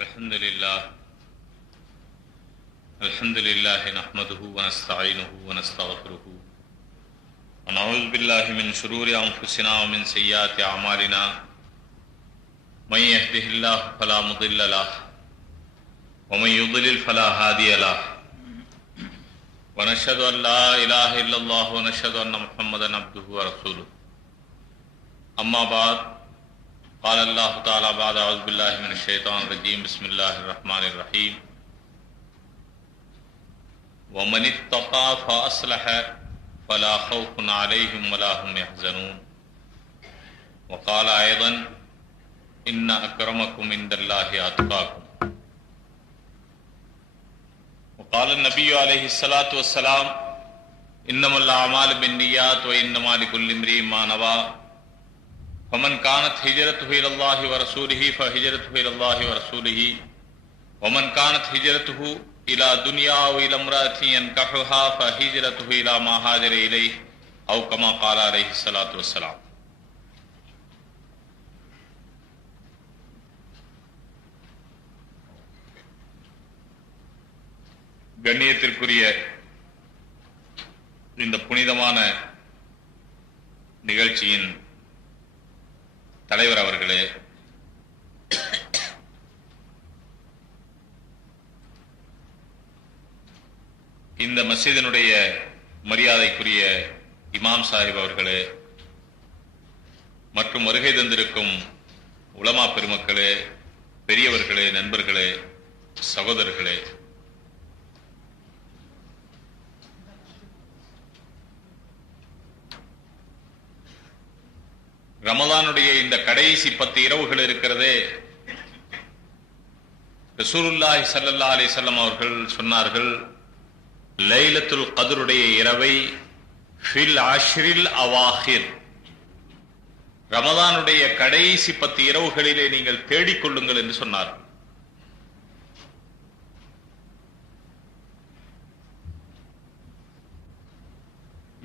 Alhamdulillah nahmaduhu wa nasta'inuhu wa nastaghfiruhu wa na'udhu billahi min shururi anfusina wa min sayyiati a'malina man yahdihillahu fala mudilla lahu wa man yudlil fala hadiya lahu wa nashhadu an la ilaha illallah wa nashhadu anna Muhammadan abduhu wa rasuluhu amma ba'd qala Allah ta'ala ba'da a'udhu billahi minash shaitanir rajim bismillahir rahmanir rahim وَمَنِ اتَّقَى فَأَصْلَحَ فَلَا خَوْفٌ عَلَيْهِمْ وَلَا هُمْ يَحْزَنُونَ وَقَالَ أَيْضًا إِنَّ أَكْرَمَكُمْ عِندَ اللَّهِ أَتْقَاكُمْ وقال النبي عليه الصلاة والسلام إنما الأعمال بالنيات وإنما لكل امرئ ما نوى فمن كانت هجرته إلى الله ورسوله فهجرته إلى الله ورسوله ومن كانت هجرته إلى دنيا أو إلى امرأة ينكحها فهجرته إلى ما هاجر إليه أو كما قال عليه الصلاة والسلام. கண்ணியத்திற்குரிய இந்த புனிதமான நிகழ்ச்சியின் தலைவர் அவர்களே, இந்த மஸ்ஜிதினுடைய மரியாதைக்குரிய இமாம் சாஹிப் அவர்களே மற்றும் வருகை தந்திருக்கும் உலமா பெருமக்களே, பெரியவர்களே, நண்பர்களே, சகோதரர்களே, ரமலானுடைய இந்த கடைசி 10 இரவுகள் இருக்கிறதே, ரசூலுல்லாஹி ஸல்லல்லாஹு அலைஹி வஸல்லம் அவர்கள் சொன்னார்கள், லைலத்துல் கத்ருடைய இரவை ஃபில் அஷ்ரில் அவாஹிர், ரமலானுடைய கடைசி 10 இரவுகளிலே நீங்கள் தேடிக்கொள்ளுங்கள் என்று சொன்னார்.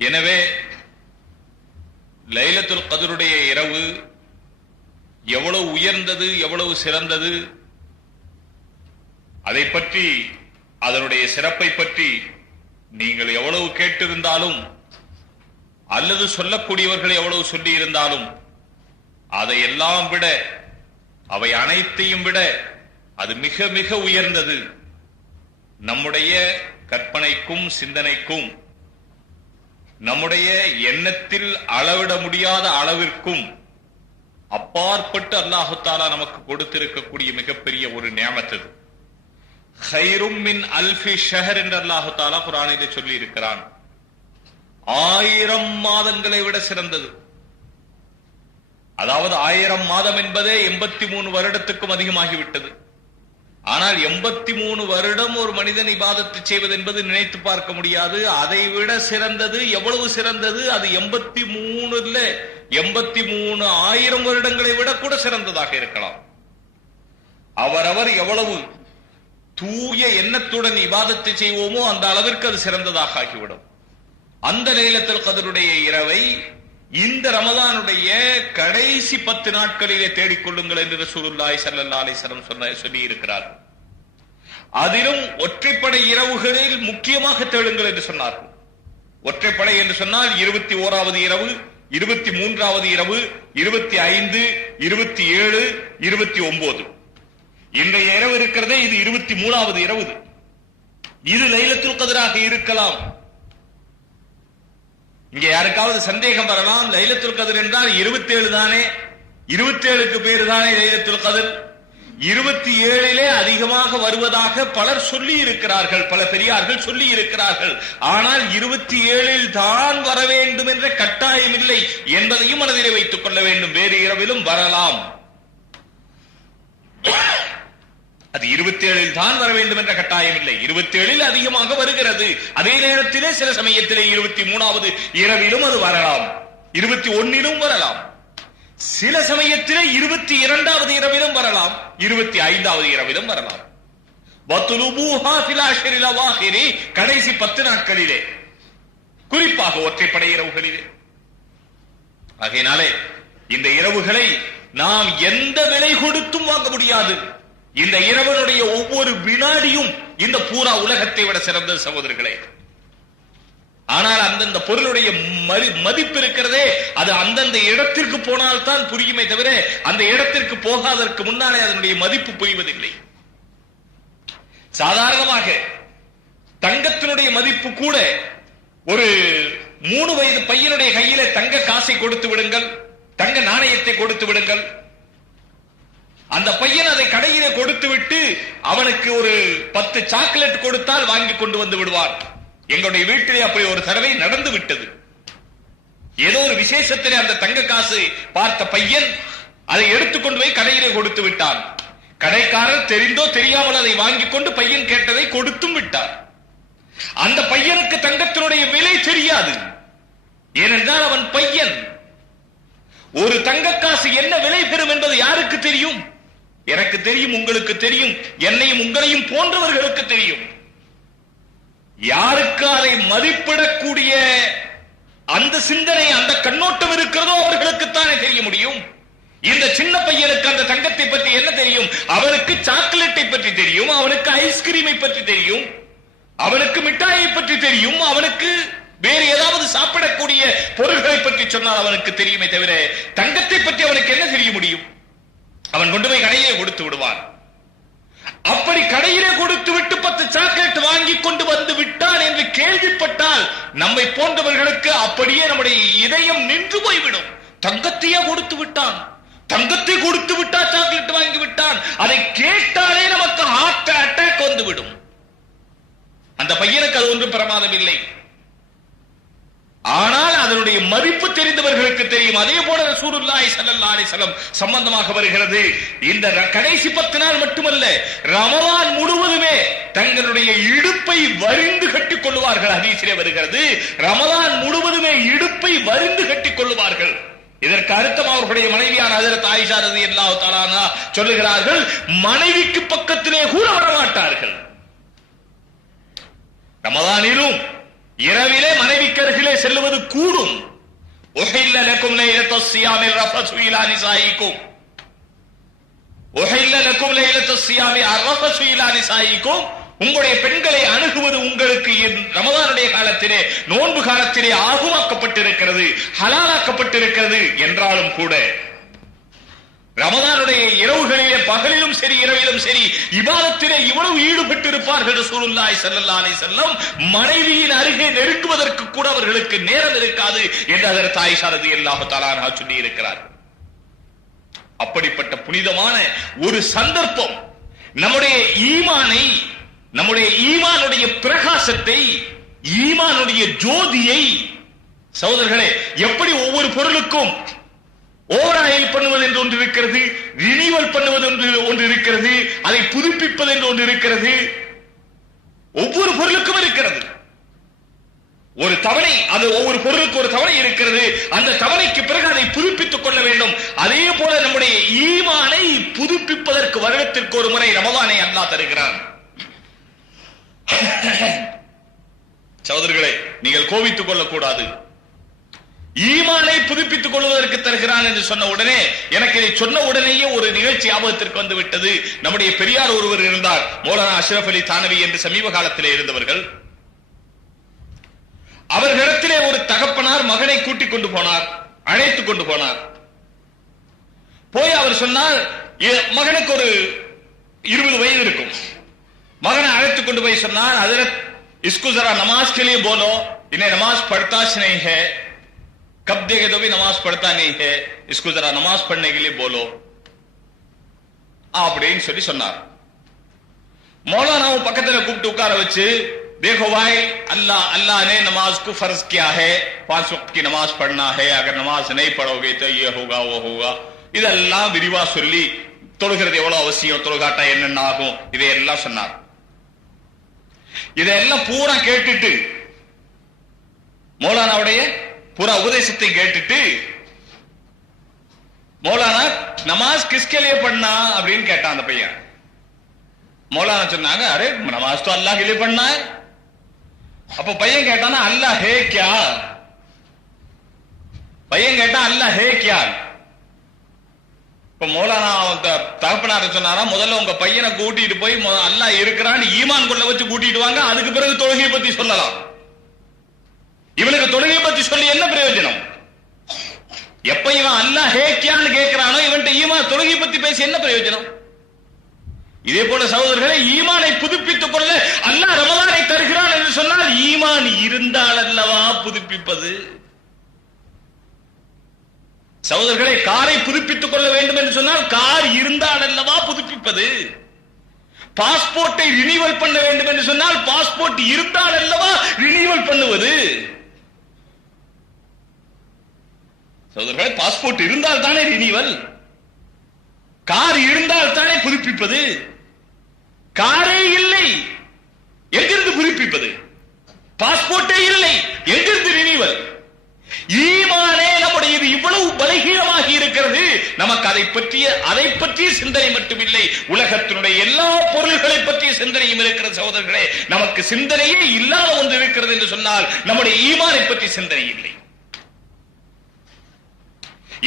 எனவே லைலத்துல் கத்ருடைய இரவு எவ்வளவு உயர்ந்தது, எவ்வளவு சிறந்தது, அதை பற்றி, அதனுடைய சிறப்பை பற்றி நீங்கள் எவ்வளவு கேட்டிருந்தாலும் அல்லது சொல்லக்கூடியவர்கள் எவ்வளவு சொல்லி இருந்தாலும் அதையெல்லாம் விட, அவை அனைத்தையும் விட அது மிக மிக உயர்ந்தது. நம்முடைய கற்பனைக்கும் சிந்தனைக்கும் நம்முடைய எண்ணத்தில் அளவிட முடியாத அளவிற்கும் அப்பாற்பட்டு அல்லாஹு தஆலா நமக்கு கொடுத்திருக்கக்கூடிய மிகப்பெரிய ஒரு நியமத் அது. ஹைரும் மின் அல்ஃபி ஷஹர் என்று அல்லாஹு தஆலா குர்ஆனிலே சொல்லி இருக்கிறான். 1000 மாதங்களை விட சிறந்தது. அதாவது 1000 மாதம் என்பதே 83 வருடத்துக்கும் அதிகமாகிவிட்டது. ஆனால் 83 வருடம் ஒரு மனிதன் இபாதத்து செய்வது என்பது நினைத்து பார்க்க முடியாது. அதை விட சிறந்தது, எவ்வளவு சிறந்தது, அது 83 இல்ல, 83,000 வருடங்களை விட கூட சிறந்ததாக இருக்கலாம். அவரவர் எவ்வளவு தூய எண்ணத்துடன் இபாதத்தை செய்வோமோ அந்த அளவிற்கு அது சிறந்ததாக ஆகிவிடும். அந்த லைலத்துல் கத்ருடைய இரவை இந்த ரமலானுடைய கடைசி 10 நாட்களிலே தேடிக்கொள்ளுங்கள் என்று ரசூலுல்லாஹி ஸல்லல்லாஹு அலைஹி வஸல்லம் சொல்லி இருக்கிறார். அதிலும் ஒற்றைப்படை இரவுகளில் முக்கியமாக தேடுங்கள் என்று சொன்னார்கள். ஒற்றைப்படை என்று சொன்னால் 21வது இரவு, 23வது இரவு, 25, 27, 29. இன்றைய இரவு இருக்கிறதே, இது 23வது இரவு. இது லைலத்துல் கத்ராக இருக்கலாம். இங்கே யாருக்காவது சந்தேகம் வரலாம், லைலத்துல் கத்ர் என்றால் 27 தானே, 27க்கு பேரு தானே லைலத்துல் கத்ர், 27லே அதிகமாக வருவதாக பலர் சொல்லி இருக்கிறார்கள், பல பெரியார்கள் சொல்லி இருக்கிறார்கள். ஆனால் 27ல் தான் வர வேண்டும் என்ற கட்டாயம் இல்லை என்பதையும் மனதிலே வைத்துக் கொள்ள வேண்டும். வேறு இரவிலும் வரலாம். அது 27ல் தான் வர வேண்டும் என்ற கட்டாயம் இல்லை. 27ல் அதிகமாக வருகிறது. அதே நேரத்திலே சில சமயத்திலே 23வது இரவிலும் அது வரலாம், 21லும் வரலாம். சில சமயத்திலே 22வது இரவிலும் வரலாம், 25வது இரவிலும் வரலாம். வத்லுபூஹா ஃபில் அஷ்ரில் அவாஹிரி, கடைசி 10 நாட்களிலே, குறிப்பாக ஒற்றைப்படை இரவுகளிலே. ஆகையினாலே இந்த இரவுகளை நாம் எந்த விலை கொடுத்தும் வாங்க முடியாது. இந்த இறைவனுடைய ஒவ்வொரு வினாடியும் இந்த பூரா உலகத்தை விட சிறந்த சகோதரர்களே. ஆனால் அந்தந்த பொருளுடைய மதிப்பு இருக்கிறதே, அது அந்தந்த இடத்திற்கு போனால் தான் புரியுமே தவிர அந்த இடத்திற்கு போகாதற்கு முன்னாலே அதனுடைய மதிப்பு புரிவதில்லை. சாதாரணமாக தங்கத்தினுடைய மதிப்பு கூட, ஒரு 3 வயது பையனுடைய கையில தங்க காசை கொடுத்து விடுங்கள், தங்க நாணயத்தை கொடுத்து விடுங்கள், அந்த பையன் அதை கடையிலே கொடுத்து விட்டு அவனுக்கு ஒரு 10 சாக்லேட் கொடுத்தால் வாங்கி கொண்டு வந்து விடுவார். எங்களுடைய வீட்டிலே அப்படி ஒரு தடவை நடந்து விட்டது. ஏதோ ஒரு விசேஷத்திலே அந்த தங்க காசு பார்த்த பையன் அதை எடுத்துக்கொண்டு போய் கடையிலே கொடுத்து விட்டான். கடைக்காரர் தெரிந்தோ தெரியாமல் அதை வாங்கி கொண்டு பையன் கேட்டதை கொடுத்தும் விட்டார். அந்த பையனுக்கு தங்கத்தினுடைய விலை தெரியாது, ஏனென்றால் அவன் பையன். ஒரு தங்க காசு என்ன விலை பெறும் என்பது யாருக்கு தெரியும்? எனக்கு தெரியும், உங்களுக்கு தெரியும், என்னையும் உங்களையும் போன்றவர்களுக்கு தெரியும். யாருக்கு அதை மதிப்பிடக்கூடிய அந்த சிந்தனை, அந்த கண்ணோட்டம் இருக்கிறதோ அவர்களுக்குத்தானே தெரிய முடியும். இந்த சின்ன பையனுக்கு அந்த தங்கத்தை பற்றி என்ன தெரியும்? அவனுக்கு சாக்லேட்டை பற்றி தெரியும், அவனுக்கு ஐஸ்கிரீமை பற்றி தெரியும், அவனுக்கு மிட்டாயை பற்றி தெரியும், அவனுக்கு வேறு ஏதாவது சாப்பிடக்கூடிய பொருள்களை பற்றி சொன்னால் அவனுக்கு தெரியுமே தவிர தங்கத்தை பற்றி அவனுக்கு என்ன தெரிய முடியும்? அவன் கொண்டு போய் கடையிலே கொடுத்து விடுவான். அப்படி கடையிலே கொடுத்து விட்டு 10 சாக்லேட் வாங்கி கொண்டு வந்து விட்டான் என்று கேள்விப்பட்டால் நம்மை போன்றவர்களுக்கு அப்படியே நம்முடைய இதயம் நின்று போய்விடும். தங்கத்தையே கொடுத்து விட்டான், தங்கத்தை கொடுத்து விட்டா சாக்லேட் வாங்கி விட்டான், அதை கேட்டாலே நமக்கு ஹார்ட் அட்டாக் வந்துவிடும். அந்த பையனுக்கு அது ஒன்றும் பிரமாதம் இல்லை. ஆனால் அதனுடைய மதிப்பு தெரிந்தவர்களுக்கு தெரியும். அதே போல ரசூலுல்லாஹி ஸல்லல்லாஹு அலைஹி வஸல்லம் சம்பந்தமாக வருகிறது. இந்த கடைசி 10 நாள் மட்டுமல்ல, ரமலான் முழுவதுமே தங்களுடைய இடுப்பை வரிந்து கட்டிக் கொள்வார்கள். ஹதீஸிலே வருகிறது, ரமலான் முழுவதுமே இடுப்பை வரிந்து கட்டிக் கொள்வார்கள். இதற்கு அர்த்தம் அவர்களுடைய மனைவியான ஹஜ்ரத் ஆயிஷா ரலியல்லாஹு தஆலா அன்ஹா சொல்லுகிறார்கள், மனைவிக்கு பக்கத்திலே கூட வரமாட்டார்கள். ரமலானிலும் இரவிலே மனைவிக்கு அருகிலே செல்லுவது கூடும். உஹில்ல லக்கும் லைலத்துஸ் ஸியாமிர் ரஃபஸு இலா நிசாயிக்கும், உஹில்ல லக்கும் லைலத்துஸ் ஸியாமி அர்ரஃபஸு இலா நிசாயிக்கும். உங்களுடைய பெண்களை அணுகுவது உங்களுக்கு ரமலானுடைய காலத்திலே, நோன்பு காலத்திலே ஆகுமாக்கப்பட்டிருக்கிறது, ஹலாலாக்கப்பட்டிருக்கிறது. என்றாலும் கூட ரமலானுடைய இரவுகளிலே, பகலிலும் சரி இரவிலும் சரி, இபாதத்திலே இவ்வளவு ஈடுபட்டு இருப்பார்கள் ரசூலுல்லாஹி ஸல்லல்லாஹு அலைஹி வஸல்லம். மனைவியின் அருகே நெருங்குவதற்கு கூட அவர்களுக்கு நேரம் இருக்காது என்று ஹஜ்ரத் ஆயிஷா ரலியல்லாஹு தஆலா அன்ஹா சொல்லி இருக்கிறார். அப்படிப்பட்ட புனிதமான ஒரு சந்தர்ப்பம் நம்முடைய ஈமானை, நம்முடைய ஈமானுடைய பிரகாசத்தை, ஈமானுடைய ஜோதியை, சகோதரர்களே, எப்படி ஒவ்வொரு பொருளுக்கும் ஓவராயில் பண்ணுவது என்று ஒன்று இருக்கிறது, ரினிவல் பண்ணுவது என்று ஒன்று இருக்கிறது, அதை புதுப்பிப்பது என்று ஒன்று இருக்கிறது, ஒவ்வொரு பொருளுக்கும் இருக்கிறது ஒரு தவணை. அது ஒவ்வொரு பொருளுக்கு ஒரு தவணை இருக்கிறது. அந்த தவணைக்கு பிறகு அதை புதுப்பித்துக் கொள்ள வேண்டும். அதே போல நம்முடைய ஈமானை புதுப்பிப்பதற்கு வருடத்திற்கு ஒரு முறை ரமலானை அல்லாஹ் தருகிறான். சகோதரர்களே, நீங்கள் கோபித்துக் கொள்ளக்கூடாது. ஈமானை புதுப்பித்துக் கொள்வதற்கு தருகிறான் என்று சொன்ன உடனே, எனக்கு இதை சொன்ன உடனேயே ஒரு நிகழ்ச்சி ஞாபகத்திற்கு வந்து விட்டது. நம்முடைய பெரியார் ஒருவர் இருந்தார், மௌலானா அஷ்ரஃப் அலி தானவி என்று சமீப காலத்திலே இருந்தவர்கள். அவர்களிடத்திலே ஒரு தகப்பனார் மகனை கூட்டிக் கொண்டு போனார், அழைத்துக் கொண்டு போனார். போய் அவர் சொன்னார், மகனுக்கு ஒரு 20 வயது இருக்கும். மகனை அழைத்துக் கொண்டு போய் சொன்னார், ஹஜ்ரத் इसको जरा नमाज के लिए बोलो, इन्हें नमाज पढ़ता नहीं है, कब देखे तो भी नमाज पढ़ता नहीं है, इसको जरा नमाज पढ़ने के लिए बोलो அப்படின்னு சொல்லி சொன்னார். மௌலானாவும் பக்கத்துல கூப்பிட்டு உட்கார வச்சு, देखो भाई, अल्लाह ने नमाज को फर्ज किया है, 5 वक्त की नमाज पढ़ना है, अगर नमाज नहीं पढ़ोगे तो ये होगा वो होगा, இதெல்லாம் விரிவா சொல்லி தொழுகிறது எவ்வளவு அவசியம், தொழுகாட்டா என்னென்ன ஆகும், இதையெல்லாம் சொன்னார். இதெல்லாம் பூரா கேட்டுட்டு, மௌலானாவுடைய பூரா உபதேசத்தை கேட்டுட்டு, மௌலானா நமாஸ் கிஸ்கே லியே பढ़ना அப்படின்னு கேட்டான் அந்த பையன். மௌலானா சொன்னாங்க, அரே நமாஸ் तो अल्लाह के लिए पढ़ना है. அப்ப பையன் கேட்டானா, अल्लाह है क्या? பையன் கேட்டான், अल्लाह है क्या? இப்ப இப்ப மௌலானா தகப்பனார சொன்னாரா, முதல்ல உங்க பையனை கூட்டிட்டு போய் அல்லாஹ் இருக்கிறான்னு ஈமான் கொள்ள வச்சு கூட்டிட்டு வாங்க, அதுக்கு பிறகு தொழுகையை பத்தி சொல்லலாம். இவனுக்கு தொழுகையை பத்தி சொல்லி என்ன பிரயோஜனம்? எப்ப இவன் அல்லாஹ் ஹேக்கியான்னு கேட்கிறானோ இவன்ட்ட ஈமான் தொழுகை பத்தி பேசி என்ன பிரயோஜனம்? இதே போல சகோதரர்களை, ஈமானை புதுப்பித்துக் கொள்ள அல்லாஹ் ரமலானை தருகிறான் என்று சொன்னால் ஈமான் இருந்தால் அல்லவா புதுப்பிப்பது? சகோதரர்களை, காரை புதுப்பித்துக் கொள்ள வேண்டும் என்று சொன்னால் கார் இருந்தால் அல்லவா புதுப்பிப்பது? பாஸ்போர்ட்டை ரினிவல் பண்ண வேண்டும் என்று சொன்னால் பாஸ்போர்ட் இருந்தால் அல்லவா ரினிவல் பண்ணுவது? சகோதரர்களே, பாஸ்போர்ட் இருந்தால் தானே ரினிவல், கார் இருந்தால் தானே புதுப்பிப்பது. காரே இல்லை, எங்கிருந்து புதுப்பிப்பது? பாஸ்போர்ட்டே இல்லை, எங்கிருந்து ரினிவல்? ஈமானே நம்முடையது இவ்வளவு பலகீனமாகி இருக்கிறது. நமக்கு அதை பற்றிய சிந்தனை மட்டுமில்லை, உலகத்தினுடைய எல்லா பொருள்களை பற்றிய சிந்தனையும் இருக்கிறது. சகோதரர்களே, நமக்கு சிந்தனையே இல்லாத ஒன்று இருக்கிறது என்று சொன்னால் நம்முடைய ஈமானை பற்றி சிந்தனை இல்லை.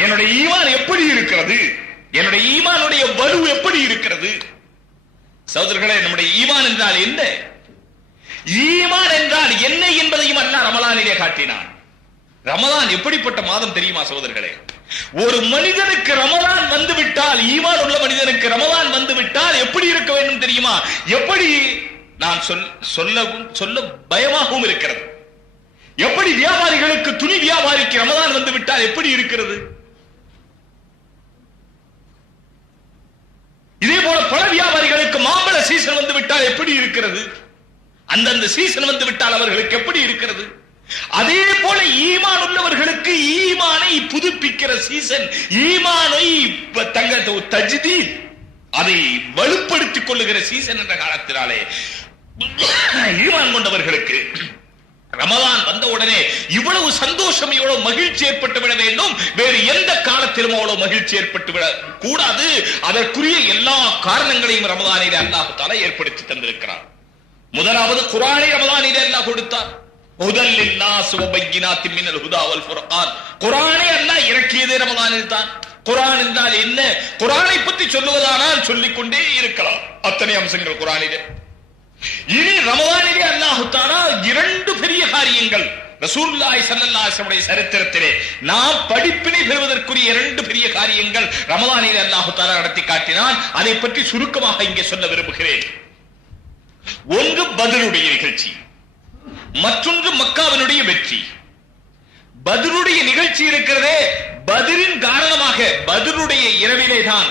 என்னுடைய ஈமான் எப்படி இருக்கிறது? என்னுடைய ஈமானுடைய வலு எப்படி இருக்கிறது? சகோதரர்களே, நம்முடைய ஈமான் என்றால் என்ன? ஈமான் என்றால் என்ன என்பதையும் அல்லாஹ் ரமலானிலே காட்டினான். ரமலான் எப்படிப்பட்ட மாதம் தெரியுமா சகோதரர்களே? ஒரு மனிதனுக்கு ரமலான் வந்துவிட்டால், ஈமான் உள்ள மனிதனுக்கு ரமலான் வந்துவிட்டால் எப்படி இருக்க வேண்டும் தெரியுமா? எப்படி நான் சொல்ல பயமாகவும் இருக்கிறது. எப்படி வியாபாரிகளுக்கு, துணி வியாபாரிக்கு ரமலான் வந்துவிட்டால் எப்படி இருக்கிறது? இதே போல பல வியாபாரிகளுக்கு மாம்பழ சீசன் வந்து விட்டால் எப்படி இருக்கிறது? அந்தந்த சீசன் வந்து விட்டால் அவர்களுக்கு எப்படி இருக்கிறது? அதே போல ஈமான் உள்ளவர்களுக்கு ஈமானை புதுப்பிக்கிற சீசன், ஈமானை தஜ்தீத், அதை வலுப்படுத்திக் கொள்ளுகிற சீசன் என்ற காலத்தினாலே ஈமான் கொண்டவர்களுக்கு ரமலான் வந்த உடனே இவ்வளவு சந்தோஷம், இவ்வளவு மகிழ்ச்சி ஏற்பட்டு விட வேண்டும். வேறு எந்த காலத்திலும் அவ்வளவு மகிழ்ச்சி ஏற்பட்டு விட கூடாது. அதற்குரிய எல்லா காரணங்களையும் ரமலானிலே அல்லாஹ் தஆலா ஏற்படுத்தி தந்திருக்கிறார். முதலாவது குர்ஆனை ரமலானிலே அல்லாஹ் கொடுத்தார். ஹுதல் லின்னாஸ் வ பையினாத்தின் மினல் ஹுதா வல் ஃபுர்கான். குர்ஆனை அல்லாஹ் இறக்கியதே ரமலானில் தான். குர்ஆன் என்றால் என்ன? குர்ஆனை பற்றி சொல்லுவதானால் சொல்லிக்கொண்டே இருக்கலாம், அத்தனை அம்சங்கள் குர்ஆனிலே. இனி ரமலானிலே அல்லாஹ் தஆலா இரண்டு பெரிய காரியங்கள் ரசூலுல்லாஹி ஸல்லல்லாஹு அலைஹி வஸல்லம் சரித்திரத்திலே நாம் படிப்பினை பெறுவதற்குரிய இரண்டு பெரிய காரியங்கள் ரமலானிலே அல்லாஹ் தஆலா நடத்தி காட்டினான். அதை பற்றி சுருக்கமாக இங்கே சொல்ல விரும்புகிறேன். ஒன்று பத்ருடைய நிகழ்ச்சி, மற்றொன்று மக்காவினுடைய வெற்றி. பத்ருடைய நிகழ்ச்சி இருக்கிறதே, பத்ரின் காரணமாக பத்ருடைய இரவிலே தான்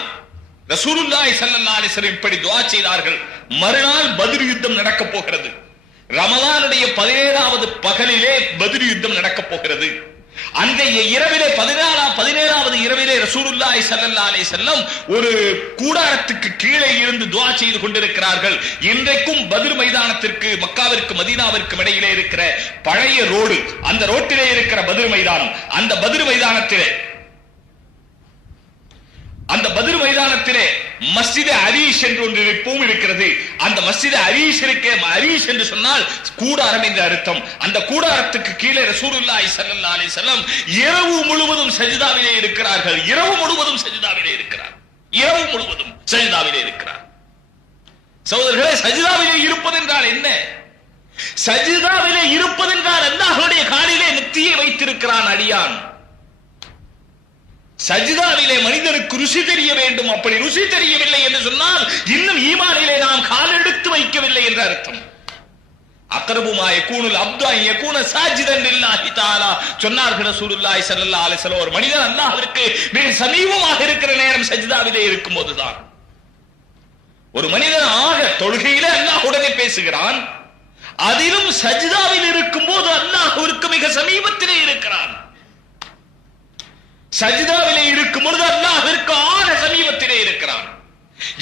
ரசூலுல்லாஹி ஸல்லல்லாஹு அலைஹி வஸல்லம் இப்படி துஆ செய்தார்கள். மறுநாள் பத்ர் யுத்தம் நடக்க போகிறது. ரமலானுடைய 17வது பகலிலே பத்ர் யுத்தம் நடக்க போகிறது. அன்றைய இரவிலே 17வது இரவிலே ரசூலுல்லாஹி ஸல்லல்லாஹு அலைஹி வஸல்லம் ஒரு கூடாரத்துக்கு கீழே இருந்து துஆ செய்து கொண்டிருக்கிறார்கள். இன்றைக்கும் பத்ர் மைதானத்திற்கு, மக்காவிற்கு மதீனாவிற்கு இடையிலே இருக்கிற பழைய ரோடு, அந்த ரோட்டிலே இருக்கிற பத்ர் மைதானம், அந்த பத்ர் மைதானத்திலே மஸ்ஜித் அரீஷ் என்று ஒன்று இப்பவும் இருக்கிறது. அந்த மஸ்ஜித் அரீஷ் அரீஷ் என்று சொன்னால் கூடாரம் என்ற அர்த்தம். அந்த கூடாரத்துக்கு கீழே ரசூலுல்லாஹி ஸல்லல்லாஹு அலைஹி வஸல்லம் இரவு முழுவதும் சஜ்தாவிலே இருக்கிறார்கள். இரவு முழுவதும் சஜ்தாவிலே இருக்கிறார். சகோதரர்களே, சஜ்தாவிலே இருப்பது என்றால் என்ன? சஜ்தாவிலே இருப்பது என்றால் அல்லாஹ்வுடைய காலிலே நெத்தியை வைத்திருக்கிறான் அடியான். சஜ்தாவிலே மனிதனுக்கு ருசி தெரிய வேண்டும். அப்படி ருசி தெரியவில்லை என்று சொன்னால் இன்னும் ஈமானிலே நாம் கால் எடுத்து வைக்கவில்லை என்ற அர்த்தம். அக்ரபுமா யகூனுல் அப்து அன் யகூன சாஜிதன் லில்லாஹி தஆலா சொன்னார்கள் ரசூலுல்லாஹி ஸல்லல்லாஹு அலைஹி வஸல்லம். ஒரு மனிதன் அல்லாஹ்விற்கு மிக சமீபமாக இருக்கிற நேரம் சஜ்தாவிலே இருக்கும் போதுதான். ஒரு மனிதன் ஆக தொழுகையிலே அல்லாஹ்வுடனே பேசுகிறான், அதிலும் சஜ்தாவில் இருக்கும் போது அல்லாஹ்விற்கு மிக சமீபத்திலே இருக்கிறான். சஜ்தாவிலே இருக்கும் பொழுது அல்லாஹ்விற்கு ஆன சமீபத்திலே இருக்கிறான்.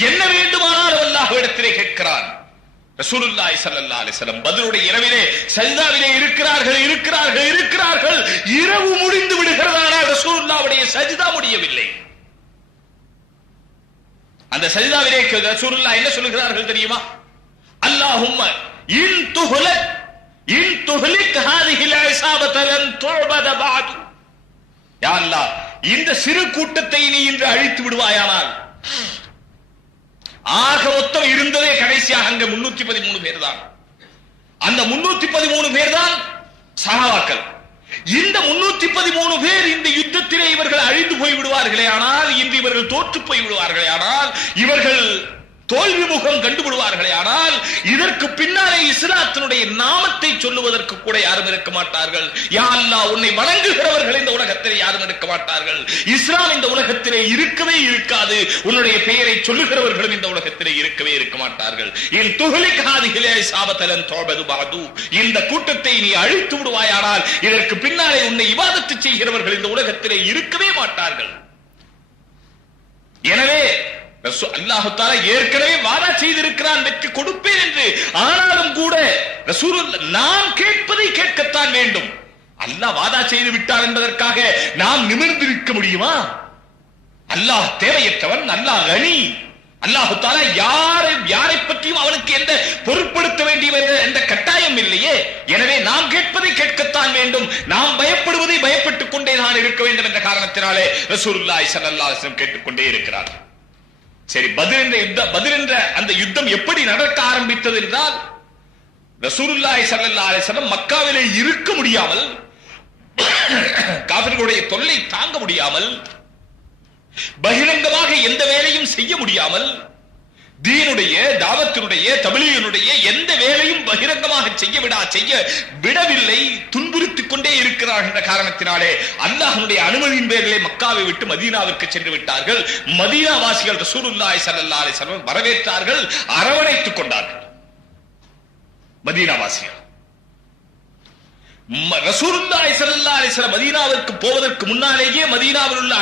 என்ன வேண்டுமானாலும் அல்லாஹ்விடத்திலே கேட்கிறான். ரசூலுல்லாஹி ஸல்லல்லாஹு அலைஹி வஸல்லம் பத்ருடைய இரவிலே சஜ்தாவிலே இருக்கிறார்கள். இரவு முடிந்து விடுகிறது, ஆனால் ரசூலுல்லாஹ்வுடைய சஜ்தா முடியவில்லை. அந்த சஜ்தாவிலே ரசூலுல்லாஹ் என்ன சொல்கிறார்கள் தெரியுமா? அல்லாஹும்ம இன் துஹ்லிக் ஹாதிஹில் இஸாபத லன் துஅபத பஅது. யா அல்லாஹ், இந்த சிறு கூட்டத்தை நீ இன்று அழித்து விடுவாயானால், ஆக மொத்தம் இருந்ததே கடைசியாக அங்க 313 பேர் தான். அந்த 313 பேர் தான் சஹாபாக்கள். இந்த 313 பேர் இந்த யுத்தத்திலே இவர்கள் அழிந்து போய் விடுவார்களே ஆனால், இன்று இவர்கள் தோற்று போய் விடுவார்களே ஆனால், இவர்கள் தோல்வி முகம் கண்டுபிடுவார்களே ஆனால், இதற்கு பின்னாலே இஸ்லாத்தினுடைய நாமத்தை சொல்லுவதற்கு கூட யாரும் இருக்க மாட்டார்கள். யா அல்லாஹ், உன்னை வணங்குகிறவர்கள் இந்த உலகத்திலே யாரும் இருக்க மாட்டார்கள். இஸ்லாம் இந்த உலகத்திலே இருக்கவே இருக்காது. உன்னுடைய பெயரை சொல்லுகிறவர்களும் இந்த உலகத்திலே இருக்கவே இருக்க மாட்டார்கள். என் துஹலிக் ஹாதிஹில் இஸாபத்தலன் தௌபது பஅது, இந்த கூட்டத்தை நீ அழித்து விடுவாயானால் இதற்கு பின்னாலே உன்னை இபாதத்து செய்கிறவர்கள் இந்த உலகத்திலே இருக்கவே மாட்டார்கள். எனவே அல்லாஹ் தஆலா ஏற்கனவே வாதா செய்திருக்கிறான் வெற்றி கொடுப்பேன் என்று. ஆனாலும் கூட ரசூலுல்லாஹ் நாம் கேட்பதை கேட்கத்தான் வேண்டும். அல்லாஹ் வாதா செய்து விட்டார் என்பதற்காக நாம் நிமிர்ந்திருக்க முடியுமா? அல்லாஹ் தேவையற்றவன், அல்லாஹ் கனி. அல்லாஹ் தஆலா யாரை பற்றியும் அவனுக்கு எந்த பொருட்படுத்த வேண்டிய எந்த கட்டாயம் இல்லையே. எனவே நாம் கேட்பதை கேட்கத்தான் வேண்டும். நாம் பயப்படுவதை பயப்பட்டுக் கொண்டே நான் இருக்க வேண்டும் என்ற காரணத்தினாலே ரசூலுல்லாஹி ஸல்லல்லாஹு அலைஹி வஸல்லம் கேட்டுக்கொண்டே இருக்கிறார். சரி, பத்ர் என்ற அந்த யுத்தம் எப்படி நடக்க ஆரம்பித்தது என்றால், ரசூலுல்லாஹி ஸல்லல்லாஹு அலைஹி வஸல்லம் மக்காவிலே இருக்க முடியாமல், காஃபிர்களுடைய தொல்லை தாங்க முடியாமல், பகிரங்கமாக எந்த வேலையும் செய்ய முடியாமல், தீனுடைய தாவத்தினுடைய தப்லீகினுடைய எந்த வேலையும் பகிரங்கமாக செய்ய விடவில்லை, துன்புறுத்திக் கொண்டே இருக்கிறார் என்ற காரணத்தினாலே அல்லாஹ்வுடைய அனுமதியின் பேரிலே மக்காவை விட்டு மதீனாவிற்கு சென்று விட்டார்கள். மதீனா வாசிகள் ரசூலுல்லாஹி ஸல்லல்லாஹு அலைஹி வஸல்லம் வரவேற்றார்கள், அரவணைத்துக் கொண்டார்கள். மதீனா வாசிகள் ரசூலுல்லாஹி ஸல்லல்லாஹு அலைஹி வஸல்லம் மதீனாவிற்கு போவதற்கு முன்னாலேயே மதீனாவில் உள்ள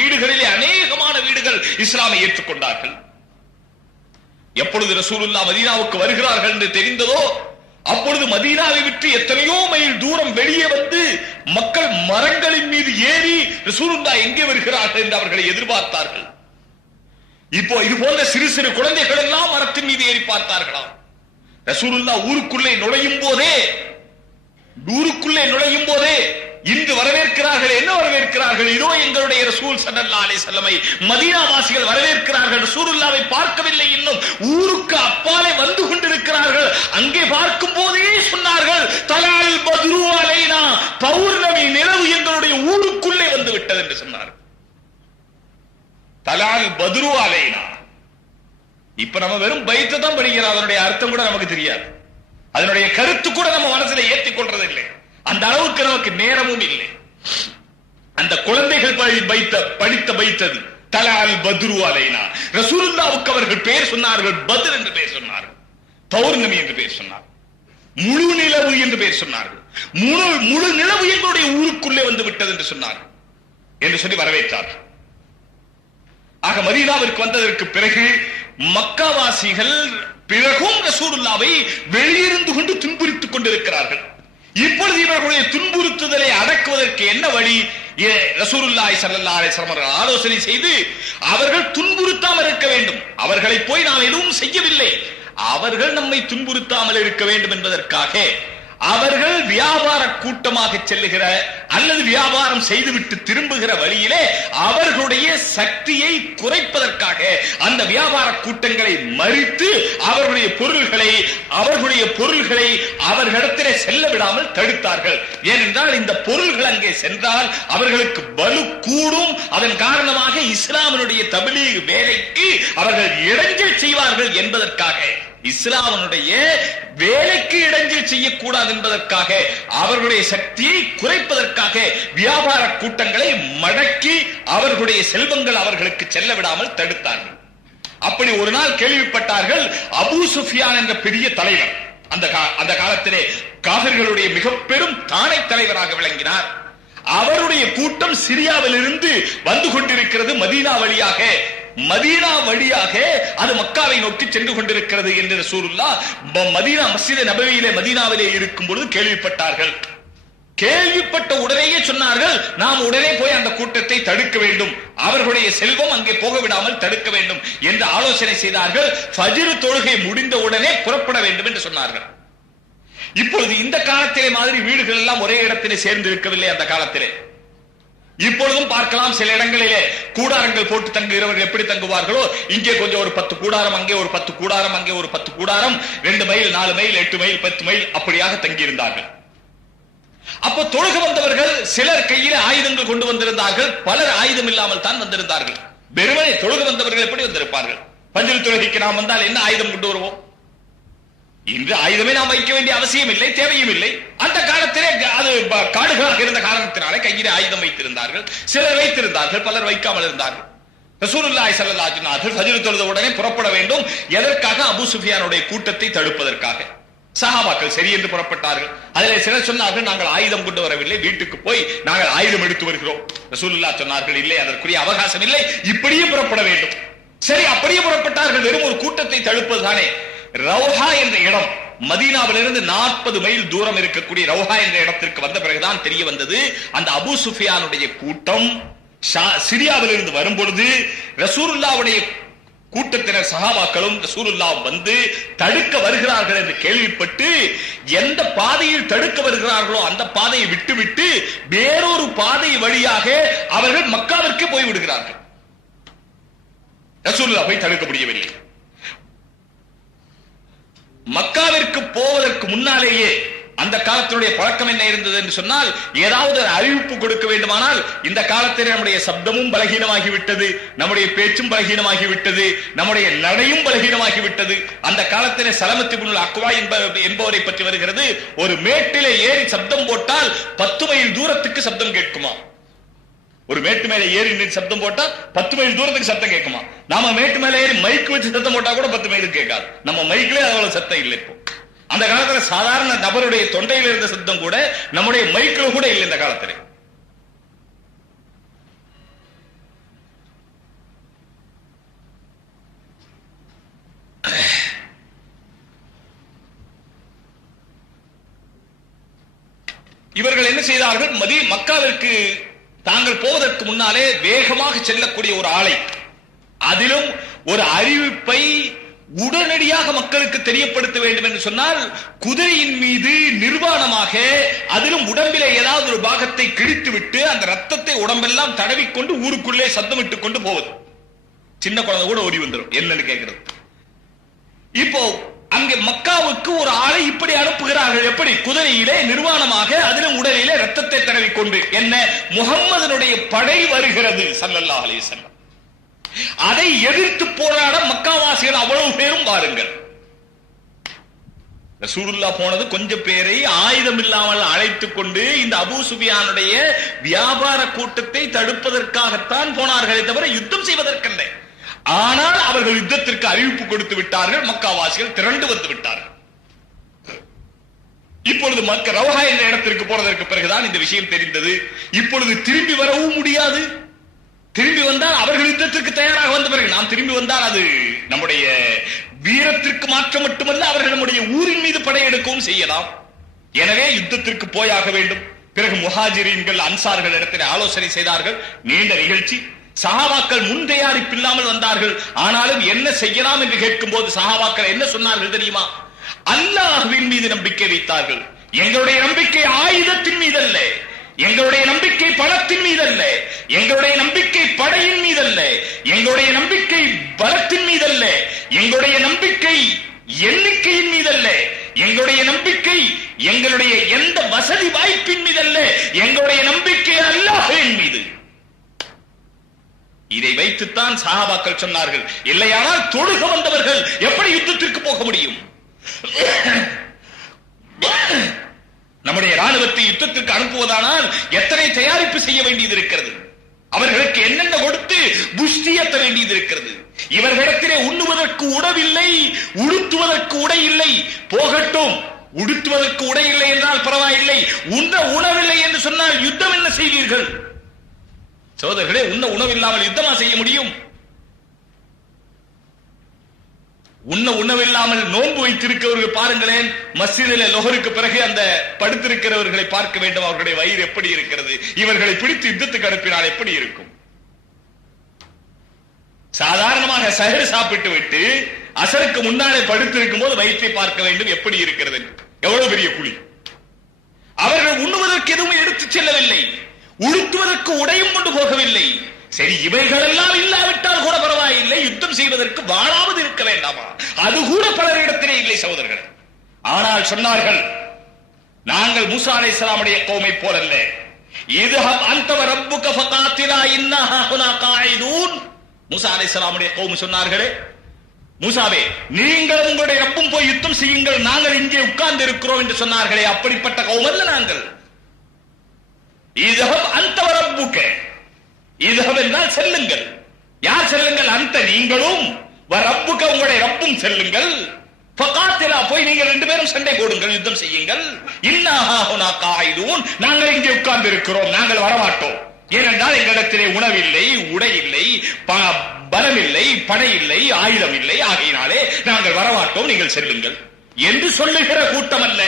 வீடுகளிலே அநேகமான வீடுகள் இஸ்லாமை ஏற்றுக்கொண்டார்கள். எப்பொழுது ரசூலுல்லாஹ் மதீனாவுக்கு வருகிறார்கள் என்று தெரிந்ததோ, அப்பொழுது மதீனாவை விட்டு எத்தனையோ மைல் தூரம் வெளியே வந்து மக்கள் மரங்களின் மீது ஏறி ரசூலுல்லாஹ் எங்கே வருகிறார்கள் என்று அவர்களை எதிர்பார்த்தார்கள். இப்போ இது போன்ற சிறு சிறு குழந்தைகள் எல்லாம் மரத்தின் மீது ஏறி பார்த்தார்களாம். ரசூலுல்லாஹ் ஊருக்குள்ளே நுழையும் போதே இன்று வரவேற்கிறார்கள். என்ன வரவேற்கிறார்கள்? இதோ எங்களுடைய ரசூல் ஸல்லல்லாஹு அலைஹி வஸல்லம் மதீனா வாசிகள் வரவேற்கிறார்கள். ரசூலுல்லாஹ்வை பார்க்கவில்லை, இன்னும் ஊருக்கு அப்பாலே வந்து கொண்டிருக்கிறார்கள். அங்கே பார்க்கும் போதே சொன்னார்கள், தலால் பத்ரு அலைனா, பௌர்ணமி நிலவு எங்களுடைய ஊருக்குள்ளே வந்து விட்டது என்று சொன்னார்கள். தலால் பத்ரு அலைனா. இப்ப நம்ம வெறும் பைத்தை தான் படிக்கிறோம், அதனுடைய அர்த்தம் கூட நமக்கு தெரியாது, அதனுடைய கருத்து கூட நம்ம மனசுல ஏற்றிக் கொள்றது இல்லை. அந்த அளவுக்கு நமக்கு நேரமும் இல்லை. அந்த குழந்தைகள் படித்த பைத்தது தலால் பத்ரு அலைனா. ரசூலுல்லாஹ்வுக்கு அவர்கள் பெயர் சொன்னார்கள், பத்ர் என்று பெயர் சொன்னார்கள், பௌர்ணமி என்று பெயர் சொன்னார்கள், முழு நிலவு என்று பெயர் சொன்னார்கள். முழு நிலவு எங்களுடைய ஊருக்குள்ளே வந்து விட்டது என்று சொன்னார்கள் என்று சொல்லி வரவேற்றார்கள். ஆக மதீனாவிற்கு வந்ததற்கு பிறகு மக்காவாசிகள் பிறகும் ரசூலுல்லாஹ்வை வெளியிருந்து கொண்டு துன்புறுத்திக் கொண்டிருக்கிறார்கள். இப்பொழுது இவர்களுடைய துன்புறுத்துதலை அடக்குவதற்கு என்ன வழி? ரசூலுல்லாஹி ஸல்லல்லாஹு அலைஹி வஸல்லம் ஆலோசனை செய்து, அவர்கள் துன்புறுத்தாமல் இருக்க வேண்டும், அவர்களை போய் நாம் எதுவும் செய்யவில்லை, அவர்கள் நம்மை துன்புறுத்தாமல் இருக்க வேண்டும் என்பதற்காக அவர்கள் வியாபார கூட்டமாக செல்லுகிற அல்லது வியாபாரம் செய்துவிட்டு திரும்புகிற வழியிலே அவர்களுடைய சக்தியை குறைப்பதற்காக அந்த வியாபார கூட்டங்களை மறித்து அவர்களுடைய பொருள்களை அவர்களிடத்திலே செல்ல விடாமல் தடுத்தார்கள். ஏனென்றால் இந்த பொருள்கள் அங்கே சென்றால் அவர்களுக்கு பலு கூடும், அதன் காரணமாக இஸ்லாமினுடைய தப்லீக் வேலைக்கு அவர்கள் இடைஞ்சல் செய்வார்கள் என்பதற்காக, இஸ்லாமினுடைய வேலைக்கு இடைஞ்சல் செய்யக்கூடாது என்பதற்காக, அவர்களுடைய சக்தியை குறைப்பதற்காக வியாபார கூட்டங்களை மடக்கி அவர்களுடைய செல்வங்கள் அவர்களுக்கு செல்ல விடாமல் தடுத்தார்கள். அப்படி ஒரு நாள் கேள்விப்பட்டார்கள், அபூ சுஃபியான் என்ற பெரிய தலைவர், அந்த காலத்திலே காஃபிர்களுடைய மிக பெரும் தானை தலைவராக விளங்கினார். அவருடைய கூட்டம் சிரியாவில் இருந்து வந்து கொண்டிருக்கிறது, மதீனா வழியாக அது மக்காவை நோக்கி சென்று கொண்டிருக்கிறது என்று ரசூலுல்லாஹ் மதீனா மஸ்ஜித் நபவியிலே மதீனாவிலே இருக்கும் பொழுது கேள்விப்பட்டார்கள். கேள்விப்பட்ட உடனேயே சொன்னார்கள், நாம் உடனே போய் அந்த கூட்டத்தை தடுக்க வேண்டும், அவர்களுடைய செல்வம் அங்கே போக விடாமல் தடுக்க வேண்டும் என்று ஆலோசனை செய்தார்கள். ஃபஜ்ர் தொழுகை முடிந்த உடனே புறப்பட வேண்டும் என்று சொன்னார்கள். இப்பொழுது இந்த காலத்திலே மாதிரி வீடுகள் எல்லாம் ஒரே இடத்திலே சேர்ந்து இருக்கவில்லை. அந்த காலத்திலே இப்பொழுதும் பார்க்கலாம், சில இடங்களிலே கூடாரங்கள் போட்டு தங்குகிறவர்கள் எப்படி தங்குவார்களோ, இங்கே கொஞ்சம் ஒரு 10 கூடாரம், அங்கே ஒரு 10 கூடாரம், அங்கே ஒரு 10 கூடாரம், 2 மைல் 4 மைல் 8 மைல் 10 மைல் அப்படியாக தங்கியிருந்தார்கள். அப்போ தொழுக வந்தவர்கள் சிலர் கையிலே ஆயுதங்கள் கொண்டு வந்திருந்தார்கள், பலர் ஆயுதம் இல்லாமல் தான் வந்திருந்தார்கள். வெறுமனே தொழுக வந்தவர்கள் எப்படி வந்திருப்பார்கள்? பஞ்சல் தொழுகைக்கு நாம் வந்தால் என்ன ஆயுதம் கொண்டு வருவோம்? இன்று ஆயுதமே நாம் வைக்க வேண்டிய அவசியம் இல்லை, தேவையும் இல்லை. அந்த காலத்திலே அது காடுகளாக இருந்த காரணத்தினாலே கையிலே ஆயுதம் வைத்திருந்தார்கள். சிலர் வைத்திருந்தார்கள், பலர் வைக்காமல் இருந்தார்கள். ரசூலுல்லாஹி ஸல்லல்லாஹு அலைஹி வஸல்லம் ஃபஜ்ர் தொழுத உடனே புறப்பட வேண்டும். எதற்காக? அபூ சுஃபியானுடைய கூட்டத்தை தடுப்பதற்காக. சஹாபாக்கள் சரி என்று புறப்பட்டார்கள். அதில் சிலர் சொன்னார்கள், நாங்கள் ஆயுதம் கொண்டு வரவில்லை, வீட்டுக்கு போய் நாங்கள் ஆயுதம் எடுத்து வருகிறோம். ரசூலுல்லாஹ் சொன்னார்கள், இல்லை, அதற்குரிய அவகாசம் இல்லை, இப்படியே புறப்பட வேண்டும். சரி, அப்படியே புறப்பட்டார்கள். வெறும் ஒரு கூட்டத்தை தடுப்பது தானே. ரௌஹா என்ற இடம் மதீனாவிலிருந்து 40 மைல் தூரம் இருக்கக்கூடிய ரௌஹா என்ற இடத்திற்கு வந்த பிறகுதான் தெரிய வந்தது, அந்த அபூ சுஃபியானுடைய கூட்டம் சிரியாவிலிருந்து வரும் பொழுது ரசூலுல்லாஹ்வுடைய கூட்டத்தினர் சஹாபாக்களும் ரசூலுல்லாஹ் வந்து தடுக்க வருகிறார்கள் என்று கேள்விப்பட்டு எந்த பாதையில் தடுக்க வருகிறார்களோ அந்த பாதையை விட்டுவிட்டு வேறொரு பாதை வழியாக அவர்கள் மக்காவிற்கு போய் விடுகிறார்கள். ரசூலுல்லாஹ் போய் தடுக்க முடியவில்லை. மக்காவிற்கு போவதற்கு முன்னாலேயே அந்த காலத்தினுடைய பழக்கம் என்ன இருந்தது என்று சொன்னால், ஏதாவது ஒரு அறிவிப்பு கொடுக்க வேண்டுமானால், இந்த காலத்தில் நம்முடைய சப்தமும் பலகீனமாகிவிட்டது, நம்முடைய பேச்சும் பலகீனமாகிவிட்டது, நம்முடைய நடையும் பலகீனமாகிவிட்டது. அந்த காலத்தில் சலமத் இப்னுல் அக்வா என்பவரை பற்றி வருகிறது, ஒரு மேட்டிலே ஏறி சப்தம் போட்டால் 10 மைல் தூரத்துக்கு சப்தம் கேட்குமா? ஒரு மேட்டு மேல ஏறி சப்தம் போட்டா 10 மைல் தூரத்துக்கு சத்தம் கேட்குமா? நாம மேட்டு மேல ஏறி மைக் வச்சு சத்தம் போட்டா கூட 10 மைலுக்கு கேட்காது. நம்ம மைக்லயே அவ்வளவு சத்தம் இல்லை. இப்போ அந்த காலத்துல சாதாரண நபருடைய தொண்டையில் இருந்த சத்தம் கூட நம்முடைய மைக்கில் கூட இல்லை இந்த காலத்துல. இவர்கள் என்ன செய்தார்கள்? மக்காவிற்கு தாங்கள் போவதற்கு முன்னாலே வேகமாக செல்லக்கூடிய ஒரு ஆளை, அதிலும் ஒரு அறிவிப்பை உடனடியாக மக்களுக்கு தெரியப்படுத்த வேண்டும் என்று சொன்னால், குதிரையின் மீது நிர்வாணமாக, அதிலும் உடம்பிலே ஏதாவது ஒரு பாகத்தை கிழித்து விட்டு அந்த ரத்தத்தை உடம்பெல்லாம் தடவிக்கொண்டு ஊருக்குள்ளே சத்தமிட்டுக் கொண்டு போவது. சின்ன குழந்தை கூட ஓடி வந்துடும் என்னன்னு கேட்கிறது. இப்போ அங்கே மக்காவுக்கு ஒரு ஆளை இப்படி அனுப்புகிறார்கள். எப்படி? குதிரையிலே நிர்வாணமாக, அதிலும் உடலிலே ரத்தத்தை தடவிக்கொண்டு. என்ன? முஹம்மதினுடைய படை வருகிறது ஸல்லல்லாஹு அலைஹி வஸல்லம். அதை எதிர்த்து போராட மக்காவாசிகள் அவ்வளவு பேரும் வாருங்கள். ரசூலுல்லாஹ் போனது கொஞ்சம் பேரை ஆயுதம் இல்லாமல் அழைத்துக் கொண்டு இந்த அபூ சுஃபியானுடைய வியாபார கூட்டத்தை தடுப்பதற்காகத்தான் போனார்களே தவிர யுத்தம் செய்வதற்கல்ல. ஆனால் அவர்கள் யுத்தத்திற்கு அறிவிப்பு கொடுத்து விட்டார்கள். மக்காவாசிகள் திரண்டு வந்து விட்டார்கள். இப்பொழுது ரௌஹா என்ற இடத்திற்கு போனதற்கு பிறகுதான் இந்த விஷயம் தெரிந்தது. இப்பொழுது திரும்பி வரவும் முடியாது. திரும்பி வந்தால் அவர்கள் யுத்தத்திற்கு தயாராக வந்த பிறகு நாம் திரும்பி வந்தால் அது நம்முடைய வீரத்திற்கு மாற்றம் மட்டுமல்ல, அவர்கள் நம்முடைய ஊரின் மீது படையெடுக்கவும் செய்யலாம். எனவே யுத்தத்திற்கு போயாக வேண்டும். பிறகு முஹாஜிரீன்கள் அன்சார்கள் இடத்தில் ஆலோசனை செய்தார்கள். நீண்ட நிகழ்ச்சி. சஹாபாக்கள் முன் தயாரிப்பு இல்லாமல் வந்தார்கள். ஆனாலும் என்ன செய்யலாம் என்று கேட்கும் போது சஹாபாக்கள் என்ன சொன்னார்கள் தெரியுமா? அல்லாஹ்வின் மீது நம்பிக்கை வைத்தார்கள். எங்களுடைய நம்பிக்கை ஆயுதத்தின் மீது அல்ல, எங்களுடைய நம்பிக்கை பணத்தின் மீது அல்ல, எங்களுடைய நம்பிக்கை படையின் மீது அல்ல, எங்களுடைய நம்பிக்கை பலத்தின் மீது அல்ல, எங்களுடைய நம்பிக்கை எண்ணிக்கையின் மீது அல்ல, எங்களுடைய நம்பிக்கை எங்களுடைய எந்த வசதி வாய்ப்பின் மீது அல்ல, எங்களுடைய நம்பிக்கை அல்லாஹ்வின் மீது. இதை வைத்துத்தான் சஹாபாக்கள் சொன்னார்கள், இல்லையானால் தொழுக வந்தவர்கள் எப்படி யுத்தத்திற்கு போக முடியும்? நம்முடைய ராணுவத்தை யுத்தத்திற்கு அனுப்புவதானால் எத்தனை தயாரிப்பு செய்ய வேண்டியது இருக்கிறது, அவர்களுக்கு என்னென்ன கொடுத்து புஷ்டியத்த வேண்டியது இருக்கிறது. இவர்களிடத்திலே உண்ணுவதற்கு உணவில்லை, உடுத்துவதற்கு உடை இல்லை. போகட்டும், உடுத்துவதற்கு உடை இல்லை என்றால் பரவாயில்லை, உண்ண உணவில்லை என்று சொன்னால் யுத்தம் என்ன செய்வீர்கள்? சோதர்களே, உண்ண உணவில்லாமல் யுத்தமா செய்ய முடியும்? உண்ண உணவில்லாமல் நோன்பு வைத்திருக்கிறவர்கள் பாருங்களேன், மஸ்ஜிதிலே லொஹருக்கு பிறகு அந்த படுத்திருக்கிறவர்களை பார்க்க வேண்டும், அவர்களுடைய வயிறு எப்படி இருக்கிறது. இவர்களை பிடித்து யுத்தத்துக்கு அனுப்பினால் எப்படி இருக்கும்? சாதாரணமாக சஹர் சாப்பிட்டு விட்டு அசருக்கு முன்னாலே படுத்திருக்கும் போது வயிற்றை பார்க்க வேண்டும் எப்படி இருக்கிறது. எவ்வளவு பெரிய குழி. அவர்கள் உண்ணுவதற்கு எதுவும் எடுத்து செல்லவில்லை, உடுத்துவதற்கு உடையும் கொண்டு போகவில்லை. சரி, இவைகளெல்லாம் இல்லாவிட்டால் கூட பரவாயில்லை, யுத்தம் செய்வதற்கு வாழாவது இருக்க வேண்டாமா? அது கூட பலரிடத்திலே இல்லை சகோதரர்கள். ஆனால் சொன்னார்கள், நாங்கள் மூசா அலைஹிஸ்ஸலாமுடைய கௌமை போலல்ல. இதுஹப் அன்த வ ரப்புக ஃபகாத்திலா இன்னா ஹுனா காயிதூன். மூசா அலைஹிஸ்ஸலாமுடைய கௌம் சொன்னார்களே, மூசாவே நீங்கள் உங்களுடைய ரப்பும் போய் யுத்தம் செய்யுங்கள், நாங்கள் இங்கே உட்கார்ந்து இருக்கிறோம் என்று சொன்னார்களே, அப்படிப்பட்ட கௌம் அல்ல நாங்கள். இதுஹப் அன்த வ ரப்புக, இதுஹப் என்றால் செல்லுங்கள். யார் செல்லுங்கள்? அந்த நீங்களும், வ ரப்புக உங்களுடைய ரப்பும் செல்லுங்கள், ஃபகாத்திலா போய் நீங்கள் ரெண்டு பேரும் சண்டை போடுங்கள், யுத்தம் செய்யுங்கள். இன்னா ஹுனா காயிதூன், நாங்கள் இங்கே உட்கார்ந்து இருக்கிறோம், நாங்கள் வரமாட்டோம். ஏனென்றால் எங்களிடத்திலே உணவில்லை, உடை இல்லை, பலம் இல்லை, படை இல்லை, ஆயுதம் இல்லை, ஆகையினாலே நாங்கள் வரமாட்டோம், நீங்கள் செல்லுங்கள் என்று சொல்லுகிற கூட்டம் அல்ல.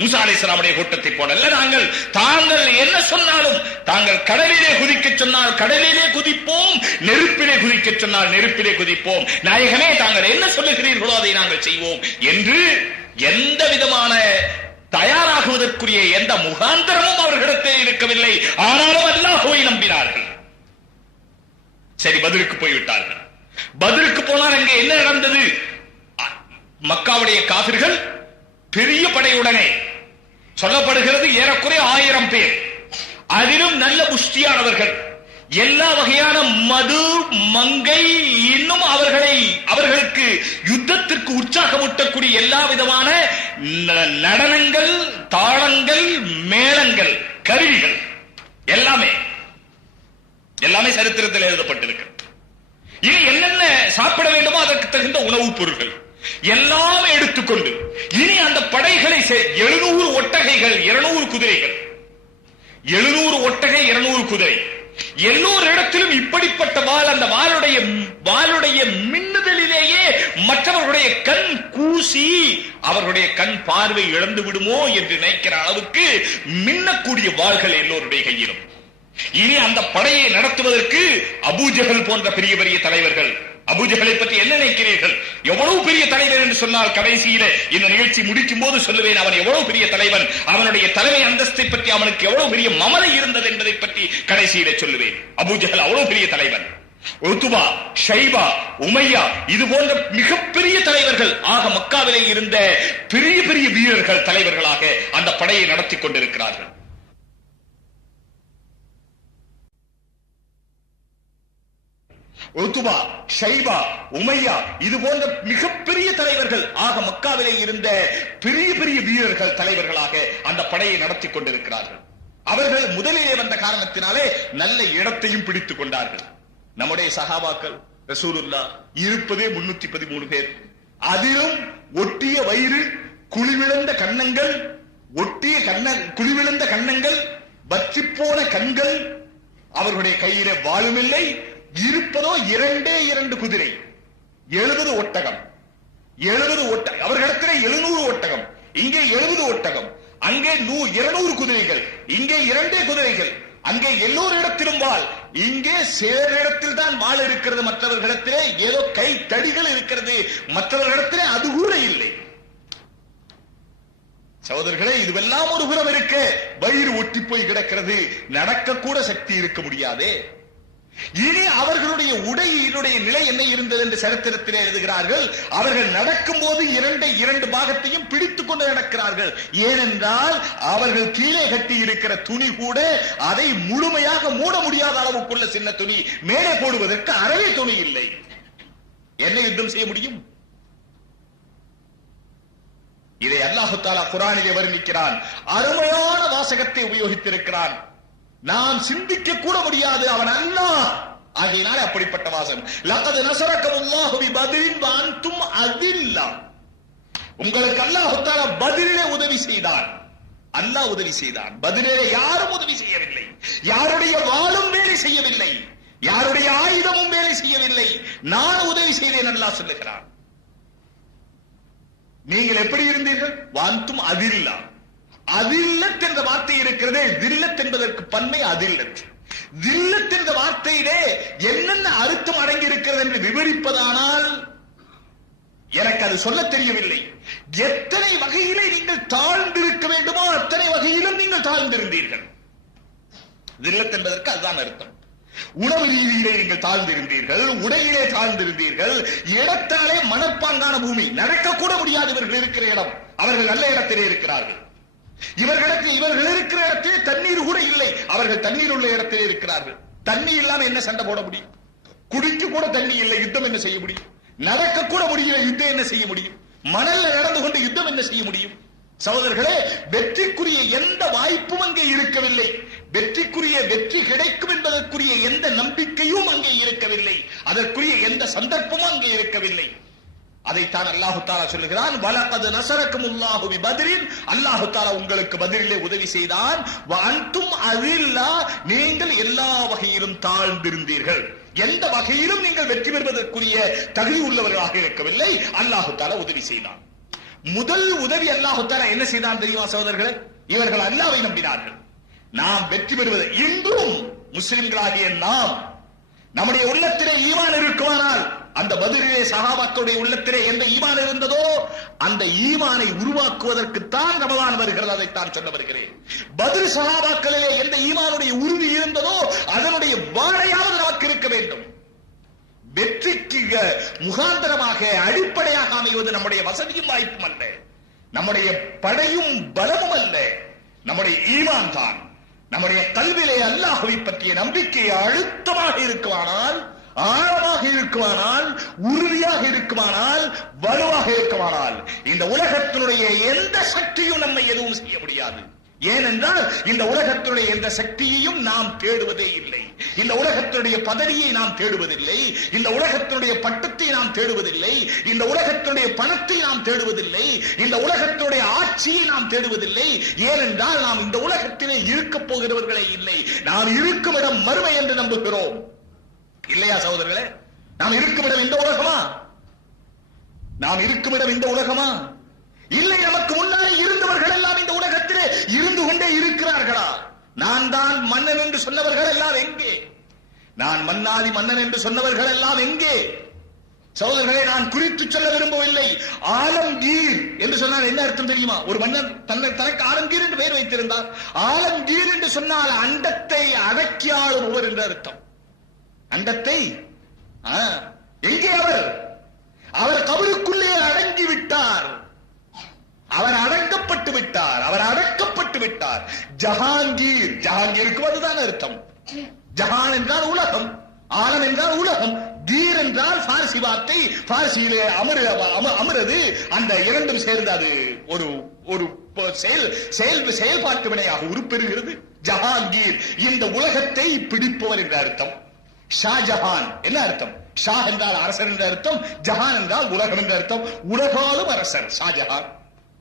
மூசா அலைஹிஸ்ஸலாமுடைய கூட்டத்தை போலல்ல நாங்கள். தாங்கள் என்ன சொன்னாலும், தாங்கள் கடலிலே குதிக்க சொன்னால் கடலிலே குதிப்போம், நெருப்பிலே குதிக்க சொன்னால் நெருப்பிலே குதிப்போம், நாயகமே தாங்கள் என்ன சொல்லுகிறீர்களோ அதை நாங்கள் செய்வோம் என்று எந்த விதமான தயாராகுவதற்குரிய எந்த முகாந்தரமும் அவர்களிடத்தில் இருக்கவில்லை. ஆனாலும் அல்லாஹ்வை நம்பினார்கள். சரி, பதிலுக்கு போய்விட்டார்கள். பதிலுக்கு போனால் அங்கே என்ன நடந்தது? மக்காவுடைய காபிர்கள் பெரிய படையுடனே, சொல்லப்படுகிறது ஏறக்குறைய 1000 பேர், அதிலும் நல்ல புஷ்டியானவர்கள், எல்லா வகையான மது மங்கை, இன்னும் அவர்களுக்கு யுத்தத்திற்கு உற்சாகமூட்டக்கூடிய எல்லா விதமான நடனங்கள், தாளங்கள், மேளங்கள், கருவிகள் எல்லாமே சரித்திரத்தில் எழுதப்பட்டிருக்கிறது. இனி என்னென்ன சாப்பிட வேண்டுமோ அதற்கு தகுந்த உணவுப் பொருட்கள் எல்லாமே எடுத்துக்கொண்டு, இனி அந்த படைகளை 700 ஒட்டகைகள், 200 குதிரைகள், 700 ஒட்டகை, 200 குதிரை, எல்லோரிடத்திலும் இப்படிப்பட்ட வாள். அந்த வாளுடைய மின்னுதலிலேயே மற்றவர்களுடைய கண் கூசி அவர்களுடைய கண் பார்வை இழந்து விடுமோ என்று நினைக்கிற அளவுக்கு மின்னக்கூடிய வாள்கள் எல்லோருடைய கையிலும். இனி அந்த படையை நடத்துவதற்கு அபூஜஹல் போன்ற பெரிய பெரிய தலைவர்கள். அபூஜஹலை பற்றி என்ன நினைக்கிறீர்கள்? எவ்வளவு பெரிய தலைவர் என்று சொன்னால், கடைசியில இந்த நிகழ்ச்சி முடிக்கும் போது சொல்லுவேன், அவன் எவ்வளவு பெரிய தலைவன், அவனுடைய தலைமை அந்தஸ்தை பற்றி அவனுக்கு எவ்வளவு பெரிய மமதை இருந்தது என்பதை பற்றி கடைசியில சொல்லுவேன். அபூஜஹல் அவ்வளவு பெரிய தலைவன். உத்பா, ஷைபா, உமையா, இது போன்ற மிகப்பெரிய தலைவர்கள், ஆக மக்காவிலே இருந்த பெரிய பெரிய வீரர்கள் தலைவர்களாக அந்த படையை நடத்தி கொண்டிருக்கிறார்கள். உத்பா, ஷைபா, உமையா, இது போன்ற மிகப்பெரிய தலைவர்கள், ஆக மக்காவிலே இருந்த பெரிய பெரிய வீரர்கள் தலைவர்களாக அந்த படையை நடத்தி கொண்டிருக்கிறார்கள். அவர்கள் முதலிலே வந்த காரணத்தினாலே நல்ல இடத்தையும் பிடித்துக் கொண்டார்கள். நம்முடைய சஹாபாக்கள் ரசூலுல்லாஹ் இருப்பதே 313 பேர். அதிலும் ஒட்டிய வயிறு, குழிவிழந்த கன்னங்கள், குழிவிழந்த கன்னங்கள், வற்றிப்போன கண்கள், அவர்களுடைய கையிலே வாளுமில்லை. இருப்பதோ 2 குதிரை, 70 ஒட்டகம், அவர்களிடத்திலே 700 ஒட்டகம், இங்கே 70 ஒட்டகம், அங்கே 200 குதிரைகள், இங்கே 2 குதிரைகள், அங்கே எல்லோரிடத்திலும் வாள், இங்கே சேரிடத்தில் தான் வாள் இருக்கிறது, மற்றவர்களிடத்திலே ஏதோ கை தடிகள் இருக்கிறது, மற்றவர்களிடத்திலே அது கூட இல்லை. சகோதரர்களே, இதுவெல்லாம் ஒரு புறம் இருக்க, வயிறு ஒட்டி போய் கிடக்கிறது, நடக்க கூட சக்தி இருக்க முடியாதே. இனி அவர்களுடைய உடையினுடைய நிலை என்ன இருந்தது என்று சரித்திரத்திலே எழுதுகிறார்கள். அவர்கள் நடக்கும் போது 2 பாகத்தையும் பிடித்துக் கொண்டு நடக்கிறார்கள். ஏனென்றால் அவர்கள் கீழே கட்டி இருக்கிற துணி கூட அதை முழுமையாக மூட முடியாத அளவுக்குள்ள சின்ன துணி, மேலே போடுவதற்கு அறவே துணி இல்லை. என்ன யுத்தம் செய்ய முடியும்? இதை அல்லாஹு தஆலா குர்ஆனிலே வர்ணிக்கிறான். அருமையான வாசகத்தை உபயோகித்திருக்கிறான். நாம் சிந்திக்க கூட முடியாது, அவன் அல்லாஹ். ஆகையினாலே அப்படிப்பட்ட வாசகம். லகத் நஸரக்கல்லாஹு பிபத்ரின் வ அன்தும் அதில்லா. உங்களுக்கு அல்லாஹ் தஆலா பத்ரிலே உதவி செய்தான். அல்லாஹ் உதவி செய்தான். பத்ரிலே யாரும் உதவி செய்யவில்லை, யாருடைய வாளும் வேலை செய்யவில்லை, யாருடைய ஆயுதமும் வேலை செய்யவில்லை, நான் உதவி செய்தேன் அல்லாஹ் சொல்லுகிறான். நீங்கள் எப்படி இருந்தீர்கள்? வாந்தும் அதில்லா. அதில்லத் என்ற வார்த்தை இருக்கிறதே, தில்லத் என்பதற்கு பன்மை அதில்லத். தில்லத் என்ற வார்த்தையிலே என்னென்ன அர்த்தம் அடங்கி இருக்கிறது என்று விவரிப்பதானால் எனக்கு அது சொல்ல தெரியவில்லை. எத்தனை வகையிலே நீங்கள் தாழ்ந்திருக்க வேண்டுமோ அத்தனை வகையிலும் நீங்கள் தாழ்ந்திருந்தீர்கள். தில்லத் என்பதற்கு அதுதான் அர்த்தம். உணவு ரீதியிலே நீங்கள் தாழ்ந்திருந்தீர்கள், உடையிலே தாழ்ந்திருந்தீர்கள், இடத்தாலே மணப்பாங்கான பூமி, நடக்கக்கூட முடியாது இவர்கள் இருக்கிற இடம். அவர்கள் நல்ல இடத்திலே இருக்கிறார்கள். இவர்கள் இருக்கிற இடத்திலே தண்ணீர் கூட இல்லை, அவர்கள் தண்ணீர் உள்ள இடத்திலே இருக்கிறார்கள். தண்ணி இல்லாம என்ன சண்டை போட முடியும்? குடிக்க கூட தண்ணி இல்லை, யுத்தம் என்ன செய்ய முடியும்? நடக்க கூட முடியல, யுத்தம் என்ன செய்ய முடியும்? மணல்ல நடந்து கொண்டு யுத்தம் என்ன செய்ய முடியும்? சகோதரர்களே, வெற்றிக்குரிய எந்த வாய்ப்பும் அங்கே இருக்கவில்லை. வெற்றி கிடைக்கும் என்பதற்குரிய எந்த நம்பிக்கையும் அங்கே இருக்கவில்லை. அதற்குரிய எந்த சந்தர்ப்பமும் அங்கே இருக்கவில்லை. அதைத்தான் அல்லாஹு தஆலா சொல்லுகிறான், வலகத் நஸரக்குமுல்லாஹு பிபத்ரின், அல்லாஹு தஆலா உங்களுக்கு பத்ரிலே உதவி செய்தான். வ அன்தும் அஸில்லா, நீங்கள் எல்லா வகையிலும் தாழ்ந்திருந்தீர்கள். எந்த வகையிலும் நீங்கள் வெற்றி பெறுவதற்குரிய தகுதி உள்ளவர்களாக இருக்கவில்லை. அல்லாஹு தஆலா உதவி செய்தான். முதல் உதவி அல்லாஹு தஆலா என்ன செய்தான் தெரியுமா சகோதரர்களே? இவர்கள் அல்லாஹ்வை நம்பினார்கள். நாம் வெற்றி பெறுவது இன்றும் முஸ்லிம்களாகிய நாம், நம்முடைய உள்ளத்திலே ஈமான் இருக்குமானால், அந்த பத்ரிலே சஹாபாக்களுடைய உள்ளத்திலே எந்த ஈமான் இருந்ததோ அந்த ஈமானை உருவாக்குவதற்குத்தான் ரமலான் வருகிறது. அதைத்தான் சொல்ல வருகிறேன். பத்ர் சஹாபாக்களிலே எந்த ஈமானுடைய உறுதி இருந்ததோ அதனுடைய வாடையாவது நமக்கு இருக்க வேண்டும். வெற்றிக்கு முகாந்தரமாக அடிப்படையாக அமைவது நம்முடைய வசதியும் வாய்ப்பும் அல்ல, நம்முடைய படையும் பலமும் அல்ல, நம்முடைய ஈமான் தான். நம்முடைய கல்வியிலே அல்லாஹ்வை பற்றிய நம்பிக்கை அழுத்தமாக இருக்குமானால், ஆழமாக இருக்குமானால், உறுதியாக இருக்குமானால், வலுவாக இருக்குமானால், இந்த உலகத்தினுடைய எந்த சக்தியும் நம்மை எதுவும் செய்ய முடியாது. ஏனென்றால் இந்த உலகத்தினுடைய எந்த சக்தியையும் நாம் தேடுவதே இல்லை. இந்த உலகத்தினுடைய பதவியை நாம் தேடுவதில்லை, இந்த உலகத்தினுடைய பட்டத்தை நாம் தேடுவதில்லை, இந்த உலகத்தினுடைய பணத்தை நாம் தேடுவதில்லை, இந்த உலகத்தினுடைய ஆட்சியை நாம் தேடுவதில்லை. ஏனென்றால் நாம் இந்த உலகத்திலே இருக்கப் போகிறவர்களே இல்லை. நாம் இருக்கும் இடம் மறுமை என்று நம்புகிறோம். இல்லையா சகோதரர்களே? நாம் இருக்கும் இடம் இந்த உலகமா? நாம் இருக்கும் இடம் இந்த உலகமா? இல்லை. நமக்கு முன்னாலே இருந்தவர்கள் எல்லாம் இந்த உலகத்திலே இருந்து கொண்டே இருக்கிறார்களா? நான் தான் மன்னன் என்று சொன்னவர்கள் எல்லாம் எங்கே? நான் மன்னாதி மன்னன் என்று சொன்னவர்கள் எல்லாம் எங்கே? சகோதரர்களே, நான் குறித்து சொல்ல விரும்பவில்லை. ஆலம்கீர் என்று சொன்னால் என்ன அர்த்தம் தெரியுமா? ஒரு மன்னன் தனக்கு ஆலம்கீர் என்று பெயர் வைத்திருந்தார். ஆலம்கீர் என்று சொன்னால் அண்டத்தை அடக்கி ஆளுபவர் என்று அர்த்தம். அண்டத்தை எங்கே அவர் கபருக்குள்ளே அடங்கி விட்டார். அவர் அடக்கப்பட்டு விட்டார், அவர் அடக்கப்பட்டு விட்டார். ஜஹாங்கீர், ஜஹாங்கீருக்கு அதுதான் அர்த்தம். ஜஹான் என்றால் உலகம், ஆலம் என்றால் உலகம், கீர் என்றால் பார்சி வார்த்தை, பார்சியிலே அமரது. அந்த இரண்டும் சேர்ந்து அது ஒரு ஒரு செயல்பாட்டு வினையாக உருப்பெறுகிறது. ஜஹாங்கீர், இந்த உலகத்தை பிடிப்பவர் என்ற அர்த்தம். ஷாஜஹான் என்ன அர்த்தம்? ஷா என்றால் அரசர் என்ற அர்த்தம், ஜஹான் என்றால் உலகம் என்ற அர்த்தம். உலகாலும் அரசர் ஷாஜஹான்.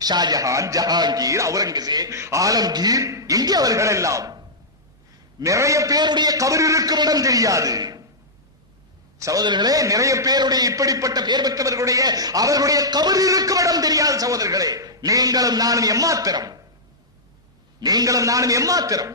ஷாஜஹான், ஜஹாங்கீர், அவுரங்கசீப், ஆலம்கீர், எங்கே அவர்கள் எல்லாம்? நிறைய பேருடைய கபர் இருக்கும் இடம் தெரியாது சகோதரர்களே. நிறைய பேருடைய இப்படிப்பட்ட பேர் பெற்றவர்களுடைய அவர்களுடைய கபர் இருக்கும் இடம் தெரியாது சகோதரர்களே. நீங்களும் நானும் எம்மாத்திரம், நீங்களும் நானும் எம்மாத்திரம்.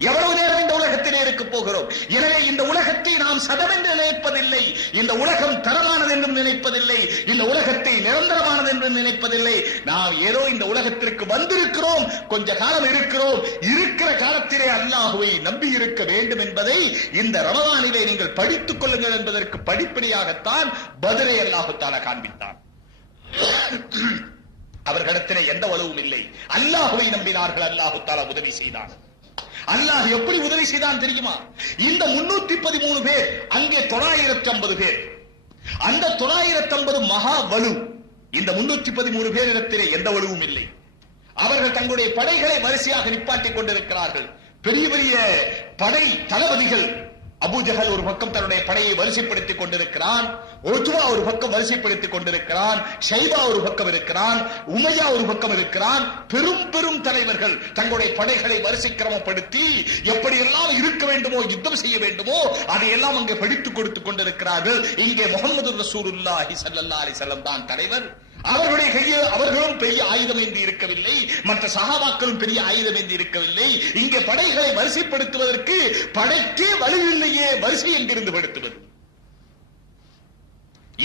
எவ்வளவு நேரம் இந்த உலகத்திலே இருக்க போகிறோம்? எனவே இந்த உலகத்தை நாம் சதம் என்று நினைப்பதில்லை, இந்த உலகம் தரமானது என்றும் நினைப்பதில்லை, இந்த உலகத்தை நிரந்தரமானது என்று நினைப்பதில்லை. நாம் ஏதோ இந்த உலகத்திற்கு வந்திருக்கிறோம், கொஞ்ச காலம் இருக்கிறோம், இருக்கிற காலத்திலே அல்லாஹ்வை நம்பி இருக்க வேண்டும் என்பதை இந்த ரமலானிலே நீங்கள் படித்துக் கொள்ளுங்கள் என்பதற்கு படிப்படியாகத்தான் பத்ரை அல்லாஹ் தஆலா காண்பித்தான். அவர்களிடத்திலே எந்த வலுவும் இல்லை, அல்லாஹ்வை நம்பினார்கள், அல்லாஹ் தஆலா உதவி செய்தான். அல்லாஹ் எப்படி உதவி செய்தான் தெரியுமா? இந்த 313 பேர், அங்கே 950 பேர், அந்த 950 மகா வலு. இந்த 313 பேரிடத்திலே எந்த வலுவும் இல்லை. அவர்கள் தங்களுடைய படைகளை வரிசையாக நிப்பாட்டிக் கொண்டிருக்கிறார்கள். பெரிய பெரிய படை தளபதிகள். அபூஜஹல் ஒரு பக்கம் தன்னுடைய படையை வரிசைப்படுத்திக் கொண்டிருக்கிறான், உத்வா ஒரு பக்கம் வரிசைப்படுத்திக் கொண்டிருக்கிறான், ஷைபா ஒரு பக்கம் இருக்கிறான், உமையா ஒரு பக்கம் இருக்கிறான். பெரும் பெரும் தலைவர்கள் தங்களுடைய படைகளை வரிசை கிரமப்படுத்தி எப்படியெல்லாம் இருக்க வேண்டுமோ, யுத்தம் செய்ய வேண்டுமோ அதையெல்லாம் அங்கே படித்துக் கொடுத்துக் கொண்டிருக்கிறார்கள். இங்கே முஹம்மது ரசூலுல்லாஹி ஸல்லல்லாஹு அலைஹி வஸல்லம் தான் தலைவர். அவர்களுடைய கையில் அவர்களும் பெரிய ஆயுதம் ஏந்தி இருக்கவில்லை, மற்ற சஹாபாக்களும் பெரிய ஆயுதம் ஏந்தி இருக்கவில்லை. இங்கே படைகளை வரிசைப்படுத்துவதற்கு படைக்கே வலுவில்லையே, வரிசை எங்கிருந்து படுத்துவது?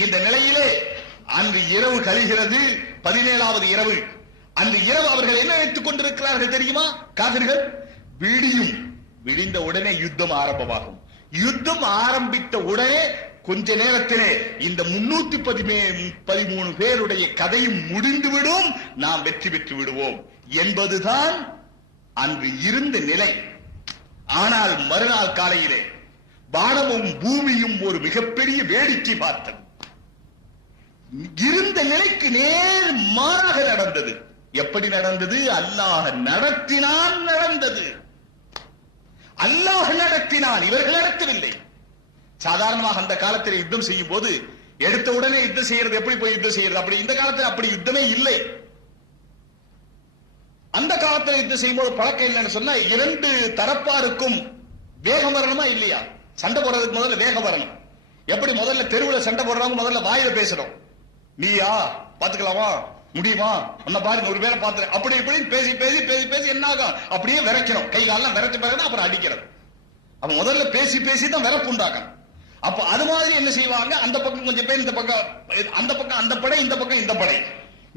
இந்த நிலையிலே அன்று இரவு கழிகிறது, 17வது இரவு. அன்று இரவு அவர்கள் என்ன நினைத்துக் கொண்டிருக்கிறார்கள் தெரியுமா? காபிர்கள் விடியும் விடிந்த உடனே யுத்தம் ஆரம்பமாகும். யுத்தம் ஆரம்பித்த உடனே கொஞ்ச நேரத்திலே இந்த 313 பேருடைய கதையும் முடிந்துவிடும், நாம் வெற்றி பெற்று விடுவோம் என்பதுதான் அன்று இருந்த நிலை. ஆனால் மறுநாள் காலையிலே வானமும் பூமியும் ஒரு மிகப்பெரிய வேடிக்கை பார்த்தது. இருந்த நிலைக்கு நேர் மாறாக நடந்தது. எப்படி நடந்தது? அல்லாஹ் நடத்தினான் நடந்தது. அல்லாஹ் நடத்தினான், இவர்கள் நடத்தவில்லை. சாதாரணமாக அந்த காலத்தில் யுத்தம் செய்யும் போது எடுத்த உடனே யுத்தம் செய்யறது, எப்படி போய் யுத்தம் செய்யறது, அப்படி இந்த காலத்தில் அப்படி யுத்தமே இல்லை. அந்த காலத்தில் யுத்தம் செய்யும் போது பழக்கம் இல்லைன்னு சொன்னா, இரண்டு தரப்பாருக்கும் வேகம் வரணுமா இல்லையா? சண்டை போடுறதுக்கு முதல்ல வேகம் வரணும். எப்படி முதல்ல தெருவில் சண்டை போடுறவங்க முதல்ல வாயில பேசணும், நீயா பாத்துக்கலாமா, முடியுமா, உன்ன பாரு 100 பேரை பார்த்து, அப்படி இப்படி பேசி பேசி பேசி பேசி என்ன ஆகும், அப்படியே விரைக்கணும். கை காலம் விரைச்ச பிறகு அப்புறம் அடிக்கிறது. அப்ப முதல்ல பேசி பேசி தான் விரைப்பு உண்டாக்கணும். அப்ப அது மாதிரி என்ன செய்வாங்க, அந்த பக்கம் கொஞ்சம் பேர், இந்த பக்கம் அந்த பக்கம் அந்த படை, இந்த பக்கம் இந்த படை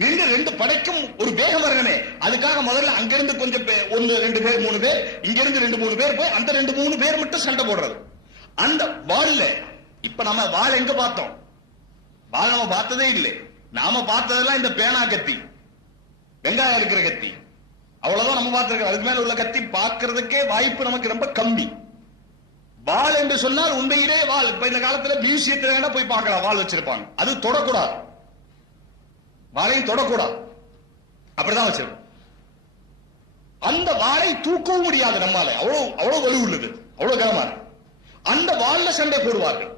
நின்று 2 படைக்கும் ஒரு வேகம் வரணுமே. அதுக்காக முதல்ல அங்கிருந்து கொஞ்சம் 1 2 பேர் 3 பேர், இங்க இருந்து 2 3 பேர் போய் அந்த 2 3 பேர் மட்டும் சண்டை போடுறது. அந்த வாள்ல இப்ப நம்ம வாள் எங்க பார்த்தோம்? வாள் நம்ம பார்த்ததே இல்லை. நாம பார்த்ததெல்லாம் இந்த பேனா கத்தி, வெங்காயம் இருக்கிற கத்தி, அவ்வளவுதான் நம்ம பார்த்திருக்கோம். அதுக்கு மேல உள்ள கத்தி பார்க்கறதுக்கே வாய்ப்பு நமக்கு ரொம்ப கம்மி. வாள் என்று சொன்னால் உண்மையிலே வாள். இப்ப இந்த காலத்துல மியூசியத்துல போய் பார்க்கலாம், வாள் வச்சிருப்பாங்க. அது தொடக்கூடாது, வாளையும் தொடக்கூடாது, அப்படிதான் வச்சிருக்கோம். அந்த வாளை தூக்கவும் முடியாது நம்மால, அவ்வளவு வலு உள்ளது, அவ்வளவு கனமான. அந்த வாள்ல சண்டை போடுவார்கள்.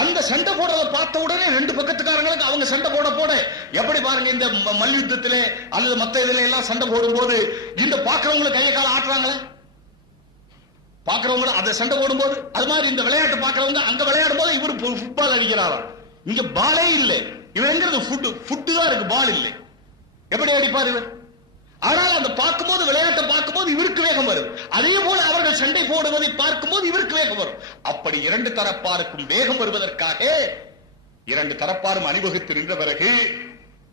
அந்த சண்டை போடுறத பார்த்த உடனே 2 பக்கத்துக்காரங்களுக்கு அவங்க சண்டை போட போட, எப்படி பாருங்க இந்த மல்யுத்தத்திலே அல்லது மத்த இதுல எல்லாம் சண்டை போடும் போது இந்த பாக்குறவங்களை கையை கால ஆட்டுறாங்களே, பாக்குறவங்க அதை சண்டை போடும் போது, அது மாதிரி இந்த விளையாட்டு பாக்குறவங்க அங்க விளையாடும் போது இவரு ஃபுட்பால் அடிக்கிறாராம். இங்க பாலே இல்லை, இவர் எங்கிறது ஃபுட்டு தான் இருக்கு, பால் இல்லை. எப்படி அடிப்பார் இவர்? ஆனால் அந்த பார்க்கும்போது, விளையாட்டை பார்க்கும்போது இவருக்கு வேகம் வரும். அதே போல அவர்கள் சண்டை போடுவதை பார்க்கும்போது இவருக்கு வேகம் வரும். அப்படி 2 தரப்பாருக்கும் வேகம் வருவதற்காக 2 தரப்பாரும் அணிவகுத்து நின்ற பிறகு,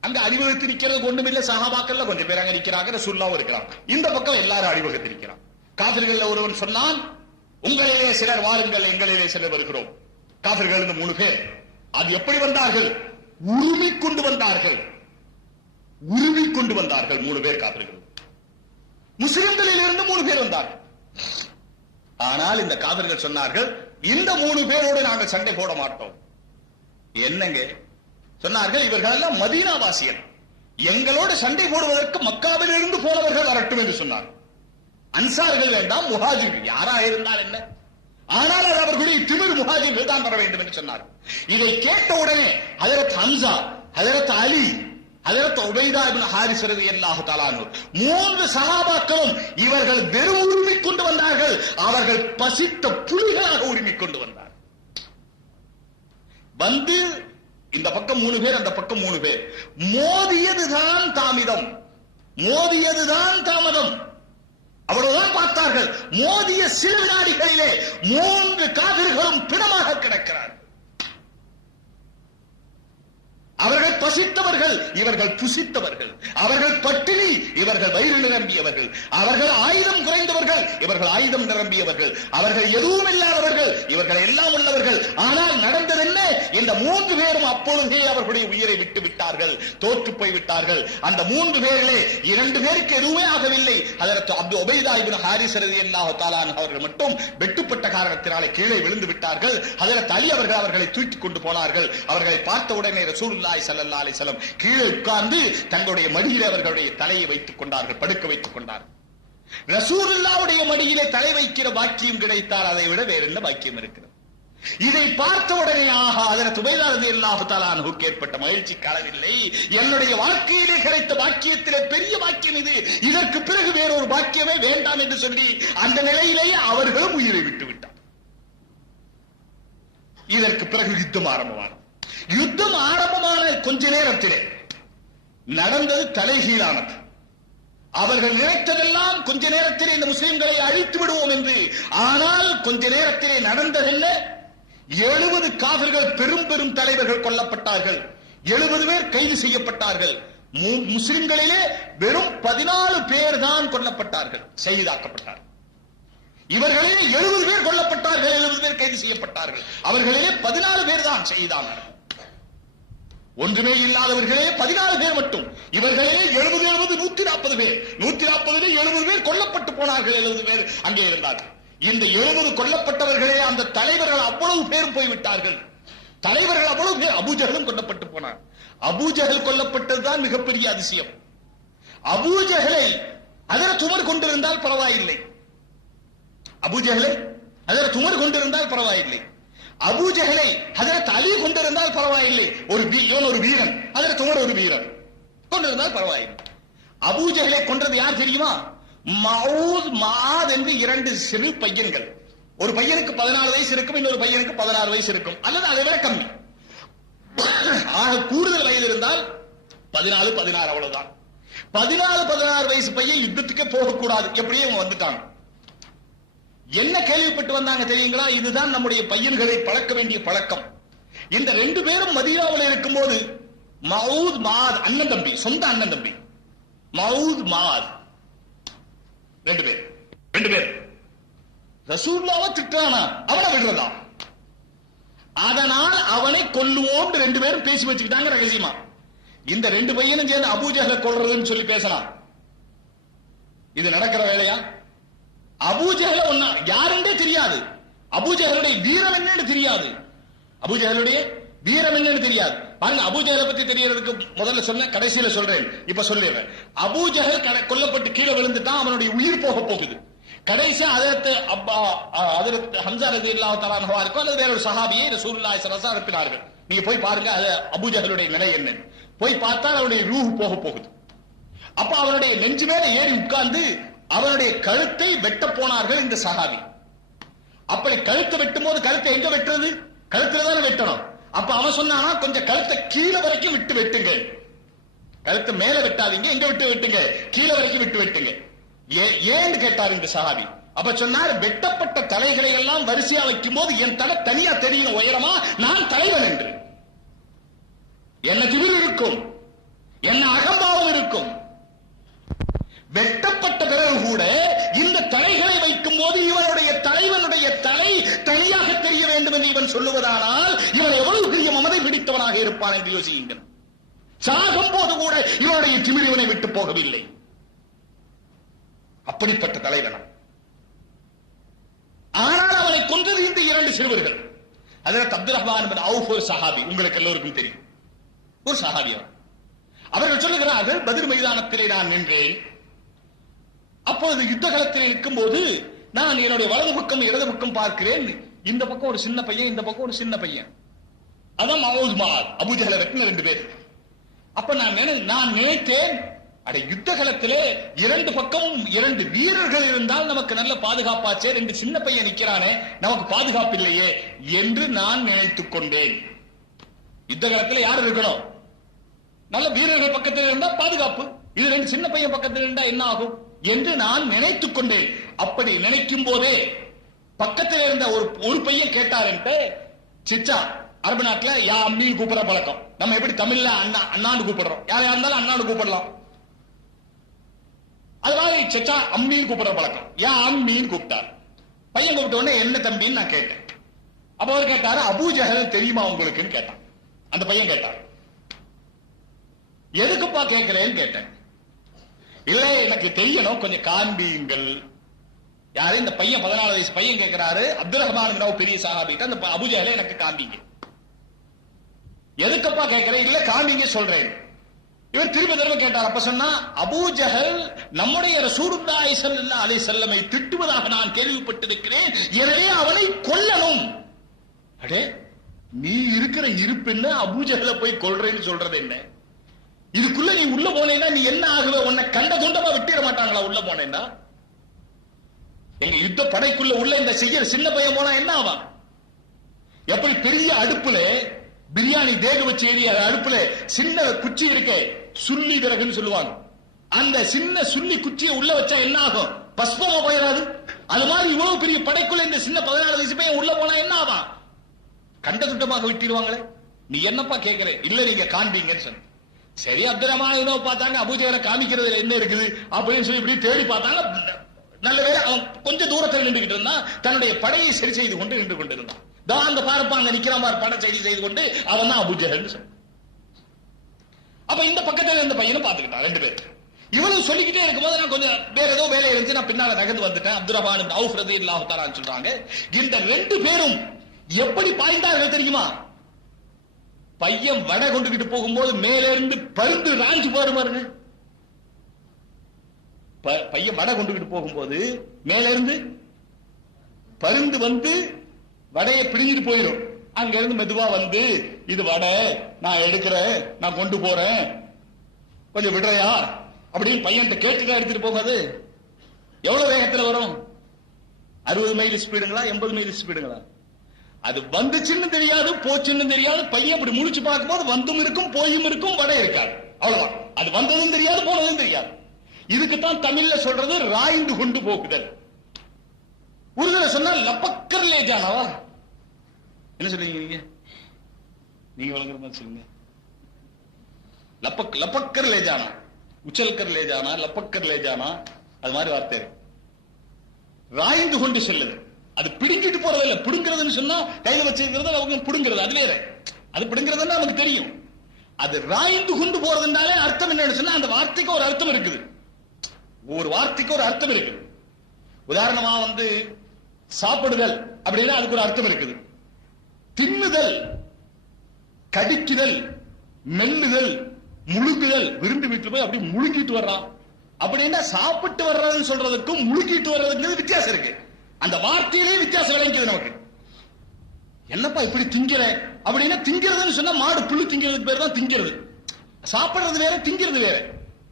அங்க அணிவகுத்து நிக்கிறது ஒண்ணும் இல்ல, சஹாபாக்கள்ல கொஞ்சம் பேர் அங்க நிக்கிறாங்க, ரசூலுல்லாஹ் இருக்கிறாங்க. இந்த பக்கம் எல்லாரும் அணிவகுத்து நிக்கிறாங்க. காபிர்கள் ஒருவன் சொன்னான், உங்களிலே சிலர் வாருங்கள், எங்களிலே சிலர் வருகிறோம். காபிர்கள் 3 பேர். அது எப்படி வந்தார்கள்? உருமிக்கொண்டு வந்தார்கள், உருவிக்கொண்டு வந்தார்கள். 3 பேர் காபிர்கள். முஸ்லிம்களில் இருந்து 3 பேர் வந்தார்கள். ஆனால் இந்த காபிர்கள் சொன்னார்கள், இந்த 3 பேரோடு நாங்கள் சண்டை போட மாட்டோம். என்னங்க சொன்னார்கள்? இவர்கள் எல்லாம் மதீனாவாசிகள், எங்களோடு சண்டை போடுவதற்கு மக்காவில் இருந்து போனவர்கள் வரட்டும் என்று சொன்னார். அன்சார்கள் வேண்டாம், முஹாஜிர்கள் யாரா இருந்தால் என்ன, ஆனால் அது அவர்களுடைய திமிர், முஹாஜிர்கள் தான் வர வேண்டும் என்று சொன்னார். இதை கேட்ட உடனே ஹஜரத் ஹம்சா, ஹஜரத் அலி, ஹஜரத் உபைதா இப்னு ஹாரிஸ் ரலியல்லாஹு தஆலா அன்ஹு 3 சஹாபாக்களும் இவர்கள் வெறும் உரிமை கொண்டு வந்தார்கள். அவர்கள் பசித்த புலிகளாக உரிமை கொண்டு வந்தார். வந்து இந்த பக்கம் 3 பேர், அந்த பக்கம் 3 பேர். மோதியதுதான் தாமதம், மோதியதுதான் தாமதம். அவ்வளவுதான் பார்த்தார்கள். மோதிய சில வினாடிகளிலே 3 காபிர்களும் பிணமாக கிடக்கிறார்கள். அவர்கள் பசித்தவர்கள், இவர்கள் புசித்தவர்கள். அவர்கள் பட்டினி, இவர்கள் வயிறு நிரம்பியவர்கள். அவர்கள் ஆயுதம் குறைந்தவர்கள், இவர்கள் ஆயுதம் நிரம்பியவர்கள். அவர்கள் எதுவும் இல்லாதவர்கள், இவர்கள் எல்லாம் உள்ளவர்கள். ஆனால் நடந்தது என்ன? இந்த 3 பேரும் அப்பொழுதே அவர்களுடைய உயிரை விட்டு விட்டார்கள், தோற்று போய் விட்டார்கள். அந்த 3 பேரிலே 2 பேருக்கு எதுவுமே ஆகவில்லை. ஹஜரத் அப்து உபைதா இப்னு ஹாரிஸ் ரலியல்லாஹு தஆலா அன்ஹு அவர்கள் மட்டும் வெட்டுப்பட்ட காரணத்தினாலே கீழே விழுந்து விட்டார்கள். ஹஜரத் அலி அவர்கள் அவர்களை தூக்கி கொண்டு போனார்கள். அவர்களை பார்த்த உடனே ரசூலுல்லாஹி ஸல்லல்லாஹு அலைஹி வஸல்லம் கீழே உட்கார்ந்து தங்களுடைய மடியிலே அவர்களுடைய தலையை வைத்துக் கொண்டார்கள், படுக்க வைத்துக் கொண்டார்கள். ரசூலுல்லாஹ்வுடைய மடியிலே தலை வைக்கிற பாக்கியம் கிடைத்தால் அதை விட வேற என்ன பாக்கியம் இருக்கிறது? இதை பார்த்த உடனே ஆஹா, ஹஜரத் உபைதா ரலியல்லாஹு தஆலா அன்ஹுக்கு ஏற்பட்ட மகிழ்ச்சி காலவில்லை. என்னுடைய வாழ்க்கையிலே கிடைத்த பாக்கியத்திலே பெரிய பாக்கியம் இது, இதற்கு பிறகு வேறொரு பாக்கியமே வேண்டாம் என்று சொல்லி அந்த நிலையிலேயே அவர்களும் உயிரை விட்டு விட்டார். இதற்கு பிறகு யுத்தம் ஆரம்பமானது. யுத்தம் ஆரம்பமான கொஞ்ச நேரத்திலே நடந்தது தலைகீழானது. அவர்கள் நினைத்ததெல்லாம் கொஞ்ச நேரத்திலே இந்த முஸ்லிம்களை அழித்து விடுவோம் என்று. ஆனால் கொஞ்ச நேரத்திலே நடந்தது என்ன? 70 காபிர்கள், பெரும் பெரும் தலைவர்கள் கொல்லப்பட்டார்கள். 70 பேர் கைது செய்யப்பட்டார்கள். முஸ்லிம்களிலே வெறும் 14 பேர் தான் கொல்லப்பட்டார்கள், ஷஹீதாக்கப்பட்டார்கள். இவர்களே 70 பேர் கொல்லப்பட்டார்கள், 70 பேர் கைது செய்யப்பட்டார்கள். அவர்களே 14 பேர் தான் செய்தார்கள். ஒன்றுமே இல்லாதவர்களே 14 பேர் மட்டும். இவர்களே 70 140 பேர். 140 70 பேர் கொல்லப்பட்டு போனார்கள். 70 பேர் அங்கே இருந்தார்கள். இந்த 70 கொல்லப்பட்டவர்களே அந்த தலைவர்கள் அவ்வளவு பேரும் போய்விட்டார்கள். தலைவர்கள் அவ்வளவு பேர். அபூஜஹலும் கொல்லப்பட்டு போனார். அபூஜஹல் கொல்லப்பட்டதுதான் மிகப்பெரிய அதிசயம். அபூஜஹலை ஹஜ்ரத் உமர் கொண்டிருந்தால் பரவாயில்லை. அபூஜஹலை ஹஜ்ரத் உமர் கொண்டிருந்தால் பரவாயில்லை. அபூஜஹலை ஹஜ்ரத் அலி கொண்டிருந்தால் பரவாயில்லை. ஒரு வீரன், ஹஜ்ரத் உமர் ஒரு வீரன் கொண்டிருந்தால் பரவாயில்லை. அபூஜஹலை கொன்றது யார் தெரியுமா? மவுத் மாத் என்று 2 சிறு பையன்கள். ஒரு பையனுக்கு 14 வயசு இருக்கும், இன்னொரு பையனுக்கு 16 வயசு இருக்கும், அல்லது அதை விட கம்மி. கூடுதல் வயது இருந்தால் 14 16 அவ்வளவுதான். 14 16 வயசு பையன் யுத்தத்துக்கே போகக்கூடாது. எப்படியே வந்துட்டாங்க. என்ன கேள்விப்பட்டு வந்தாங்க தெரியுங்களா? இதுதான் நம்முடைய பையன்களை பழக்க வேண்டிய பழக்கம். இந்த 2 பேரும் மதீனாவில் இருக்கும்போது மவுத் மாத் அண்ணன் தம்பி, சொந்த அண்ணன் தம்பி, மவுத் மாத் 2 பேர் ரசூலுல்லாஹ்வை திட்டானா அவனை விடுறதா? அதனால் அவனை கொல்லுவோம் 2 பேரும் பேசி வச்சுக்கிட்டாங்க ரகசியமா. இந்த 2 பையனும் சேர்ந்து அபூஜஹலை கொல்றதுன்னு சொல்லி பேசலாம். இது நடக்கிற வேலையா? அபூஜஹல ஒண்ணா யாருன்னே தெரியாது. அபூஜஹலுடைய வீரம் என்னன்னு தெரியாது. அபூஜஹலுடைய வீரம் என்னன்னு தெரியாது. பாருங்க, அபூஜஹலை பத்தி தெரியறதுக்கு முதல்ல சொன்ன, கடைசியில சொல்றேன். இப்ப சொல்லிடுறேன். அபூஜஹல் கொல்லப்பட்டு கீழே விழுந்துட்டான். அவனுடைய உயிர் போக போகுது. கடைசியா ஹஜ்ரத் ஹம்ஸா ரலியல்லாஹு தஆலா அன்ஹு இருக்கும், அல்லது வேற ஒரு சஹாபியை ரசூலுல்லாஹி ஸல்லல்லாஹு அலைஹி வஸல்லம் அனுப்பினார்கள். நீங்க போய் பாருங்க அபூஜஹலுடைய நிலை என்ன. போய் பார்த்தா அவனுடைய ரூஹ் போக போகுது. அப்ப அவனுடைய நெஞ்சு மேல ஏறி உட்கார்ந்து அவனுடைய கழுத்தை வெட்ட போனார்கள் இந்த சஹாபி. அப்படி கழுத்தை வெட்டும் போது கழுத்தை எங்க வெட்டுறது? கழுத்துல தானே வெட்டணும். அப்ப அவன் சொன்னானா, கொஞ்சம் கழுத்தை கீழே வரைக்கும் விட்டு வெட்டுங்க, கழுத்தை மேல வெட்டாதீங்க, எங்க விட்டு வெட்டுங்க, கீழே வரைக்கும் விட்டு வெட்டுங்க. ஏன்னு கேட்டார் இந்த சஹாபி. அப்ப சொன்னார், வெட்டப்பட்ட தலைகளை எல்லாம் வரிசையா வைக்கும் போது என் தலை தனியா தெரியும் உயரமா, நான் தலைவன் என்று. என்ன திமிர் இருக்கும், என்ன அகம்பாவம் இருக்கும். வெட்டப்பட்ட பிறகு கூட இந்த தலைகளை வைக்கும் போது இவனுடைய தலைவனுடைய தலை தனியாக தெரிய வேண்டும் என்று இவன் சொல்லுவதானால் இவன் எவ்வளவு பெரிய மமதை பிடித்தவனாக இருப்பான் என்று யோசியுங்கள். சாகும் போது கூட இவனுடைய திமிர் இவனை விட்டு போகவில்லை. அப்படிப்பட்ட தலைவன். ஆனால் அவனை கொன்றது இந்த 2 சிறுவர்கள். ஹஜ்ரத் அப்துல் ரஹ்மான் பின் அவுஃப் ஒரு சஹாபி, உங்களுக்கு எல்லோருக்கும் தெரியும், ஒரு சஹாபி. அவர்கள் சொல்லுகிறார்கள், பத்ர் மைதானத்திலே நான் நின்றேன். அப்போது யுத்த களத்தில் நிற்கும் போது நான் என்னுடைய வலது பக்கம் இடது பக்கம் பார்க்கிறேன். இந்த பக்கம் ஒரு சின்ன பையன், இந்த பக்கம் ஒரு சின்ன பையன். அதான் மவுத் மாத், அபூஜஹலை வெட்டின 2 பேர். அப்ப நான் நினைத்தேன், அட யுத்த களத்திலே 2 பக்கமும் 2 வீரர்கள் இருந்தால் நமக்கு நல்ல பாதுகாப்பாச்சே, 2 சின்ன பையன் நிக்கிறானே, நமக்கு பாதுகாப்பு இல்லையே என்று நான் நினைத்துக் கொண்டேன். யுத்த களத்தில் யார் இருக்கணும்? நல்ல வீரர்கள் பக்கத்தில் இருந்தா பாதுகாப்பு. இது 2 சின்ன பையன் பக்கத்தில் இருந்தா என்ன ஆகும் என்று நான் நினைத்துக் கொண்டேன். அப்படி நினைக்கும் போதே பக்கத்தில் இருந்த ஒரு பையன் கேட்டார், சிச்சா, அரபு நாட்டுல யா அம்மின்னு கூப்பிடுற பழக்கம். நம்ம எப்படி தமிழ்ல அண்ணாண்டு கூப்பிடுறோம், யாரையா இருந்தாலும் அண்ணாண்டு கூப்பிடலாம். அது மாதிரி சிச்சா அம்மின்னு கூப்பிடுற பழக்கம். யா அம்மின்னு கூப்பிட்டார். பையன் கூப்பிட்ட உடனே என்ன தம்பின்னு நான் கேட்டேன். அப்ப அவர் கேட்டாரு, அபூஜஹல் தெரியுமா உங்களுக்குன்னு கேட்டான். அந்த பையன் கேட்டார். எதுக்குப்பா கேட்கிறேன்னு கேட்டேன். இல்லை, எனக்கு தெரியணும், கொஞ்சம் காண்பியுங்கள். யாரு? இந்த பையன் 14 வயசு பையன் கேட்கிறாரு. அப்துல் ரஹ்மான் பெரிய சஹாபிட்ட அந்த அபூஜஹலை எனக்கு காண்பிங்க. எதுக்கப்பா கேட்கிறேன்? இல்ல காண்பிங்க சொல்றேன். இவர் திரும்ப கேட்டார். அப்ப சொன்னா, அபூஜஹல் நம்முடைய ரசூலுல்லாஹி ஸல்லல்லாஹு அலைஹி வஸல்லமை திட்டுவதாக நான் கேள்விப்பட்டிருக்கிறேன், எனவே அவனை கொல்லணும். அடே, நீ இருக்கிற இருப்புன்னு அபூஜஹலை போய் கொல்றேன்னு சொல்றது என்ன? இதுக்குள்ள நீ உள்ள போனேன்னா நீ என்ன ஆகுவ? உன்னை கண்ட துண்டமா விட்டிட மாட்டாங்களா உள்ள போனேன்னா? எங்க யுத்த படைக்குள்ள உள்ள இந்த செய்யற சின்ன பையன் போனா என்ன ஆவான்? எப்படி பெரிய அடுப்புல பிரியாணி தேக வச்சு ஏறிய அடுப்புல சின்ன குச்சி இருக்கே, சுள்ளி விறகுன்னு சொல்லுவாங்க. அந்த சின்ன சுள்ளி குச்சியை உள்ள வச்சா என்ன ஆகும்? பஸ்பமா போயிடாது. அது மாதிரி இவ்வளவு பெரிய படைக்குள்ள இந்த சின்ன 14 வயசு பையன் உள்ள போனா என்ன ஆவான்? கண்ட துண்டமாக விட்டிடுவாங்களே. நீ என்னப்பா கேட்கிற? இல்ல நீங்க காண்பீங்கன்னு சொன்ன. சரி, அப்துல் ரஹ்மான் பார்த்தாங்க, அபூஜஹலை காமிக்கிறது என்ன இருக்குது அப்படின்னு சொல்லி இப்படி தேடி பார்த்தாங்க. நல்ல வேளை அவன் கொஞ்சம் தூரத்தில் நின்றுகிட்டு இருந்தான், தன்னுடைய படையை சரி செய்து கொண்டு நின்று கொண்டிருந்தான். தான் அந்த பாரப்பாங்க நிக்கிறான் பார், படை சரி செய்து கொண்டு, அவன் தான் அபூஜஹல் சொன்னான். அப்ப இந்த பக்கத்துல இருந்த பையனை பாத்துக்கிட்டான் ரெண்டு பேர். இவனும் சொல்லிக்கிட்டே இருக்கும்போது நான் கொஞ்சம் வேற ஏதோ வேலை இருந்துச்சு, நான் பின்னால நகர்ந்து வந்துட்டேன். அப்துல் ரஹ்மான் இப்னு அவுஃப் ரலியல்லாஹு தஆலா சொல்றாங்க, இந்த ரெண்டு பேரும் எப்படி பாய்ந்தார்கள் தெரியுமா? பையன் வடை கொண்டுகிட்டு போகும்போது மேல இருந்து பருந்து ராஞ்சு பாருங்க. பையன் வடை கொண்டுகிட்டு போகும்போது மேல இருந்து பருந்து வந்து வடையை பிடிங்கிட்டு போயிடும். அங்க இருந்து மெதுவா வந்து, இது வடை நான் எடுக்கிறேன், நான் கொண்டு போறேன், கொஞ்சம் விடுறையா அப்படின்னு பையன் கேட்டுதான் எடுத்துட்டு போகாது. எவ்வளவு வேகத்துல வரும்? 60 மைல் ஸ்பீடுங்களா 80 மைல் ஸ்பீடுங்களா? அது வந்துச்சுன்னு தெரியாது, போச்சுன்னு தெரியாது. பையன் அப்படி முடிச்சு பார்க்கும் போது வந்தும் இருக்கும், போயும் இருக்கும், வடை இருக்காது. அவ்வளவுதான். அது வந்ததும் தெரியாது, போனதும் தெரியாது. இதுக்குத்தான் தமிழ்ல சொல்றது ராய்ந்து கொண்டு போகுதல். உருதுல சொன்னா லப்பக்கர் லேஜானவா. என்ன சொல்றீங்க நீங்க? நீங்க வழங்குற மாதிரி சொல்லுங்க. லப்பக்கர் லேஜானா, உச்சல்கர் லேஜானா, லப்பக்கர் லேஜானா, அது மாதிரி வார்த்தை ராய்ந்து கொண்டு செல்லுது. அது பிடிங்கிட்டு போறது இல்ல. பிடுங்கிறதுன்னு சொன்னா கையில வச்சிருக்கிறது அவங்க பிடுங்கிறது, அது வேற. அது பிடுங்கிறதுன்னா நமக்கு தெரியும். அது ராய்ந்து கொண்டு போறதுனாலே அர்த்தம் என்னன்னு சொன்னா, அந்த வார்த்தைக்கு ஒரு அர்த்தம் இருக்குது. ஒரு வார்த்தைக்கு ஒரு அர்த்தம் இருக்குது. உதாரணமா வந்து சாப்பிடுதல் அப்படின்னா அதுக்கு ஒரு அர்த்தம் இருக்குது. தின்னுதல், கடிக்குதல், மெல்லுதல், முழுங்குதல். விருந்து வீட்டுல போய் அப்படி முழுங்கிட்டு வர்றான் அப்படின்னா சாப்பிட்டு வர்றதுன்னு சொல்றதுக்கும் முழுங்கிட்டு வர்றதுக்கு வித்தியாசம் இருக்கு. அந்த வார்த்தையிலே வித்தியாசம் விளங்கிக்குது நமக்கு. என்னப்பா இப்படி திங்கிற அப்படின்னா, திங்கிறதுன்னு சொன்னா மாடு புல்லு திங்கிறதுக்கு பேர் தான் திங்கிறது. சாப்பிடுறது வேற, திங்கிறது வேற.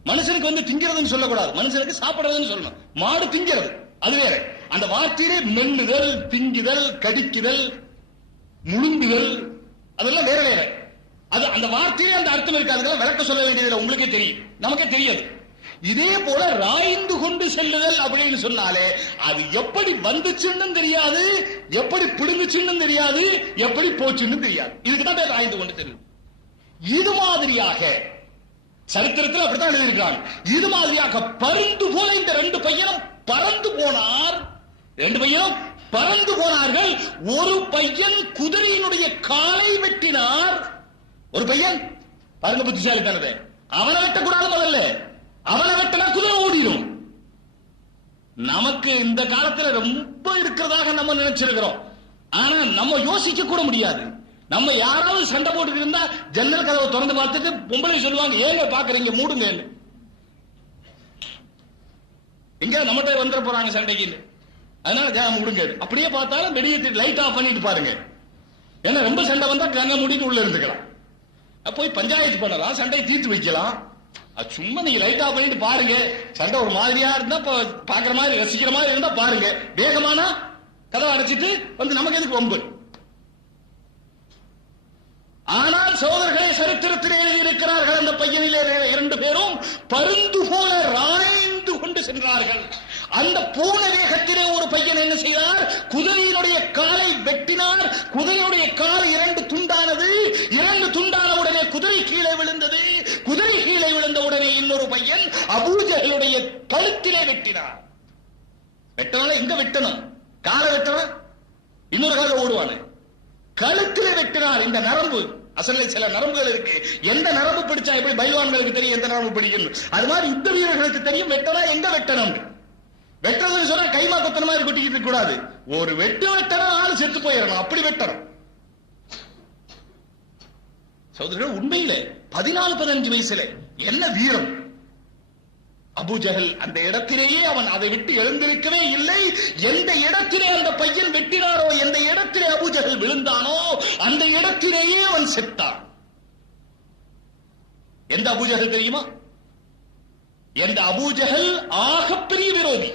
மனுஷனுக்கு வந்து திங்கிறதுன்னு சொல்லக்கூடாது, மனுஷனுக்கு சாப்பிடுறதுன்னு சொல்லணும். மாடு திங்கிறது அது வேற. அந்த வார்த்தையிலே மெல்லுதல், திங்குதல், கடிக்குதல், முழுங்குதல், அதெல்லாம் வேற வேற. அது அந்த வார்த்தையிலே அந்த அர்த்தம் இருக்கு. அதுக்கெல்லாம் விளக்க சொல்ல வேண்டியதில்லை, உங்களுக்கே தெரியும், நமக்கே தெரியாது. இதே போல ராய்ந்து கொண்டு செல்லுதல் அப்படின்னு சொன்னாலே அது எப்படி வந்துச்சுன்னு தெரியாது, எப்படி பிடுங்குச்சுன்னு தெரியாது, எப்படி போச்சுன்னு தெரியாது. இதுக்குதான் ராய்ந்து கொண்டு செல்லும். இது மாதிரியாக சரித்திரத்தில் அப்படித்தான் எழுதியிருக்கிறாங்க. இது மாதிரியாக பருந்து போல இந்த ரெண்டு பையனும் பறந்து போனார். ரெண்டு பையனும் பறந்து போனார்கள். ஒரு பையன் குதிரையினுடைய காலை வெட்டினார். ஒரு பையன் பாருங்க புத்திசாலித்தானது, அவனை வெட்டக்கூடாது முதல்ல. அவனை வெட்டினா குதிரை ஓடிடும். நமக்கு இந்த காலத்துல ரொம்ப இருக்கிறதாக நம்ம நினைச்சிருக்கிறோம். ஆனா நம்ம யோசிக்க கூட முடியாது. நம்ம யாராவது சண்டை போட்டு இருந்தா ஜன்னல் கதவை திறந்து பார்த்துட்டு பொம்பளை சொல்லுவாங்க, ஏங்க பாக்குறீங்க, மூடுங்க. எங்க நம்மகிட்ட வந்துட போறாங்க சண்டைக்கு, அதனால ஜாம மூடுங்க. அப்படியே பார்த்தாலும் வெளியே லைட் ஆஃப் பண்ணிட்டு பாருங்க. ஏன்னா ரொம்ப சண்டை வந்தா ஜன்னல் மூடிட்டு உள்ள இருந்துக்கலாம். போய் பஞ்சாயத்து பண்ணலாம், சண்டையை தீர்த்து வைக்கலாம். சும்மா நீங்க லைட் ஆஃப் பண்ணிட்டு பாருங்க. சண்டை ஒரு மாதிரியா இருந்தா பாக்குற மாதிரி ரசிக்கிற மாதிரி இருந்தா பாருங்க. வேகமானா கதவை அடைச்சிட்டு வந்து நமக்கு எதுக்கு வம்பு. ஆனால் சோதரர்களே, சரித்திரத்தில் எழுதியிருக்கிறார்கள், அந்த பையனிலே இரண்டு பேரும் பருந்து போல ராய்ந்து கொண்டு சென்றார்கள். அந்த போன வேகத்திலே ஒரு பையன் என்ன செய்தார்? குதிரையினுடைய காலை வெட்டினார். குதிரையுடைய கால் இரண்டு துண்டானது. இரண்டு துண்டான உடனே குதிரை கீழே விழுந்தது. குதிரை கீழே விழுந்த உடனே இன்னொரு பையன் அபூஜஹலுடைய கழுத்திலே வெட்டினார். வெட்டனால எங்க வெட்டணும்? காலை வெட்டணும், இன்னொரு கால ஓடுவானு. கழுத்திலே வெட்டினார். இந்த நரம்பு, அசல்ல சில நரம்புகள் இருக்கு. எந்த நரம்பு பிடிச்சா எப்படி பைல்வான்களுக்கு தெரியும் எந்த நரம்பு பிடிக்கும், அது மாதிரி யுத்த வீரர்களுக்கு தெரியும் வெட்டனா எங்க வெட்டணும். வெட்டுறதுன்னு சொன்னா கைமா கொத்தன மாதிரி கொட்டிக்கிட்டு இருக்க கூடாது. ஒரு வெட்டு வெட்டனா ஆளு செத்து போயிடணும், அப்படி வெட்டணும். சகோதரர்கள், உண்மையிலே 14-15 வயசுல என்ன வீரம்! அபூஜஹல் அந்த இடத்திலேயே அவன் அதை விட்டு எழுந்திருக்கவே இல்லை. எந்த இடத்திலே அந்த பையன் வெட்டினாரோ, எந்த இடத்திலே அபூஜஹல் விழுந்தானோ, அந்த இடத்திலேயே அவன் செத்தான். எந்த அபூஜஹல் தெரியுமா? எந்த அபூஜஹல் ஆகப்பெரிய விரோதி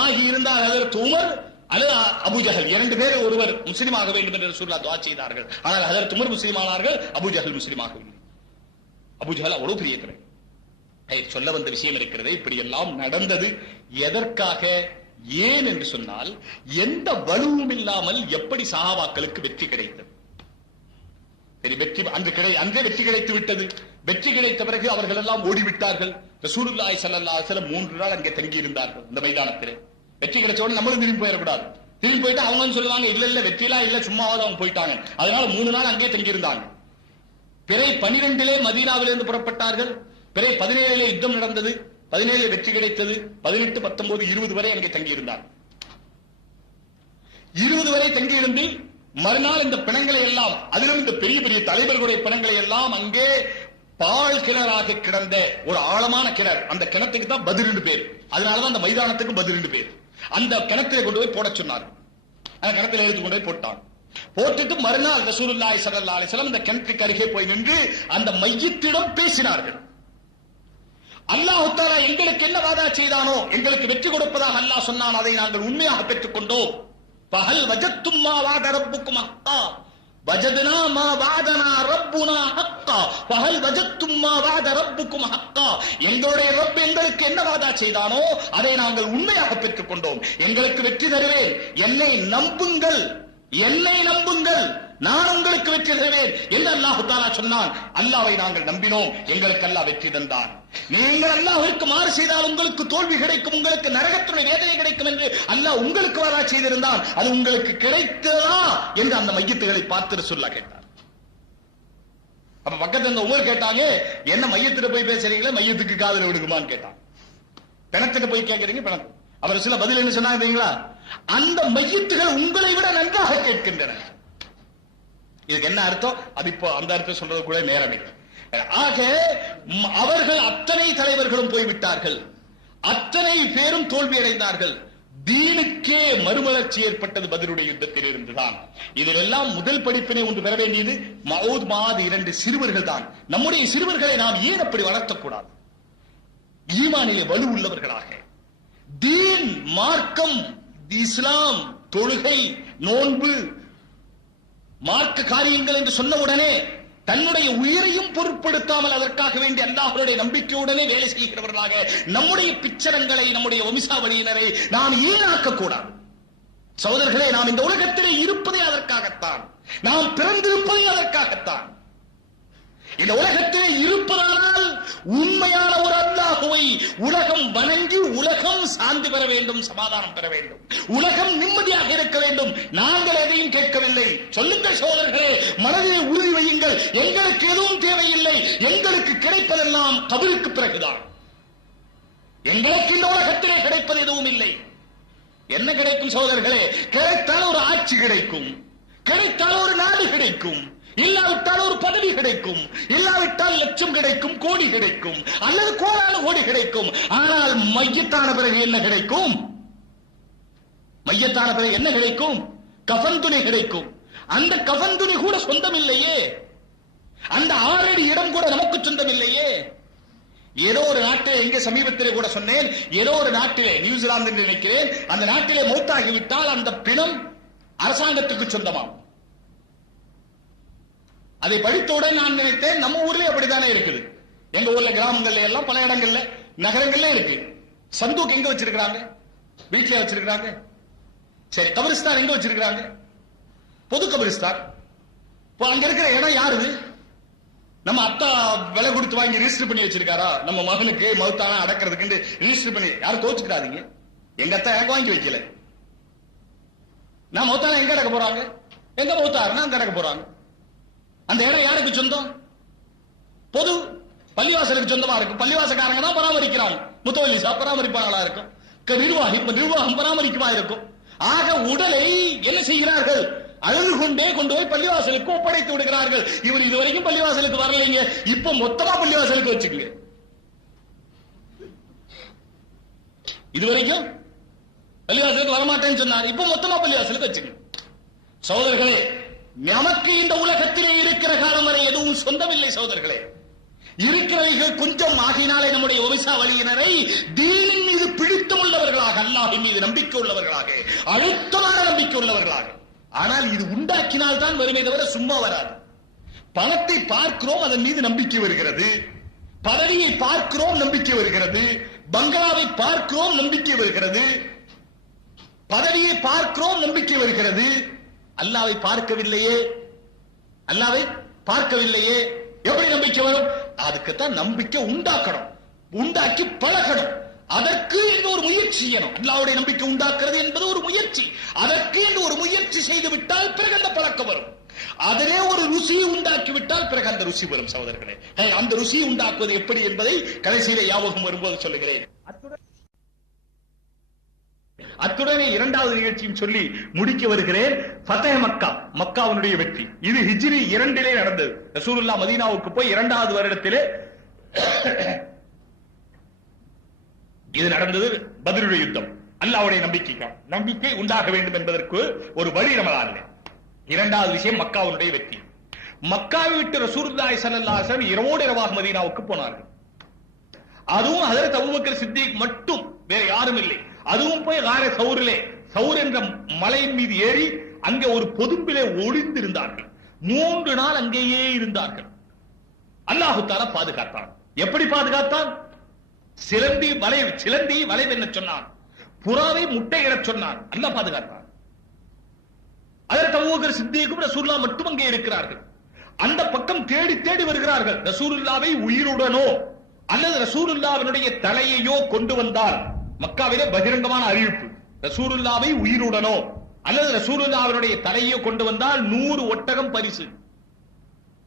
ஆகி இருந்தால் ஹஜரத் உமர் அல்லது அபூஜஹல் இரண்டு பேர் ஒருவர் முஸ்லிமாக வேண்டும் என்று ரசூலுல்லாஹ் துஆ செய்தார்கள். ஆனால் ஹஜரத் உமர் முஸ்லிமானார்கள், அபூஜஹல் முஸ்லிமாகவில்லை. அபூஜஹல் அவ்வளவு பெரிய துறை. சொல்ல வந்த விஷயம் இருக்கிறது. இப்படி எல்லாம் நடந்தது எதற்காக, ஏன் என்று சொன்னால், எந்த வலுவும் இல்லாமல் எப்படி சஹாபாக்களுக்கு வெற்றி கிடைத்தது. சரி, வெற்றி அன்றே வெற்றி கிடைத்து விட்டது. வெற்றி கிடைத்த பிறகு அவர்கள் எல்லாம் ஓடிவிட்டார்கள். ரசூலுல்லாஹி ஸல்லல்லாஹு அலைஹி வஸல்லம் 3 நாள் அங்கே தங்கி இருந்தார்கள் அந்த மைதானத்திலே. வெற்றி கிடைச்ச உடனே நம்மளும் திரும்பி போயிடக்கூடாது. திரும்பி போயிட்டு அவங்க சொல்லுவாங்க இல்ல வெற்றிலாம் இல்ல சும்மாவது அவங்க போயிட்டாங்க. அதனால 3 நாள் அங்கே தங்கி இருந்தாங்க. பிறை 12 மதீனாவிலிருந்து புறப்பட்டார்கள். பிறை 17 யுத்தம் நடந்தது. 17 வெற்றி கிடைத்தது. 18, 19, 20 வரை அங்கே தங்கி இருந்தார். 20 வரை தங்கியிருந்து மறுநாள் இந்த பிணங்களை எல்லாம், அதிலும் இந்த பெரிய பெரிய தலைவர்களுடைய பிணங்களை எல்லாம் அங்கே பால் கிணறாக கிடந்த ஒரு ஆழமான கிணறு, அந்த கிணத்துக்கு தான் பதில் பேர். அதனாலதான் அந்த மைதானத்துக்கு பதில் பேர். அந்த கிணத்திலே கொண்டு போய் போட சொன்னார். அந்த கிணத்துல எடுத்து கொண்டு போய் போட்டான். போட்டுட்டு மறுநாள் ரசூலுல்லாஹி ஸல்லல்லாஹு அலைஹி வஸல்லம் அந்த கிணற்றுக்கு அருகே போய் நின்று அந்த மையத்திடம் பேசினார்கள். அல்லாஹ் தஆலா எங்களுக்கு என்ன வாதா செய்தானோ, எங்களுக்கு வெற்றி கொடுப்பதாக அல்லாஹ் சொன்னான், அதை நாங்கள் உண்மையாக பெற்றுக் கொண்டோம். பஹல் வஜத்தும் மா வாத ரப்புக்கும் ஹக்கா வஜத்னா மா வாதனா ரப்புனா ஹக்கா பஹல் வஜத்தும் மா வாத ரப்புக்கும் ஹக்கா. எங்களுடைய ரப் எங்களுக்கு என்ன வாதா செய்தானோ அதை நாங்கள் உண்மையாக பெற்றுக் கொண்டோம். எங்களுக்கு வெற்றி தருவேன், என்னை நம்புங்கள், என்னை நம்புங்கள், நான் உங்களுக்கு வெற்றி தருவேன் என்று அல்லாஹ் தஆலா சொன்னான். அல்லாஹ்வை நாங்கள் நம்பினோம், எங்களுக்கு அல்லாஹ் வெற்றி தந்தான். நீங்கள் அல்லாஹ்விற்கு மாறு செய்தால் உங்களுக்கு தோல்வி கிடைக்கும், உங்களுக்கு நரகத்துடைய வேதனை கிடைக்கும் என்று அல்லாஹ் உங்களுக்கு வாரா செய்திருந்தான். அது உங்களுக்கு கிடைத்ததா என்று அந்த மையத்துகளை பார்த்து ரசூலுல்லாஹ் கேட்டார். அப்ப பக்கத்துல இருந்த உமர் கேட்டாங்க, என்ன மையத்துல போய் பேசுறீங்களா, மையத்துக்கு காதுல விடுக்குமான்னு கேட்டான். பிணத்துக்கு போய் கேட்கறீங்க பிணத்து. அவர் சில பதில் என்ன சொன்னாங்க, அந்த மையத்துகள் உங்களை விட நன்றாக கேட்கின்றன. இதுக்கு என்ன அர்த்தம், அது இப்போ அந்த அர்த்தம் சொல்றது கூட நேரம் இல்லை. ஆக அவர்கள் அத்தனை தலைவர்களும் போய்விட்டார்கள், அத்தனை பேரும் தோல்வி அடைந்தார்கள். தீனுக்கே மறுமலர்ச்சி ஏற்பட்டது பதிலுடைய யுத்தத்தில் இருந்துதான். இதிலெல்லாம் முதல் படிப்பினை ஒன்று பெற வேண்டியது மவுத் மாத் 2 சிறுவர்கள் தான். நம்முடைய சிறுவர்களை நாம் ஏன் அப்படி வளர்த்தக்கூடாது? ஈமானிலே வலு உள்ளவர்களாக, தீன், மார்க்கம், இஸ்லாம், தொழுகை, நோன்பு, மார்க்க காரியங்கள் என்று சொன்ன உடனே தன்னுடைய உயிரையும் பொருட்படுத்தாமல் அதற்காக வேண்டி அல்லாஹ்வுடைய நம்பிக்கையுடனே வேலை செய்கிறவர்களாக நம்முடைய பிச்சரங்களை, நம்முடைய வம்சாவளியினரை நாம் ஈனாக்க கூடாது. சகோதரர்களே, நாம் இந்த உலகத்திலே இருப்பதே அதற்காகத்தான், நாம் பிறந்திருப்பதே அதற்காகத்தான். இந்த உலகத்திலே இருப்பதானால் உண்மையான ஒரு அல்லாஹ்வை உலகம் வணங்கி உலகம் சாந்தி பெற வேண்டும், சமாதானம் பெற வேண்டும், உலகம் நிம்மதியாக இருக்க வேண்டும். நாங்கள் எதையும் கேட்கவில்லை. சொல்லுங்கள் சகோதரர்களே, மனதிலே உறுதி வையுங்கள், எங்களுக்கு எதுவும் தேவையில்லை. எங்களுக்கு கிடைப்பதெல்லாம் கபருக்கு பிறகுதான். எங்களுக்கு இந்த உலகத்திலே கிடைப்பது எதுவும் இல்லை. என்ன கிடைக்கும் சகோதரர்களே? கிடைத்தால் ஒரு ஆட்சி கிடைக்கும், கிடைத்தால் ஒரு நாடு கிடைக்கும், இல்லாவிட்டால் ஒரு பதவி கிடைக்கும், இல்லாவிட்டால் லட்சம் கிடைக்கும், கோடி கிடைக்கும், அல்லது கோடான கோடி கிடைக்கும். ஆனால் மையத்தான பிறகு என்ன கிடைக்கும்? மையத்தான பிறகு என்ன கிடைக்கும்? கஃன் துணி கிடைக்கும். அந்த கஃன் துணி கூட சொந்தம் இல்லையே, அந்த 6 அடி இடம் கூட நமக்கு சொந்தம் இல்லையே. ஏதோ ஒரு நாட்டிலே, இங்கே சமீபத்திலே கூட சொன்னேன், ஏதோ ஒரு நாட்டிலே, நியூசிலாந்து என்று நினைக்கிறேன், அந்த நாட்டிலே மௌத்தாகிவிட்டால் அந்த பிணம் அரசாங்கத்துக்கு சொந்தமாகும். அதை படித்தவுடன் நான் நினைத்தேன், நம்ம ஊர்லயே அப்படித்தானே இருக்குது. எங்க ஊர்ல கிராமங்கள்ல எல்லாம், பல இடங்கள்ல, நகரங்கள்ல இருக்கு. சந்தூக் எங்க வச்சிருக்காங்க? வீட்டிலே வச்சிருக்காங்க. சரி, கபிரிஸ்தான் எங்க வச்சிருக்காங்க? பொது கபிரிஸ்தான். அங்க இருக்கிற இடம் யாருது? நம்ம அத்தா விலை கொடுத்து வாங்கி ரிஜிஸ்டர் பண்ணி வச்சிருக்காரா? நம்ம மகனுக்கு மௌத்தான அடக்கிறதுக்கு ரிஜிஸ்டர் பண்ணி. யாரும் தோச்சுக்கிறாதீங்க, எங்க அத்தா எனக்கு வாங்கி வைக்கல. நான் மௌத்தான எங்க அடக்க போறாங்க? எங்க மௌத்தாருன்னா அங்க அடக்க போறாங்க. அந்த இடம் யாருக்கு சொந்தம்? பொது பள்ளிவாசலுக்கு சொந்தமா இருக்கும். பள்ளிவாசக்காரங்க தான் பராமரிக்கிறாங்க. முத்தவல்லி சாப் பராமரிப்பாங்களா இருக்கும், நிர்வாகம் பராமரிக்குமா இருக்கும். ஆக உடலை என்ன செய்கிறார்கள்? அழுது கொண்டே கொண்டு போய் பள்ளிவாசலுக்கு ஒப்படைத்து விடுகிறார்கள். இவர் இதுவரைக்கும் பள்ளிவாசலுக்கு வரலைங்க, இப்ப மொத்தமா பள்ளிவாசலுக்கு வச்சுக்கங்க. இதுவரைக்கும் பள்ளிவாசலுக்கு வரமாட்டேன்னு சொன்னார், இப்ப மொத்தமா பள்ளிவாசலுக்கு வச்சுக்கங்க. சகோதரர்களே, நமக்கு இந்த உலகத்திலே இருக்கிற காலம் வரை எதுவும் சொந்தமில்லை சகோதரர்களே. இருக்கிறவைகள் கொஞ்சம் ஆகினாலே நம்முடைய வம்சாவளியினரை தீனின் மீது பிடித்தம் உள்ளவர்களாக, அல்லாஹ்வின் மீது நம்பிக்கை உள்ளவர்களாக, அழுத்தமான நம்பிக்கை உள்ளவர்களாக. ஆனால் இது உண்டாக்கினால் தான் வருமே தவிர சும்மா வராது. பணத்தை பார்க்கிறோம், அதன் மீது நம்பிக்கை வருகிறது. பதவியை பார்க்கிறோம், நம்பிக்கை வருகிறது. பங்களாவை பார்க்கிறோம், நம்பிக்கை வருகிறது. பதவியை பார்க்கிறோம், நம்பிக்கை வருகிறது. அல்லாஹ்வை பார்க்கவில்லையே, அல்லாஹ்வை பார்க்கவில்லையே, எப்படி நம்பிக்கை வரும்? அதுக்குத்தான் நம்பிக்கை உண்டாக்கணும். உண்டாக்கி பழகணும். அதற்கு என்று ஒரு முயற்சி செய்யணும். அல்லாஹ்வுடைய நம்பிக்கை உண்டாக்குறது என்பது ஒரு முயற்சி. அதற்கு என்று ஒரு முயற்சி செய்து விட்டால் பிறகு அந்த பழக்கம் வரும். அதிலே ஒரு ருசியை உண்டாக்கி விட்டால் பிறகு அந்த ருசி வரும். சகோதரர்களே, அந்த ருசியை உண்டாக்குவது எப்படி என்பதை கடைசியிலே ஞாபகம் வரும்போது சொல்லுகிறேன். அத்துடனே இரண்டாவது நிகழ்ச்சியும் சொல்லி முடிக்க வருகிறேன். ஃபத்ஹ் மக்கா, மக்காவுடைய வெற்றி. இது ஹிஜ்ரி 2 நடந்தது. ரசூலுல்லாஹ் மதீனாவுக்கு போய் 2வது வருடத்திலே இது நடந்தது. பத்ருடைய யுத்தம். அல்லாஹ்வுடைய நம்பிக்கை உண்டாக வேண்டும் என்பதற்கு ஒரு வழி ரமலானிலே. 2வது விஷயம் மக்காவுடைய வெற்றி. மக்காவை விட்டு ரசூலுல்லாஹி ஸல்லல்லாஹு அலைஹி வஸல்லம் இரவோடு இரவாக மதீனாவுக்கு போனார்கள். அதுவும் ஹஜ்ரத் அபூபக்கர் சித்திக் மட்டும், வேற யாரும் இல்லை. அதுவும் போய் காரே சௌர் என்ற மலையின் மீது ஏறி அங்கே ஒரு பொதும்பிலே ஒளிந்திருந்தார்கள். 3 நாள் அங்கேயே இருந்தார்கள். அல்லாஹ் தஆலா பாதுகாத்தான். எப்படி பாதுகாத்தான்? சிலந்தி வலை என்ன சொன்னான்? புறாவை முட்டையிடச் சொன்னான். அல்லாஹ் பாதுகாத்தான். ஹஜ்ரத் அபூபக்கர் சித்திக்கும் ரசூலுல்லாஹ் மட்டும் அங்கே இருக்கிறார்கள். அந்த பக்கம் தேடி தேடி வருகிறார்கள். ரசூலுல்லாவை உயிருடனோ அல்லது ரசூலுல்லாஹ்வினுடைய தலையையோ கொண்டு வந்தால், மக்காவிலே பகிரங்கமான அறிவிப்பு, ரசூலுல்லாவை உயிருடனோ அல்லது ரசூலுல்லாஹ்வினுடைய தலையையோ கொண்டு வந்தால் 100 ஒட்டகம் பரிசு.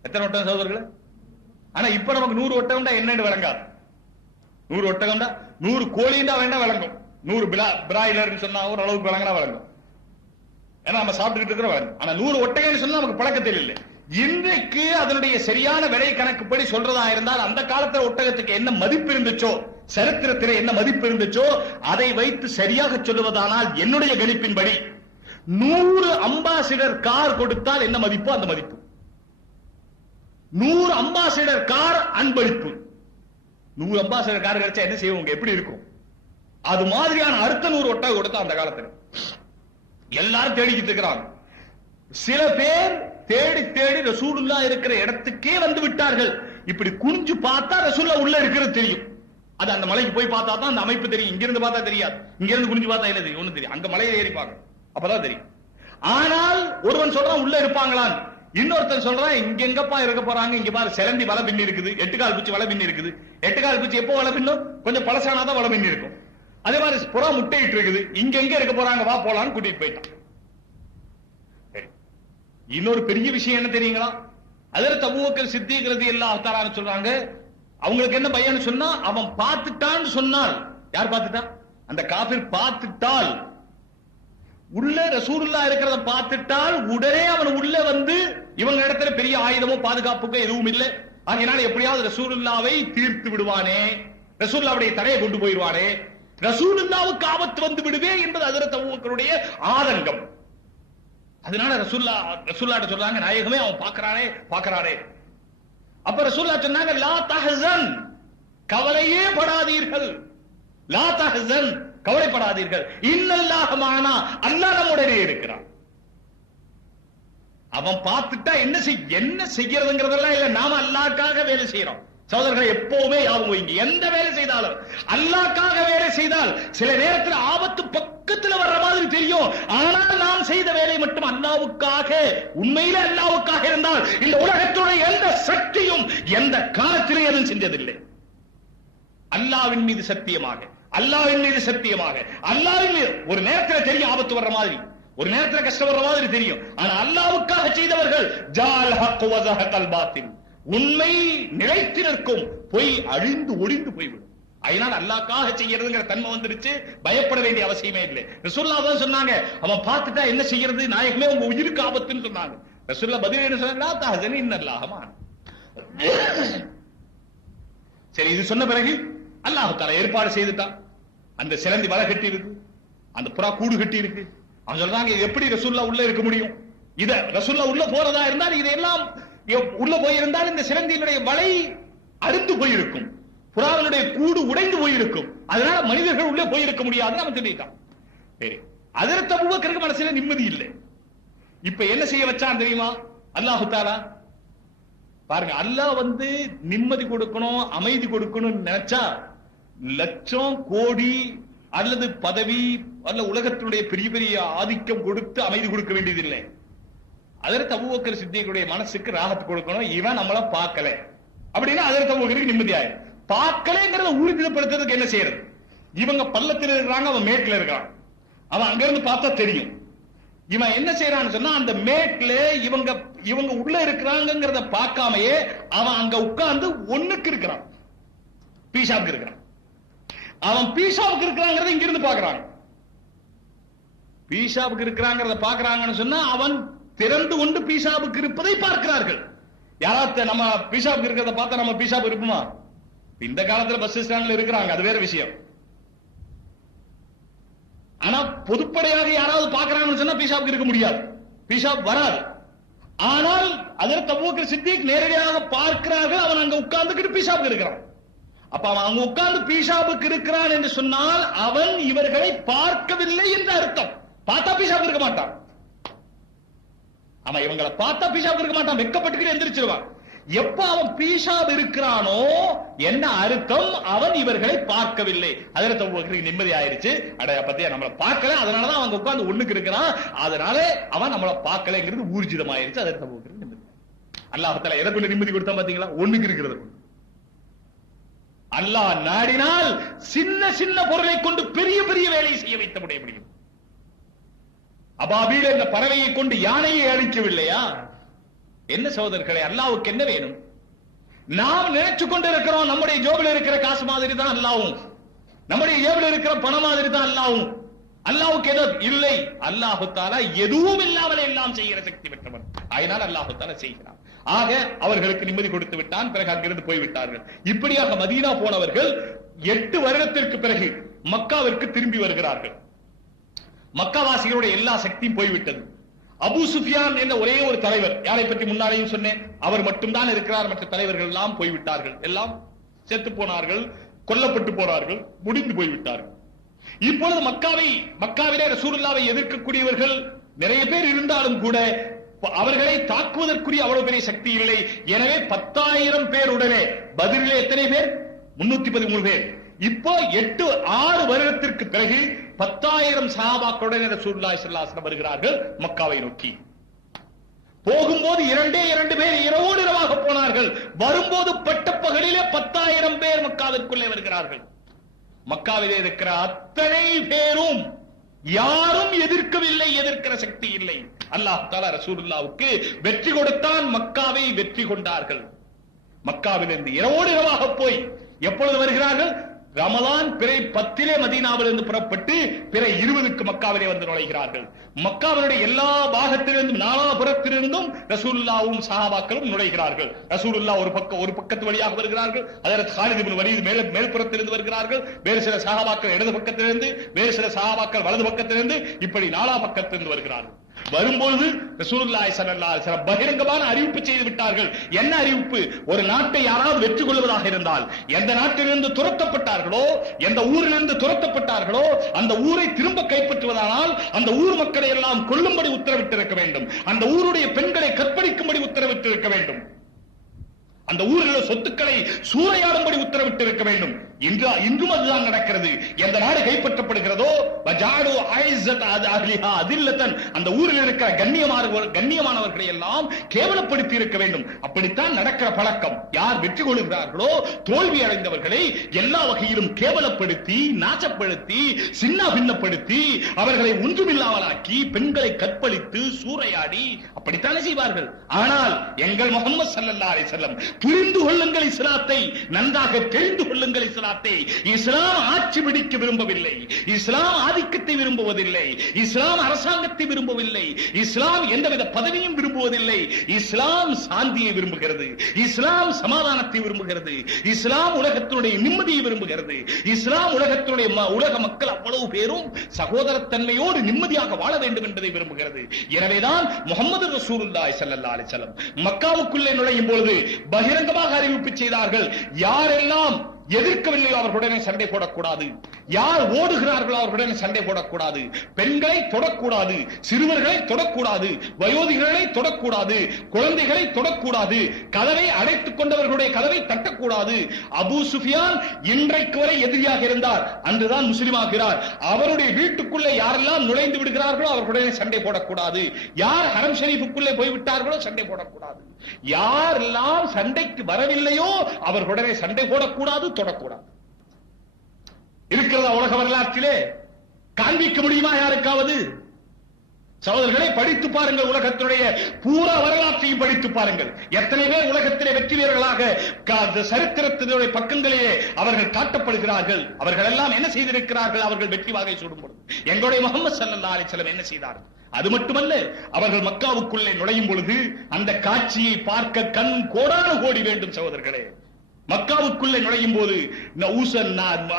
எத்தனை ஒட்டகம் சகோதரர்களே? ஆனா இப்ப நமக்கு 100 ஒட்டகம்டா என்னன்னு விளங்காது. 100 ஒட்டகம்டா 100 கோழிண்டா வேண்டாம் விளங்கும். 100 பிராய்லர் சொன்னா ஒரு அளவுக்கு விளங்கினா விளங்கும். ஏன்னா நம்ம சாப்பிட்டுக்கிட்டு இருக்கிற விளங்கும். ஆனா 100 ஒட்டகம் சொன்னா நமக்கு பழக்கத்தில் இல்லை. இன்றைக்கு அதனுடைய சரியான விலை கணக்குப்படி சொல்றதா இருந்தால், அந்த காலத்துல ஒட்டகத்துக்கு என்ன மதிப்பு இருந்துச்சோ, சரித்திரத்திலே என்ன மதிப்பு இருந்துச்சோ அதை வைத்து சரியாக சொல்லுவதானால், என்னுடைய கணிப்பின்படி 100 அம்பாசிடர் கார் கொடுத்தால் என்ன மதிப்போ அந்த மதிப்பு. 100 அம்பாசிடர் கார் அன்பளிப்பு. 100 அம்பாசிடர் கார் கிடைச்சா என்ன செய்வோம்? எப்படி இருக்கும்? அது மாதிரியான அடுத்த 100 ஒட்டகம் கொடுத்தா அந்த காலத்துல எல்லாரும் தேடிக்கிட்டு இருக்கிறாங்க. சில பேர் தேடி தேடி ரசூலுல்லாஹ் இருக்கிற இடத்துக்கே வந்து விட்டார்கள். இப்படி குனிஞ்சு பார்த்தா ரசூலுல்லாஹ் உள்ள இருக்கிறது தெரியும். அது அந்த மலைக்கு போய் பார்த்தா தான் அந்த அமைப்பு தெரியும். இங்க இருந்து பார்த்தா தெரியாது. இங்க இருந்து குனிஞ்சு பார்த்தா என்ன தெரியும்? ஒண்ணு தெரியும். அங்க மலையில ஏறி பாருங்க, அப்பதான் தெரியும். ஆனால் ஒருவன் சொல்றான் உள்ள இருப்பாங்களான், இன்னொருத்தன் சொல்றான் இங்க எங்கப்பா இருக்க போறாங்க, இங்க பாரு சிலந்தி வலை பின்னி இருக்குது, 8 கால் குச்சி வலை பின்னி இருக்குது. 8 கால் குச்சி எப்போ வலை பின்னும்? கொஞ்சம் பழசானாதான் வலை பின்னி இருக்கும். அதே மாதிரி புறா முட்டையிட்டு இருக்குது, இங்க எங்க இருக்க போறாங்க, வா போலான்னு கூட்டிட்டு போயிட்டான். இன்னொரு பெரிய விஷயம் என்ன தெரியுங்களா? ஹஜ்ரத் அபூபக்கர் சித்தீக் ரலியல்லாஹு தஆலா சொல்றாங்க, அவங்களுக்கு என்ன பையன் சொன்னா, அவன் பார்த்துட்டான்னு சொன்னால், யார் பார்த்துட்டா? அந்த காபிர் பார்த்துட்டால், உள்ள ரசூலுல்லாஹ் இருக்கிறத பார்த்துட்டால் உடனே அவன் உள்ள வந்து, இவங்க இடத்துல பெரிய ஆயுதமோ பாதுகாப்புக்கோ எதுவும் இல்லை, ஆகையினால எப்படியாவது ரசூலுல்லாவை தீர்த்து விடுவானே, ரசூலுல்லாவுடைய தலையை கொண்டு போயிடுவானே, ரசூலுல்லாவுக்கு ஆபத்து வந்து விடுவே என்பது ஹஜ்ரத் அபூபக்கருடைய ஆதங்கம். அதனால ரசூலுல்லாஹ் சொல்றாங்க, நாயகமே அவன் பார்க்கறானே. அப்ப ரசூலுல்லாஹ் சொன்னாங்க, லா தஹ்சன், கவலையே படாதீர்கள், லா தஹ்சன், கவலைப்படாதீர்கள், இன்னல்லாஹ மஅனா, அல்லாஹ் நம்முடனே இருக்கிறான். அவன் பார்த்துட்டா என்ன செய்யறதுங்கிறதெல்லாம் இல்ல, நாம அல்லாஹ்க்காக வேலை செய்யறோம். சகோதரர்களை எப்பவுமே யாவும் வைங்க, எந்த வேலை செய்தாலும் அல்லாஹ்க்காக வேலை செய்தால் சில நேரத்தில் ஆபத்து பக்கத்துல வர்ற மாதிரி தெரியும். ஆனால் நாம் செய்த வேலை மட்டும் அல்லாஹ்வுக்காக, உண்மையிலே அல்லாஹ்வுக்காக இருந்தால் இந்த உலகத்துடைய எந்த சக்தியும் எந்த காலத்திலே எதுவும் செஞ்சதில்லை. அல்லாஹ்வின் மீது சத்தியமாக, அல்லாஹ்வின் மீது சத்தியமாக, அல்லாஹ்வின் மீது ஒரு நேரத்தில் தெரியும் ஆபத்து வர்ற மாதிரி, ஒரு நேரத்தில் கஷ்டம் வர்ற மாதிரி தெரியும். ஆனா அல்லாஹ்வுக்காக செய்தவர்கள் ஜால் ஹக் வ ஸஹகல் பாத்தில், உண்மை நிலைத்து நிற்கும், பொய் அழிந்து ஒளிந்து போய்விடும். அதனால அல்லாஹ்க்காக செய்யறதுங்கிற தன்மை வந்துருச்சு, பயப்பட வேண்டிய அவசியமே இல்லை. ரசூலுல்லாஹ் தான் சொன்னாங்க, அவன் பார்த்துட்டா என்ன செய்யறது, நாயகமே உங்க உயிருக்கு ஆபத்துன்னு சொன்னாங்க. ரசூலுல்லாஹ் பதில் என்ன சொன்னாங்க, லா தஹ்சன் இன்னல்லாஹ மஅனா. சரி, இது சொன்ன பிறகு அல்லாஹ் தஆலா ஏற்பாடு செய்துட்டான். அந்த சிலந்தி வலை கட்டி இருக்கு, அந்த புறா கூடு கட்டி இருக்கு. அவன் சொல்றாங்க, இது எப்படி ரசூலுல்லாஹ் உள்ள இருக்க முடியும்? இத ரசூலுல்லாஹ் உள்ள போறதா இருந்தால் இதெல்லாம் உள்ள போயிருந்தால் இந்த சிலந்தியினுடைய வலை அறுந்து போயிருக்கும், புறாவினுடைய கூடு உடைந்து போயிருக்கும். அதனால மனிதர்கள் உள்ளே போயிருக்க முடியாதுன்னு அவன் சொல்லிட்டான். சரி, ஹஜ்ரத் அபூபக்கருக்கு மனசுல நிம்மதி இல்லை. இப்ப என்ன செய்ய வச்சான் தெரியுமா? அல்லாஹ் தஆலா பாருங்க, அல்லாஹ் வந்து நிம்மதி கொடுக்கணும், அமைதி கொடுக்கணும் நினைச்சா லட்சம் கோடி அல்லது பதவி அல்ல உலகத்தினுடைய பெரிய பெரிய ஆதிக்கம் கொடுத்து அமைதி கொடுக்க வேண்டியதில்லை. ஹஜ்ரத் அபூபக்கர் சித்திக்குடைய மனசுக்கு ராஹத் கொடுக்கணும், இவன் நம்மள பார்க்கல அப்படின்னா ஹஜ்ரத் அபூபக்கருக்கு நிம்மதியாயிரும். பார்க்கலைங்கிறத உறுதிப்படுத்துறதுக்கு என்ன செய்யறது? இவங்க பள்ளத்தில் இருக்கிறாங்க, அவன் மேட்ல இருக்கான். அவன் அங்க இருந்து பார்த்தா தெரியும். இவன் என்ன செய்யறான்னு சொன்னா, அந்த மேட்ல இவங்க உள்ள இருக்கிறாங்கிறத பார்க்காமையே அவன் அங்க உட்கார்ந்து ஒண்ணுக்கு இருக்கிறான், பீஷாவுக்கு இருக்கிறான். அவன் பீஷாவுக்கு இருக்கிறாங்கிறத இங்க இருந்து பாக்குறாங்க. பீஷாவுக்கு இருக்கிறாங்கிறத பாக்குறாங்கன்னு சொன்னா அவன் திறந்து கொண்டு பீஷாவுக்கு இருப்பதை பார்க்கிறார்கள். யாராவது நம்ம பீஷாவுக்கு இருக்கிறத பார்த்தா நம்ம பீஷாவுக்கு இருப்போமா? இந்த காலத்துல பஸ் ஸ்டாண்ட்ல இருக்கிறாங்க, அது வேற விஷயம். ஆனா பொதுப்படையாக யாராவது பாக்குறாங்கன்னு சொன்னா பீஷாவுக்கு இருக்க முடியாது, பீஷாப் வராது. ஆனால் அதற்கு அபூபக்கர் சித்திக் நேரடியாக பார்க்கிறார்கள். அவன் அங்க உட்கார்ந்துக்கிட்டு பீஷாவுக்கு இருக்கிறான். அப்ப அவன் அங்க உட்கார்ந்து பீஷாவுக்கு இருக்கிறான் என்று சொன்னால் அவன் இவர்களை பார்க்கவில்லை என்று அர்த்தம். பார்த்தா பீஷாவுக்கு இருக்க மாட்டான். அவன் இவங்களை பார்த்தா பீஷாவுக்கு இருக்க மாட்டான், வெக்கப்பட்டுக்கிட்டு எந்திரிச்சிருவான். எப்ப அவன் பீஷாப் இருக்கிறானோ என்ன அர்த்தம்? அவன் இவர்களை பார்க்கவில்லை. அதற்கு அபூபக்கருக்கு நிம்மதி ஆயிருச்சு. அடைய பத்தியா நம்மளை பார்க்கல, அதனாலதான் அவங்க உட்கார்ந்து ஒண்ணுக்கு இருக்கிறான், அதனால அவன் நம்மளை பார்க்கலைங்கிறது ஊர்ஜிதம் ஆயிருச்சு. அதற்கு அபூபக்கருக்கு நிம்மதி. அல்லாஹ் தஆலா எதை கொண்டு நிம்மதி கொடுத்தா பாத்தீங்களா? ஒண்ணுக்கு இருக்கிறது. அல்லாஹ் நாடினால் சின்ன சின்ன பொருளை கொண்டு பெரிய பெரிய வேலையை செய்ய வைத்த முடியும். அபாபீல் என்ற பறவையை கொண்டு யானையை அழிக்கவில்லையா? என்ன சகோதரர்களே, அல்லாஹ்வுக்கு என்ன வேணும்? நாம் நினைச்சு கொண்டு இருக்கிறோம் நம்முடைய ஜோபில் இருக்கிற காசு மாதிரி தான் அல்லாஹ்வும், நம்முடைய ஜோபில் இருக்கிற பணம் மாதிரி தான் அல்லாஹ்வும். அல்லாஹ்வுக்கு ஏதோ இல்லை. அல்லாஹ் தஆலா எதுவும் இல்லாமல் எல்லாம் செய்கிற சக்தி பெற்றவன். அதனால் அல்லாஹ் தஆலா செய்கிறான். ஆக அவர்களுக்கு நிம்மதி கொடுத்து விட்டான். பிறகு அங்கிருந்து போய்விட்டார்கள். இப்படியாக மதீனா போனவர்கள் 8 வருடத்திற்கு பிறகு மக்காவிற்கு திரும்பி வருகிறார்கள். மக்காவாசிகளுடைய எல்லா சக்தியும் போய்விட்டது. அபூ சுஃபியான் என்ற ஒரே ஒரு தலைவர், யாரை பற்றி முன்னாலேயும் சொன்னேன், அவர் மட்டும்தான் இருக்கிறார். மற்ற தலைவர்கள் எல்லாம் போய்விட்டார்கள். எல்லாம் செத்து போனார்கள், கொல்லப்பட்டு போனார்கள், முடிந்து போய்விட்டார்கள். இப்பொழுது மக்காவிலே ரசூலுல்லாவை எதிர்க்கக்கூடியவர்கள் நிறைய பேர் இருந்தாலும் கூட அவர்களை தாக்குவதற்குரிய அவ்வளவு பெரிய சக்தி இல்லை. எனவே 10,000 பேருடனே பதிலே எத்தனை பேர்? 313 பேர். இப்போ 6 வருடத்திற்கு பிறகு 10,000 சஹாபாக்களுடன் ரசூலுல்லாஹி ஸல்லல்லாஹு அலைஹி வஸல்லம் வருகிறார்கள் மக்காவை நோக்கி. போகும்போது 2 பேர் இரவோடு இரவாக போனார்கள். வரும்போது பட்டப்பகலிலே 10,000 பேர் மக்காவிற்குள்ளே வருகிறார்கள். மக்காவிலே இருக்கிற அத்தனை பேரும் யாரும் எதிர்க்கவில்லை, எதிர்க்கிற சக்தி இல்லை. அல்லாஹ் தஆலா ரசூலுல்லாஹ்வுக்கு வெற்றி கொடுத்தான். மக்காவை வெற்றி கொண்டார்கள். மக்காவிலிருந்து இரவோடு இரவாக போய் எப்பொழுது வருகிறார்கள்? ரமலான் பிறை 10 மதீனாவிலிருந்து புறப்பட்டு பிறை 20 மக்காவிலே வந்து நுழைகிறார்கள். மக்காவினுடைய எல்லா பாகத்திலிருந்தும் நாலாபுரத்திலிருந்தும் ரசூலுல்லாஹ்வும் சஹாபாக்களும் நுழைகிறார்கள். ரசூலுல்லாஹ் ஒரு பக்கத்து வழியாக வருகிறார்கள். அதற்கு காலித் இப்னு வலீத் மேல்புறத்திலிருந்து வருகிறார்கள். வேறு சில சஹாபாக்கள் இடது பக்கத்திலிருந்து, வேறு சில சஹாபாக்கள் வலது பக்கத்திலிருந்து, இப்படி நாலா பக்கத்திலிருந்து வருகிறார்கள். வரும்போது ரசூலுல்லாஹி ஸல்லல்லாஹு அலைஹி வஸல்லம் பகிரங்கமான அறிவிப்பு செய்து விட்டார்கள். என்ன அறிவிப்பு? ஒரு நாட்டை யாராவது வெற்றி கொள்வதாக இருந்தால், எந்த நாட்டிலிருந்து துரத்தப்பட்டார்களோ, எந்த ஊரிலிருந்து துரத்தப்பட்டார்களோ அந்த ஊரை திரும்ப கைப்பற்றுவதானால் அந்த ஊர் மக்களை எல்லாம் கொல்லும்படி உத்தரவிட்டிருக்க வேண்டும். அந்த ஊருடைய பெண்களை கற்பழிக்கும்படி உத்தரவிட்டிருக்க வேண்டும். அந்த ஊரில் சொத்துக்களை சூறையாடும்படி உத்தரவிட்டு இருக்க வேண்டும். இன்றும் அதுதான் நடக்கிறது. எந்த நாடு கைப்பற்றப்படுகிறதோ அந்த ஊரில் இருக்கிற கண்ணியமானவர்களை எல்லாம் கேவலப்படுத்தி இருக்க வேண்டும். அப்படித்தான் நடக்கிற பழக்கம். யார் வெற்றி கொள்கிறார்களோ தோல்வி அடைந்தவர்களை எல்லா வகையிலும் கேவலப்படுத்தி, நாச்சப்படுத்தி, சின்ன பின்னப்படுத்தி, அவர்களை ஒன்றுமில்லாமலாக்கி, பெண்களை கற்பழித்து சூறையாடி அப்படித்தானே செய்வார்கள். ஆனால் எங்கள் முஹம்மது ஸல்லல்லாஹு அலைஹி வஸல்லம் புரிந்து கொள்ளுங்கள் இஸ்லாத்தை, நன்றாக தெரிந்து கொள்ளுங்கள் இஸ்லாத்தை. இஸ்லாம் ஆட்சி பிடிக்க விரும்பவில்லை, இஸ்லாம் ஆதிக்கத்தை விரும்புவதில்லை, இஸ்லாம் அரசாங்கத்தை விரும்பவில்லை, இஸ்லாம் எந்தவித பதவியும் விரும்புவதில்லை. இஸ்லாம் சாந்தியை விரும்புகிறது, இஸ்லாம் சமாதானத்தை விரும்புகிறது, இஸ்லாம் உலகத்தினுடைய நிம்மதியை விரும்புகிறது. இஸ்லாம் உலக மக்கள் அவ்வளவு பேரும் சகோதரத்தன்மையோடு நிம்மதியாக வாழ வேண்டும் என்பதை விரும்புகிறது. எனவேதான் முஹம்மது ரசூலுல்லாஹி ஸல்லல்லாஹு அலைஹி வஸல்லம் மக்காவுக்குள்ளே நுழையும் பொழுது பகிரங்கமாக அறிவிப்பு செய்தார்கள். யாரெல்லாம் எதிர்க்கவில்லையோ அவர்களுடனே சண்டை போடக்கூடாது, யார் ஓடுகிறார்களோ அவர்களுடனே சண்டை போடக்கூடாது, பெண்களை தொடக்கூடாது, சிறுவர்களை தொடக்கூடாது, வயோதிகளை தொடக்கூடாது, குழந்தைகளை தொடக்கூடாது, கதவை அடைத்துக் கொண்டவர்களுடைய கதவை தட்டக்கூடாது. அபூ சுஃபியான் இன்றைக்கு வரை எதிரியாக இருந்தார், அன்றுதான் முஸ்லிமாகிறார். அவருடைய வீட்டுக்குள்ளே யாரெல்லாம் நுழைந்து விடுகிறார்களோ அவர்களுடனே சண்டை போடக்கூடாது, யார் ஹரம் ஷரீஃபுக்குள்ளே போய்விட்டார்களோ சண்டை போடக்கூடாது. யாரெல்லாம் சண்டைக்கு வரவில்லையோ அவர்களுடனே சண்டை போடக்கூடாது, தொடக்கூடாது. இருக்கிறதா உலக வரலாற்றிலே? காண்பிக்க முடியுமா யாருக்காவது? சகோதரர்களை படித்து பாருங்கள், உலகத்தினுடைய பூரா வரலாற்றையும் படித்து பாருங்கள். எத்தனை பேர் உலகத்திலே வெற்றி வீரர்களாக சரித்திரத்தினுடைய பக்கங்களிலே அவர்கள் காட்டப்படுகிறார்கள். அவர்கள் எல்லாம் என்ன செய்திருக்கிறார்கள்? அவர்கள் வெற்றி வாகை சூடும் பொழுது எங்களுடைய முஹம்மது ஸல்லல்லாஹு அலைஹி வஸல்லம் என்ன செய்தார்கள்? அது மட்டுமல்ல, அவர்கள் மக்காவுக்குள்ளே நுழையும் பொழுது அந்த காட்சியை பார்க்க கண் கோடான கோடி வேண்டும் சகோதரர்களே. மக்காவுக்குள்ளே நுழையும் போது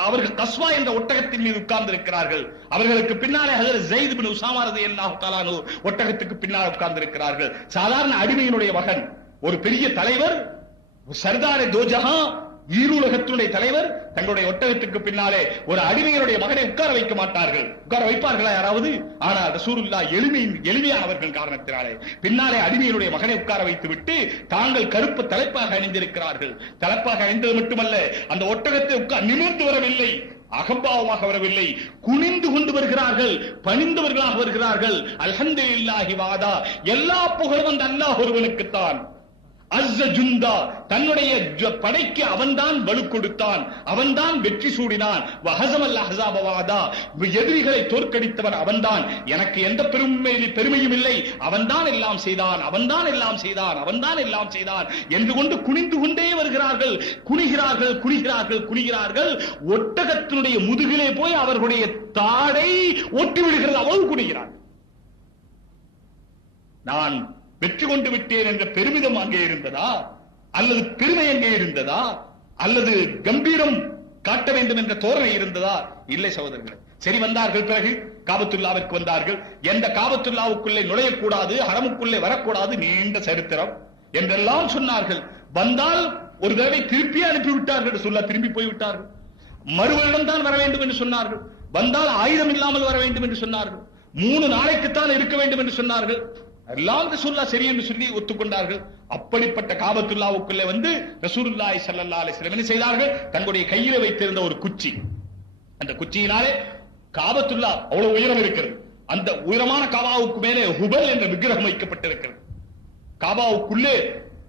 அவர்கள் கஸ்வா என்ற ஒட்டகத்தின் மீது உட்கார்ந்து இருக்கிறார்கள். அவர்களுக்கு பின்னாலே ஹஜ்ரத் ஸைத் இப்னு உஸாமா ரலியல்லாஹு தஆலா அன்ஹு ஒட்டகத்துக்கு பின்னால் உட்கார்ந்து இருக்கிறார்கள். சாதாரண அடிமையினுடைய மகன், ஒரு பெரிய தலைவர், சர்தாரே தோஜஹா, ஈருலகத்தினுடைய தலைவர் தங்களுடைய ஒட்டகத்துக்கு பின்னாலே ஒரு அடிமையினுடைய மகனை உட்கார வைக்க மாட்டார்கள். உட்கார வைப்பார்களா யாராவது? ஆனால் ரசூலுல்லாஹ் எளிமையானவர்கள் காரணத்தினாலே பின்னாலே அடிமையினுடைய மகனை உட்கார வைத்து விட்டு தாங்கள் கருப்பு தலைப்பாக அணிந்திருக்கிறார்கள். தலைப்பாக அணிந்தது மட்டுமல்ல, அந்த ஒட்டகத்தை நிமிர்ந்து வரவில்லை, அகம்பாவமாக வரவில்லை, குனிந்து கொண்டு வருகிறார்கள், பணிந்தவர்களாக வருகிறார்கள். அல்ஹம்துலில்லாஹி வாதா, எல்லா புகழும் அந்த அல்லாஹ் ஒருவனுக்குத்தான். அஸ்ஸஜுந்தா, தன்னுடைய படைக்கு அவன்தான் வலு கொடுத்தான், அவன்தான் வெற்றி சூடினான். வஹஸமல் அஹ்ஸாப வாதா, எதிரிகளை தோற்கடித்தவன் அவன்தான். எனக்கு எந்த பெருமையும் இல்லை, அவன்தான் எல்லாம் செய்தான், அவன்தான் எல்லாம் செய்தான், அவன்தான் எல்லாம் செய்தான் என்று கொண்டு குனிந்து கொண்டே வருகிறார்கள். குனிகிறார்கள், குனிகிறார்கள், குனிகிறார்கள். ஒட்டகத்தினுடைய முதுகிலே போய் அவர்களுடைய தாடை ஒட்டி விடுகிறது, அவ்வளவு குனிகிறார்கள். நான் வெற்றி கொண்டு விட்டேன் என்ற பெருமிதம் அங்கே இருந்ததா, அல்லது பெருமை அங்கே இருந்ததா, அல்லது கம்பீரம் காட்ட வேண்டும் என்ற தோரணை இருந்ததா? இல்லை சகோதரர்களே. சரி, வந்தார்கள். பிறகு காபத்துல்லாவிற்கு வந்தார்கள். எந்த காபத்துல்லாவுக்குள்ளே நுழையக்கூடாது, ஹரமுக்குள்ளே வரக்கூடாது, நீண்ட சரித்திரம் என்றெல்லாம் சொன்னார்கள். வந்தால் ஒரு தடவை திருப்பி அனுப்பிவிட்டார்கள். சொல்ல திரும்பி போய்விட்டார்கள். மறுவரிடம் தான் வர வேண்டும் என்று சொன்னார்கள். வந்தால் ஆயுதம் இல்லாமல் வர வேண்டும் என்று சொன்னார்கள். 3 நாளைக்குத்தான் இருக்க வேண்டும் என்று சொன்னார்கள். எல்லாம் ரசூலுல்லாஹ் சரி என்று சொல்லி ஒத்துக்கொண்டார்கள். அப்படிப்பட்ட காபத்துல்லாவுக்குள்ளே வந்து ரசூலுல்லாஹி ஸல்லல்லாஹு அலைஹி வஸல்லம் என்ன செய்தார்கள்? தங்களுடைய கையில வைத்திருந்த ஒரு குச்சி, அந்த குச்சியினாலே காபத்துல்லா அவ்வளவு உயரம் இருக்கிறது. அந்த உயரமான காபாவுக்கு மேலே ஹுபல் என்ற விக்கிரகம் வைக்கப்பட்டிருக்கிறது. காபாவுக்குள்ளே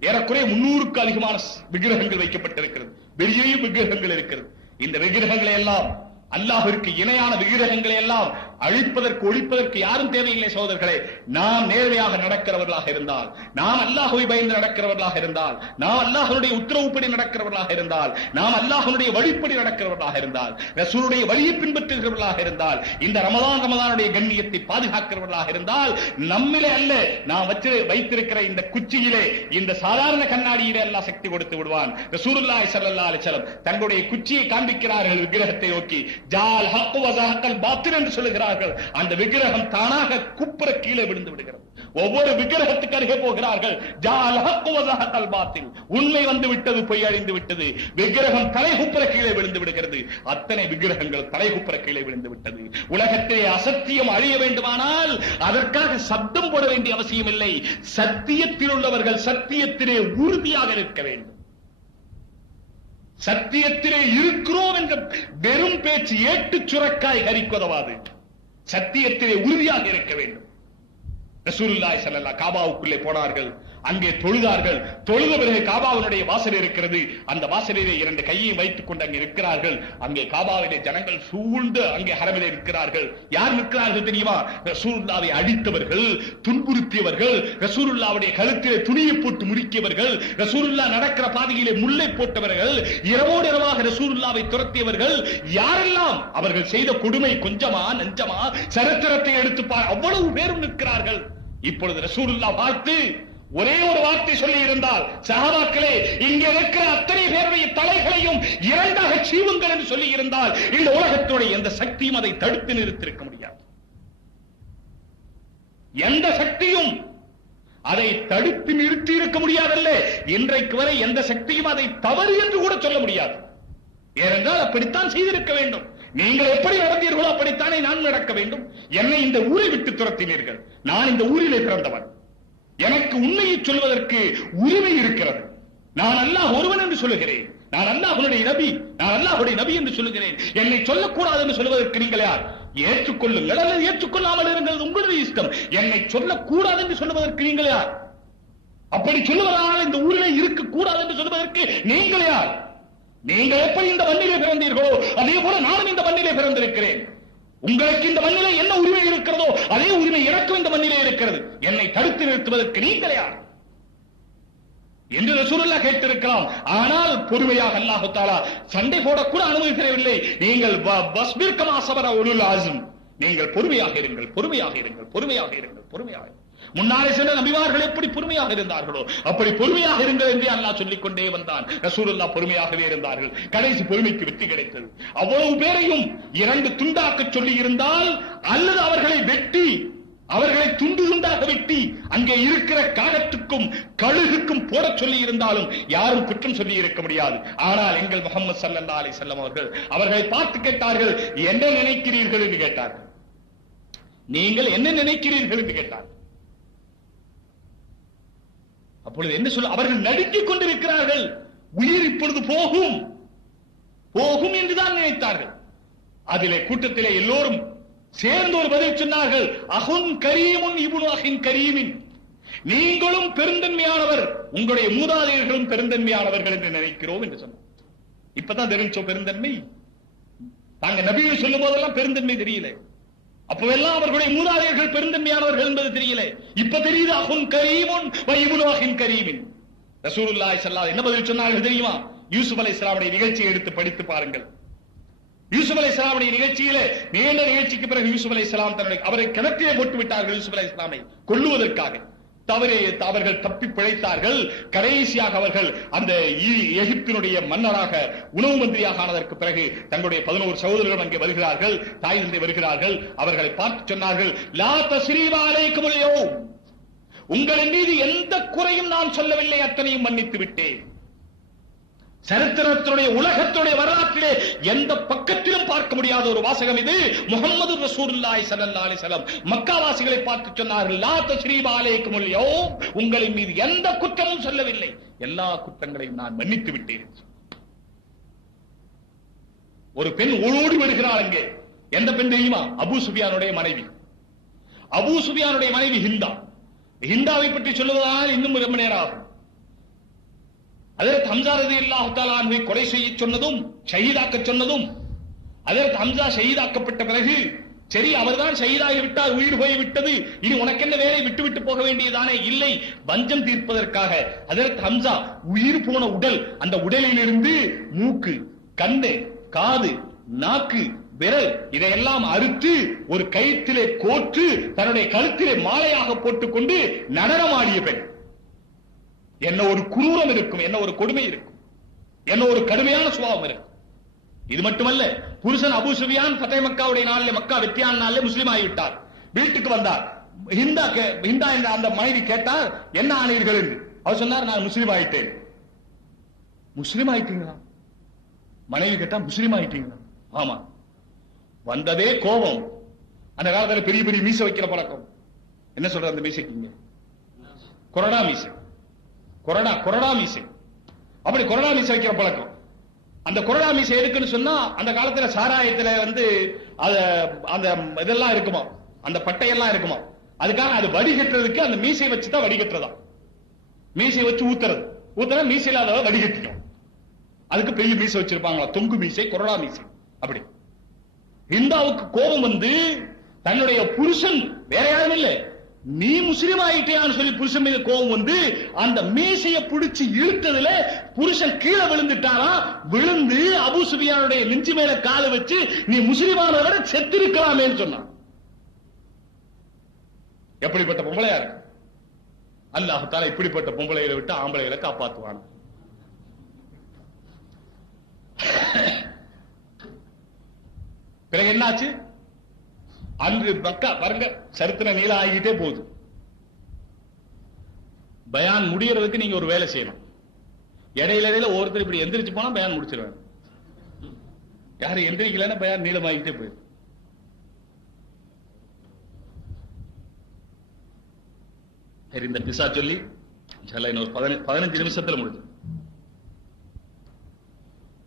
ஏறக்குறைய 300க்கு அதிகமான விக்கிரகங்கள் வைக்கப்பட்டிருக்கிறது. பெரிய விக்கிரகங்கள் இருக்கிறது. இந்த விக்கிரகங்களை எல்லாம், அல்லாஹ்விற்கு இணையான விக்கிரகங்களை எல்லாம் அழிப்பதற்கு, ஒழிப்பதற்கு யாரும் தேவையில்லை சகோதரர்களே. நாம் நேர்மையாக நடக்கிறவர்களாக இருந்தால், நாம் அல்லாஹ்வை பயந்து நடக்கிறவர்களாக இருந்தால், நாம் அல்லாஹ்வுடைய உத்தரவுப்படி நடக்கிறவர்களாக இருந்தால், நாம் அல்லாஹ்வுடைய வழிப்படி நடக்கிறவர்களாக இருந்தால், ரசூலுடைய வழியை பின்பற்றுகிறவர்களாக இருந்தால், இந்த ரமதானுடைய கண்ணியத்தை பாதுகாக்கிறவர்களாக இருந்தால், நம்மிலே அல்ல, நாம் வைத்திருக்கிற இந்த குச்சியிலே, இந்த சாதாரண கண்ணாடியிலே அல்லாஹ் சக்தி கொடுத்து விடுவான். ரசூலுல்லாஹி ஸல்லல்லாஹு அலைஹி வஸல்லம் தங்களுடைய குச்சியை காண்பிக்கிறார்கள் விக்கிரகத்தை நோக்கி. ஜால் ஹக் வ ஸஹகல் பாத்தில் என்று சொல்லுகிறார்கள். அந்த விக்கிரகம் தானாக குப்புற கீழே விழுந்து விடுகிறது. ஒவ்வொரு விக்கிரகத்துக்கு அருகே போகிறார்கள். ஜால் ஹக் வ ஸஹகல் பாத்தில், உண்மை வந்து விட்டது, பொய் அழிந்து விட்டது. விக்கிரகம் தலைகுப்புற கீழே விழுந்து விடுகிறது. அத்தனை விக்கிரகங்கள் தலைகுப்புற கீழே விழுந்து விட்டது. உலகத்திலே அசத்தியம் அழிய வேண்டுமானால் அதற்காக சப்தம் போட வேண்டிய அவசியம் இல்லை. சத்தியத்தில் உள்ளவர்கள் சத்தியத்திலே உறுதியாக இருக்க வேண்டும். சத்தியத்திலே இருக்கிறோம் என்ற வெறும் பேச்சு ஏட்டுச் சுரக்காய் கரிக்குதவாது. சத்தியத்திலே உறுதியாக இருக்க வேண்டும். ரசூலுல்லாஹி ஸல்லல்லாஹு காபாவுக்குள்ளே போனார்கள். அங்கே தொழுதார்கள். தொழுத பிறகு காபாவினுடைய வாசல் இருக்கிறது. அந்த வாசலிலே 2 கையையும் வைத்துக் கொண்டு அங்கே இருக்கிறார்கள். அங்கே காபாவிலே ஜனங்கள் சூழ்ந்து அங்கே ஹரமிலே இருக்கிறார்கள். யார் இருக்கிறார்கள் தெரியுமா? ரசூலுல்லாவை அடித்தவர்கள், துன்புறுத்தியவர்கள், ரசூலுல்லாவுடைய கழுத்திலே துணியை போட்டு முறுக்கியவர்கள், ரசூலுல்லா நடக்கிற பாதையிலே முல்லை போட்டவர்கள், இரவோடு இரவாக ரசூலுல்லாவை துரத்தியவர்கள். யாரெல்லாம் அவர்கள் செய்த கொடுமை கொஞ்சமா நஞ்சமா? சரித்திரத்தை எடுத்து அவ்வளவு பேரும் நிற்கிறார்கள். இப்பொழுது ரசூலுல்லாஹ் பார்த்து ஒரே ஒரு வார்த்தை சொல்லி இருந்தால், சஹாபாக்களே, இங்கே இருக்கிற அத்தனை பேருடைய தலைகளையும் 2ஆக சீவுங்கள் என்று சொல்லி இருந்தால், இந்த உலகத்துடைய எந்த சக்தியும் அதை தடுத்து நிறுத்திருக்க முடியாது. எந்த சக்தியும் அதை தடுத்து நிறுத்தி இருக்க முடியாதல்ல. இன்றைக்கு வரை எந்த சக்தியும் அதை தவறு என்று கூட சொல்ல முடியாது. ஏனென்றால் அப்படித்தான் செய்திருக்க வேண்டும். நீங்கள் எப்படி நடந்தீர்களோ அப்படித்தானே நான் நடக்க வேண்டும். என்னை இந்த ஊரை விட்டு துரத்தினீர்கள். நான் இந்த ஊரிலே பிறந்தவன். எனக்கு உண்மையை சொல்வதற்கு உரிமை இருக்கிறது. நான் அல்லாஹ் ஒருவன் என்று சொல்லுகிறேன். நான் அல்லாஹ்வுடைய நபி, நான் அல்லாஹ்வுடைய நபி என்று சொல்லுகிறேன். என்னை சொல்லக்கூடாது என்று சொல்வதற்கு நீங்கள் யார்? ஏற்றுக்கொள்ளுங்கள் அல்லது ஏற்றுக்கொள்ளாமல் இருங்கள், உங்களுடைய இஷ்டம். என்னை சொல்லக்கூடாது என்று சொல்வதற்கு நீங்கள் யார்? அப்படி சொல்லுவதால் இந்த ஊரிலே இருக்க கூடாது என்று சொல்வதற்கு நீங்கள் யார்? நீங்கள் எப்படி இந்த மண்ணிலே பிறந்தீர்களோ அதே போல நானும் இந்த மண்ணிலே பிறந்திருக்கிறேன். உங்களுக்கு இந்த மண்ணிலே என்ன உரிமை இருக்கிறதோ அதே உரிமை எனக்கும் இந்த மண்ணிலே இருக்கிறது. என்னை தடுத்து நிறுத்துவதற்கு நீங்கள் யார் என்று ரசூலுல்லாஹ் கேட்டிருக்கலாம். ஆனால் பொறுமையாக அல்லாஹ் தஆலா சண்டை போடக்கூட அனுமதி தரவில்லை. நீங்கள் வஸ்பிர் கமா ஸபர உலுல் அஸ்ம், நீங்கள் பொறுமையாக இருங்கள், பொறுமையாக இருங்கள், பொறுமையாக இருங்கள், பொறுமையாக இருங்கள். முன்னாலே சென்ற நபிமார்கள் எப்படி பொறுமையாக இருந்தார்களோ அப்படி பொறுமையாக இருங்கள் என்று அல்லாஹ் சொல்லிக் கொண்டே வந்தான். ரசூலுல்லாஹ் பொறுமையாகவே இருந்தார்கள். கடைசி பொறுமைக்கு வெற்றி கிடைத்தது. அவ்வளவு பேரையும் இரண்டு துண்டாக்க சொல்லி இருந்தால் அல்லது அவர்களை வெட்டி அவர்களை துண்டு துண்டாக வெட்டி அங்கே இருக்கிற காகத்துக்கும் கழுகுக்கும் போட சொல்லி இருந்தாலும் யாரும் குற்றம் சொல்லி இருக்க முடியாது. ஆனால் எங்கள் முஹம்மது ஸல்லல்லாஹு அலைஹி வஸல்லம் அவர்களை பார்த்து கேட்டார்கள், என்ன நினைக்கிறீர்கள் என்று கேட்டார்கள். நீங்கள் என்ன நினைக்கிறீர்கள் என்று கேட்டார்கள். அப்பொழுது என்ன சொல்ல, அவர்கள் நடுங்கிக் கொண்டிருக்கிறார்கள். உயிர் இப்பொழுது போகும் போகும் என்றுதான் நினைத்தார்கள். அதிலே கூட்டத்திலே எல்லோரும் சேர்ந்து ஒரு பதில் சொன்னார்கள், அஹுன் கரீமுன் இப்னு அஹின் கரீமின், நீங்களும் பெருந்தன்மையானவர், உங்களுடைய மூதாதையர்களும் பெருந்தன்மையானவர்கள் என்று நினைக்கிறோம் என்று சொன்னார். இப்பதான் தெரிஞ்சோம் பெருந்தன்மை. நாங்க நபியை சொல்லும் போதெல்லாம் பெருந்தன்மை தெரியல, அப்பவெல்லாம் அவர்களுடைய மூதாதையர்கள் பெருந்தன்மையானவர்கள் என்பது தெரியல. இப்ப தெரியுது, அஹுன் கரீமுன் வ இப்னு அஹின் கரீமின். ரசூலுல்லாஹி ஸல்லல்லாஹு அலைஹி வஸல்லம் என்ன பதில் சொன்னார்கள் தெரியுமா? யூசுப் அலைஹிஸ்ஸலாமுடைய நிகழ்ச்சியை எடுத்து படித்து பாருங்கள். யூசுப் அலைஹிஸ்ஸலாமுடைய நிகழ்ச்சியிலே நீண்ட நிகழ்ச்சிக்கு பிறகு யூசுப் அலைஹிஸ்ஸலாம் அவரை கிணற்றிலே போட்டு விட்டார்கள். யூசுப் அலைஹிஸ்ஸலாமை கொல்லுவதற்காக அவர்கள் தப்பி பிழைத்தார்கள். கடைசியாக அவர்கள் அந்த எகிப்தினுடைய மன்னராக உணவு மந்திரியாக ஆனதற்கு பிறகு தங்களுடைய 11 சகோதரர்கள் அங்கே வருகிறார்கள், தாய் தந்தை வருகிறார்கள். அவர்களை பார்த்து சொன்னார்கள், லா தஸ்ரீபா அலைக்கும் அல்யௌம், உங்களின் மீது எந்த குறையும் நான் சொல்லவில்லை, அத்தனையும் மன்னித்து விட்டேன். சரித்திரத்தினுடைய உலகத்துடைய வரலாற்றிலே எந்த பக்கத்திலும் பார்க்க முடியாத ஒரு வாசகம் இது. முஹம்மது ரசூலுல்லாஹி ஸல்லல்லாஹு அலைஹி வஸல்லம் மக்காவாசிகளை பார்த்து சொன்னார்கள், லா தஸ்ரீபா அலைக்கும் அல்யௌம், உங்களின் மீது எந்த குற்றமும் சொல்லவில்லை, எல்லா குற்றங்களையும் நான் மன்னித்து விட்டேன். ஒரு பெண் ஓடி வருகிறாள் அங்கே. எந்த பெண் தெரியுமா? அபூ சுஃபியானுடைய மனைவி. அபூ சுஃபியானுடைய மனைவி ஹிந்தா. ஹிந்தாவை பற்றி சொல்லுவதால் இன்னும் ரொம்ப நேரம் ஆகும். அதற்கு ஹம்சா ரலியல்லாஹு தஆலா அன்ஹு கொலை செய்ய சொன்னதும் ஷஹீதாக்க சொன்னதும், அதற்கு ஹம்சா ஷஹீதாக்கப்பட்ட பிறகு சரி அவர்தான் ஷஹீதாகி விட்டார், உயிர் போய் விட்டது, இனி உனக்கு என்ன வேலை, விட்டு விட்டு போக வேண்டியதானே? இல்லை, பஞ்சம் தீர்ப்பதற்காக அதற்கு ஹம்சா உயிர் போன உடல், அந்த உடலில் இருந்து மூக்கு, கண்ணு, காது, நாக்கு, விரல் இதையெல்லாம் அறுத்து ஒரு கயிற்றிலே கோர்த்து தன்னுடைய கழுத்திலே மாலையாக போட்டுக்கொண்டு நடனமாடிய பெண். என்ன ஒரு குரூரம் இருக்கும், என்ன ஒரு கொடுமை இருக்கும், என்ன ஒரு கடுமையான சுபாவம் இருக்கும். இது மட்டுமல்ல, புருஷன் அபூ சுஃபியான் ஃபதே மக்காவுடைய நாளிலே, மக்கா வெற்றியான நாளிலே முஸ்லிம் ஆகிவிட்டார். வீட்டுக்கு வந்தார். ஹிந்தா என்ற அந்த மனைவி கேட்டார், என்ன ஆனீர்கள் என்று. அவர் சொன்னார், நான் முஸ்லிம் ஆயிட்டேன். முஸ்லிம் ஆயிட்டீங்களா? மனைவி கேட்டா, முஸ்லிம் ஆயிட்டீங்களா? ஆமா. வந்ததே கோபம். அந்த காலத்துல பெரிய பெரிய மீசை வைக்கிற பழக்கம். என்ன சொல்ற அந்த மீசைக்கு? கொரடா மீசை. கொரடா மீசை. அப்படி கொரடா மீசை வைக்கிற பழக்கம். அந்த கொரடா மீசை எதுக்குன்னு சொன்னா, அந்த காலத்துல சாராயத்துல அந்த இதெல்லாம் இருக்குமா, அந்த பட்டையெல்லாம் இருக்குமா, அதுக்காக அது வடிகட்டுறதுக்கு அந்த மீசை வச்சுதான் வடிகட்டுறதா. மீசை வச்சு ஊத்துற மீசையில அதை வடிகட்டிக்கும். அதுக்கு பெரிய மீசை வச்சிருப்பாங்களா, தொங்கு மீசை, கொரடா மீசை. அப்படி ஹிந்தாவுக்கு கோபம் வந்து, தன்னுடைய புருஷன் வேற யாரும் இல்லை, நீ முஸ்லிம் ஆயிட்டியான்னு சொல்லி புருஷன் மீது கோபம் வந்து அந்த மீசையை பிடிச்சு இழுத்ததுல புருஷன் கீழே விழுந்துட்டாரா. விழுந்து அபூ சுஃபியானுடைய நெஞ்சு மேல காலை வச்சு, நீ முஸ்லிமானவரை செத்திருக்கலாமேன்னு சொன்னான். எப்படிப்பட்ட பொம்பளையா இருக்கு? அல்லாஹ் தஆலா இப்படிப்பட்ட பொம்பளைகளை விட்டு ஆம்பளைகளை காப்பாத்துவான். பிறகு என்னாச்சு? அன்று மக்கா பாருங்க, சரித்திர நீள ஆகிட்டே போகுது. பயான் முடியறதுக்கு நீங்க ஒரு வேலை செய்யணும். இடையில ஒருத்தர் இப்படி எந்திரிச்சு போனா பயான் முடிச்சிருவாங்க. யாரும் எந்திரிக்கலன்னா பயான் நீளமாகிட்டே போயிடும். சரி, இந்த கிசா சொல்லி இன்னொரு 15 நிமிஷத்துல முடிச்சு,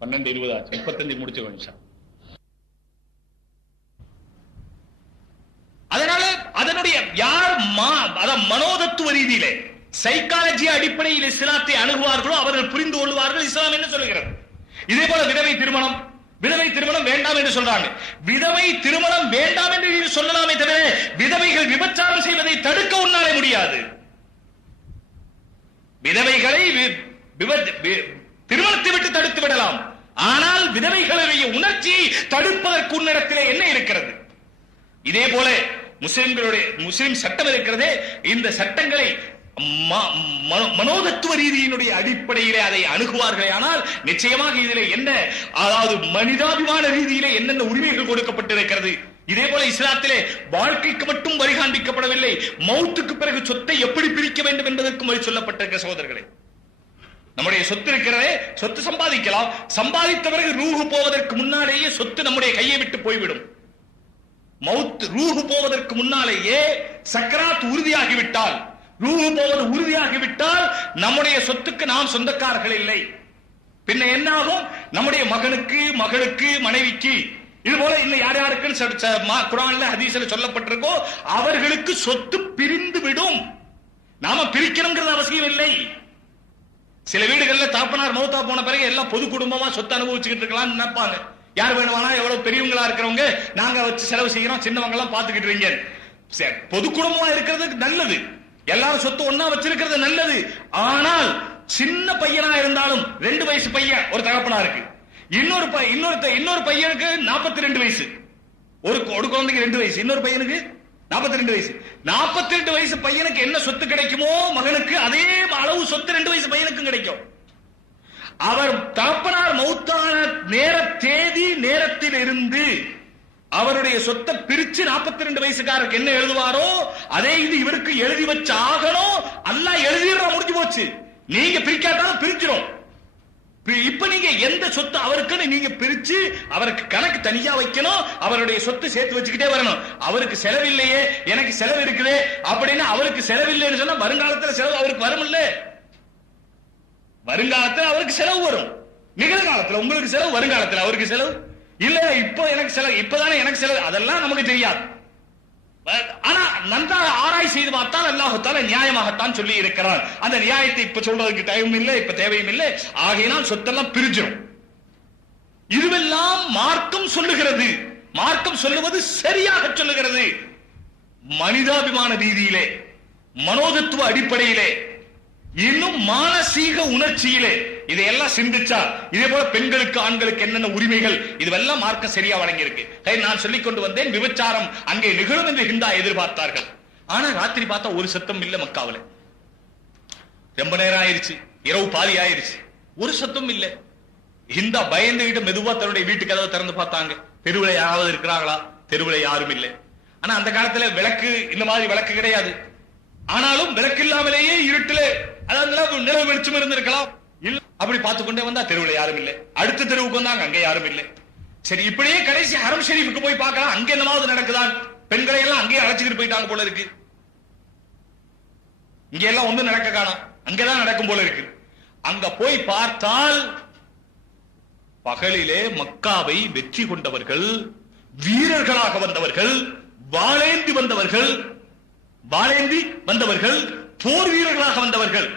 12:20 ஆச்சு, 35 முடிச்சு நிமிஷம். அதனால அதனுடைய யார் மனோதத்துவ ரீதியிலே சைக்காலஜி அடிப்படையில் இஸ்லாத்தை அணுகுவார்களோ அவர்கள் புரிந்து கொள்வார்கள் இஸ்லாம் என்ன சொல்லுகிறது. இதே போல விதவை திருமணம் வேண்டாம் என்று சொல்றாங்க. விதவை திருமணம் வேண்டாம் என்று சொல்லலாமே தவிர விதவைகள் விபச்சாரம் செய்வதை தடுக்க உன்னாலே முடியாது. விதவைகளை திருமணத்தை விட்டு தடுத்து விடலாம். ஆனால் விதவைகளுடைய உணர்ச்சியை தடுப்பதற்கு உன்னிடத்திலே என்ன இருக்கிறது? இதே போல முஸ்லிம் சட்டம் இருக்கிறதே, இந்த சட்டங்களை மனோதத்துவ ரீதியினுடைய அடிப்படையிலே அதை அணுகுவார்களே ஆனால் நிச்சயமாக இதிலே என்ன, அதாவது மனிதாபிமான ரீதியிலே என்னென்ன உரிமைகள் கொடுக்கப்பட்டிருக்கிறது. இதே போல இஸ்லாத்திலே வாழ்க்கைக்கு மட்டும் வழி காண்பிக்கப்படவில்லை, மௌத்துக்கு பிறகு சொத்தை எப்படி பிரிக்க வேண்டும் என்பதற்கும் வழி சொல்லப்பட்டிருக்கிற சகோதரர்களே. நம்முடைய சொத்து இருக்கிறதே, சொத்து சம்பாதிக்கலாம், சம்பாதித்த பிறகு ரூஹு போவதற்கு முன்னாலேயே சொத்து நம்முடைய கையை விட்டு போய்விடும். மௌத் ரூஹு போவதற்கு முன்னாலேயே சக்கராத் உறுதியாகிவிட்டால், ரூஹு போவது உறுதியாகிவிட்டால் நம்முடைய சொத்துக்கு நாம் சொந்தக்காரர்கள் இல்லை. பின்ன என்ன ஆகும்? நம்முடைய மகனுக்கு, மகளுக்கு, மனைவிக்கு, இது போல இன்னும் யார் யாருக்கு குர்ஆன்ல ஹதீஸ்ல சொல்லப்பட்டிருக்கோ அவர்களுக்கு சொத்து பிரிந்து விடும். நாம பிரிக்கணும்ங்கிறது அவசியம் இல்லை. சில வீடுகள்ல தாப்பனார் மௌத்தா போன பிறகு எல்லாம் பொது குடும்பமா சொத்து அனுபவிச்சுக்கிட்டு இருக்கலாம்னு நினைப்பாங்க. யார் வேணுமானா எவ்வளவு பெரியவங்களா இருக்கிறவங்க நாங்க வச்சு செலவு செய்யறோம், சின்னவங்க எல்லாம் பாத்துக்கிட்டு இருக்கீங்க. பொது குடும்பமா இருக்கிறது நல்லது, எல்லாரும் சொத்து ஒன்னா வச்சிருக்கிறது நல்லது. ஆனால் சின்ன பையனா இருந்தாலும் 2 வயசு பையன் ஒரு தகப்பனா இருக்கு, இன்னொரு பையனுக்கு 42 வயசு, ஒரு குழந்தைக்கு 2 வயசு, இன்னொரு பையனுக்கு 42 வயசு. 42 வயசு பையனுக்கு என்ன சொத்து கிடைக்குமோ மகனுக்கு அதே அளவு சொத்து 2 வயசு பையனுக்கும் கிடைக்கும். அவர் தகப்பனார் மௌத்தான தேதி நேரத்தில் இருந்து அவருடைய சொத்தை பிரிச்சு 42 வயசுக்காரருக்கு என்ன எழுதுவாரோ அதே இது இவருக்கு எழுதி வச்சு ஆகணும். அல்லாஹ் எழுதிடுறா, முடிஞ்சு போச்சு. நீங்க பிரிக்காட்டாலும் பிரிச்சிடும். இப்ப நீங்க எந்த சொத்து அவருக்குன்னு நீங்க பிரிச்சு அவருக்கு கணக்கு தனியா வைக்கணும், அவருடைய சொத்து சேர்த்து வச்சுக்கிட்டே வரணும். அவருக்கு செலவில்லையே, எனக்கு செலவு இருக்குது அப்படின்னு அவருக்கு செலவில்லைன்னு சொன்னா வருங்காலத்துல செலவு அவருக்கு வரும் இல்ல? வருங்காலத்துல அவருக்கு செலவு வரும். நிகழ்காலத்துல உங்களுக்கு செலவு, வருங்காலத்துல அவருக்கு செலவு இல்ல. இப்போ எனக்கு செலவு, இப்பதானே எனக்கு செலவு, அதெல்லாம் நமக்கு தெரியாது. ஆனா நன்றாக ஆராய் செய்து பார்த்தால் அல்லாஹ் தஆலா நியாயமாகத்தான் சொல்லி இருக்கிறார். அந்த நியாயத்தை இப்ப சொல்றதுக்கு டைம் இல்லை, இப்ப தேவையும் இல்லை. ஆகையினால் சொத்தெல்லாம் பிரிஞ்சிடும். இதுவெல்லாம் மார்க்கம் சொல்லுகிறது. மார்க்கம் சொல்லுவது சரியாக சொல்லுகிறது. மனிதாபிமான ரீதியிலே, மனோதத்துவ அடிப்படையிலே, இன்னும் மானசீக உணர்ச்சியிலே இதையெல்லாம் சிந்திச்சா இதே போல பெண்களுக்கு ஆண்களுக்கு என்னென்ன உரிமைகள் இதுவெல்லாம் மார்க்கம் சரியா வழங்கியிருக்கு. நான் சொல்லிக் கொண்டு வந்தேன், விபச்சாரம் அங்கே நிகழும் என்று ஹிந்தா எதிர்பார்த்தார்கள். ஆனா ராத்திரி பார்த்தா ஒரு சத்தம் இல்ல மக்காவில. ரொம்ப நேரம் ஆயிருச்சு, இரவு பாதி ஆயிருச்சு, ஒரு சத்தம் இல்ல. ஹிந்தா பயந்துகிட்டு மெதுவா தன்னுடைய வீட்டு கதவை திறந்து பார்த்தாங்க, தெருவில் யாராவது இருக்கிறாங்களா? தெருவில் யாரும் இல்லை. ஆனா அந்த காலத்துல விளக்கு, இந்த மாதிரி விளக்கு கிடையாது. ஆனாலும் விளக்கு இல்லாமலேயே இருட்டிலே, அதாவது நிலவு வெளிச்சம் இருந்திருக்கலாம். இல்ல அப்படி பார்த்துக்கொண்டே வந்தா தெருவில் யாரும் இல்லை. அடுத்த தெருவுக்கு வந்தாங்க, அங்கே யாரும் இல்லை. சரி, இப்படியே கடைசி ஹரம் ஷெரீஃபுக்கு போய் பார்க்கலாம், அங்க என்னமாவது நடக்குதான். பெண்களை எல்லாம் அங்கேயே அழைச்சிட்டு போயிட்டாங்க போல இருக்கு. இங்க எல்லாம் ஒண்ணு நடக்க காணோம், அங்கதான் நடக்கும் போல இருக்கு. அங்க போய் பார்த்தால் பகலிலே மக்காவை வெற்றி கொண்டவர்கள், வீரர்களாக வந்தவர்கள், வாளேந்தி வந்தவர்கள், போர் வீரர்களாக வந்தவர்கள்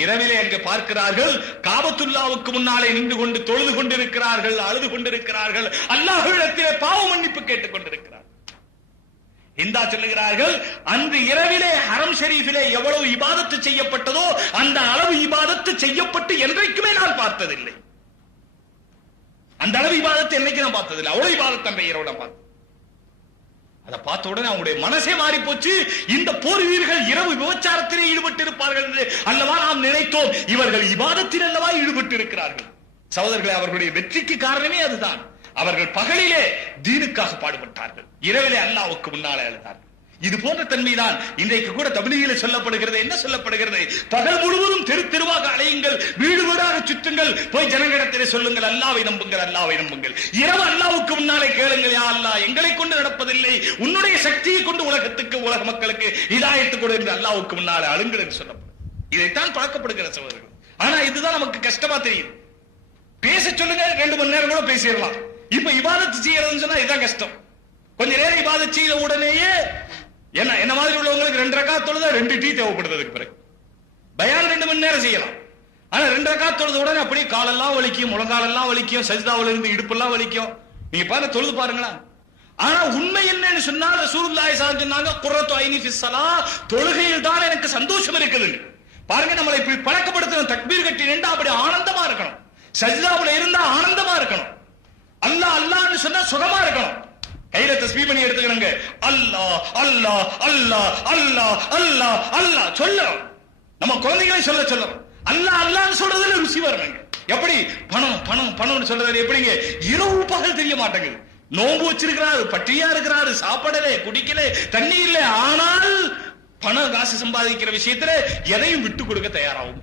இரவிலே அங்கே பார்க்கிறார்கள். காபத்துல்லாவுக்கு முன்னாலே நின்று கொண்டு தொழுது கொண்டிருக்கிறார்கள், அழுது கொண்டிருக்கிறார்கள், அல்லாஹ்விடத்திலே பாவ மன்னிப்பு கேட்டுக் கொண்டிருக்கிறார்கள். இந்தா சொல்லுகிறார்கள், அன்று இரவிலே ஹரம் ஷெரீஃபிலே எவ்வளவு இபாதத்து செய்யப்பட்டதோ அந்த அளவு இபாதத்து செய்யப்பட்டு என்றைக்குமே நான் பார்த்ததில்லை. அந்த அளவு இபாதத்து என்னைக்கு நான் பார்த்ததில்லை. அவ்வளவு இபாதத்து அந்த இரவோட பார்த்தேன். அதை பார்த்த உடனே அவங்களுடைய மனசே மாறி போச்சு. இந்த போர் வீரர்கள் இரவு விபச்சாரத்திலே ஈடுபட்டு இருப்பார்கள் என்று அல்லவா நாம் நினைத்தோம். இவர்கள் இபாதத்தில் அல்லவா ஈடுபட்டு இருக்கிறார்கள். சகோதரர்களே, அவர்களுடைய வெற்றிக்கு காரணமே அதுதான். அவர்கள் பகலிலே தீனுக்காக பாடுபட்டார்கள், இரவிலே அல்லாஹ்வுக்கு முன்னாலே அழுதார்கள். இது போன்ற தன்மைதான் இன்றைக்கு கூட தப்லீகிலே சொல்லப்படுகிறது. என்ன சொல்லப்படுகிறது? பகல் முழுவதும் தெரு தெருவாக அலையுங்கள், வீடு வீடாக சுற்றுங்கள், போய் ஜனங்களிடத்திலே சொல்லுங்கள், அல்லாஹ்வை நம்புங்கள், அல்லாஹ்வை நம்புங்கள். இரவு அல்லாஹ்வுக்கு முன்னாலே கேளுங்கள், யா அல்லாஹ், எங்களை கொண்டு நடப்பதில்லை, உன்னுடைய சக்தியை கொண்டு உலகத்துக்கு, உலக மக்களுக்கு ஹிதாயத்து கொடு என்று அல்லாஹ்வுக்கு முன்னாலே அழுங்கள் என்று சொல்லப்படும். இதைத்தான் பழக்கப்படுகிற சகோதரர்கள். ஆனா இதுதான் நமக்கு கஷ்டமா தெரியும். பேச சொல்லுங்க, 2 மணி நேரம் கூட பேசிடலாம். இப்ப இபாதத்து செய்யறதுன்னு சொன்னா இதுதான் கஷ்டம். கொஞ்ச நேரம் இபாதத்து செய்த உடனேயே என்ன மாதிரி உள்ளவங்களுக்கு 2 ரக்காத் தொழுதா 2 டீ தேவைப்படுது. அதுக்கு பிறகு பயான் 2 மணி நேரம் செய்யலாம். ஆனா 2 ரக்காத் தொழுத உடனே அப்படியே காலெல்லாம் வலிக்கும், முழங்காலெல்லாம் வலிக்கும், சஜ்தாவுல இருந்து இடுப்பெல்லாம் வலிக்கும். நீங்க பாருங்க, தொழுது பாருங்களா. ஆனா உண்மை என்னன்னு சொன்னா ரசூலுல்லாஹி ஸல்லல்லாஹு அலைஹி வஸல்லம் சொன்னாங்க, குர்ரத்து ஐனி ஃபிஸ் ஸலாத், தொழுகையில் தான் எனக்கு சந்தோஷம் இருக்குது. பாருங்க, நம்மளை இப்படி பழக்கப்படுத்தணும். தக்பீர் கட்டி நின்றா அப்படி ஆனந்தமா இருக்கணும், சஜ்தாவுல இருந்தா ஆனந்தமா இருக்கணும், அல்லாஹ் அல்லாஹ்னு சொன்னா சுகமா இருக்கணும். கையில தஸ்பீஹ் பண்ணி எடுத்துக்கணுங்க. அல்லாஹ் அல்லாஹ் அல்லாஹ் அல்லாஹ் அல்லாஹ் அல்லாஹ் சொல்லணும். நம்ம குழந்தைகளை சொல்லணும். அல்லாஹ் அல்லாஹ்னு சொல்றதுல ருசி வரணுங்க. எப்படி பணம் பணம் பணம்னு சொல்றது எப்படிங்க? இரவு பகல் தெரிய மாட்டேங்குது. நோன்பு வச்சிருக்கிறாரு, பட்டியா இருக்கிறாரு, சாப்பிடல, குடிக்கல, தண்ணி இல்ல, ஆனால் பணம் காசு சம்பாதிக்கிற விஷயத்துல எதையும் விட்டு கொடுக்க தயாராகும்.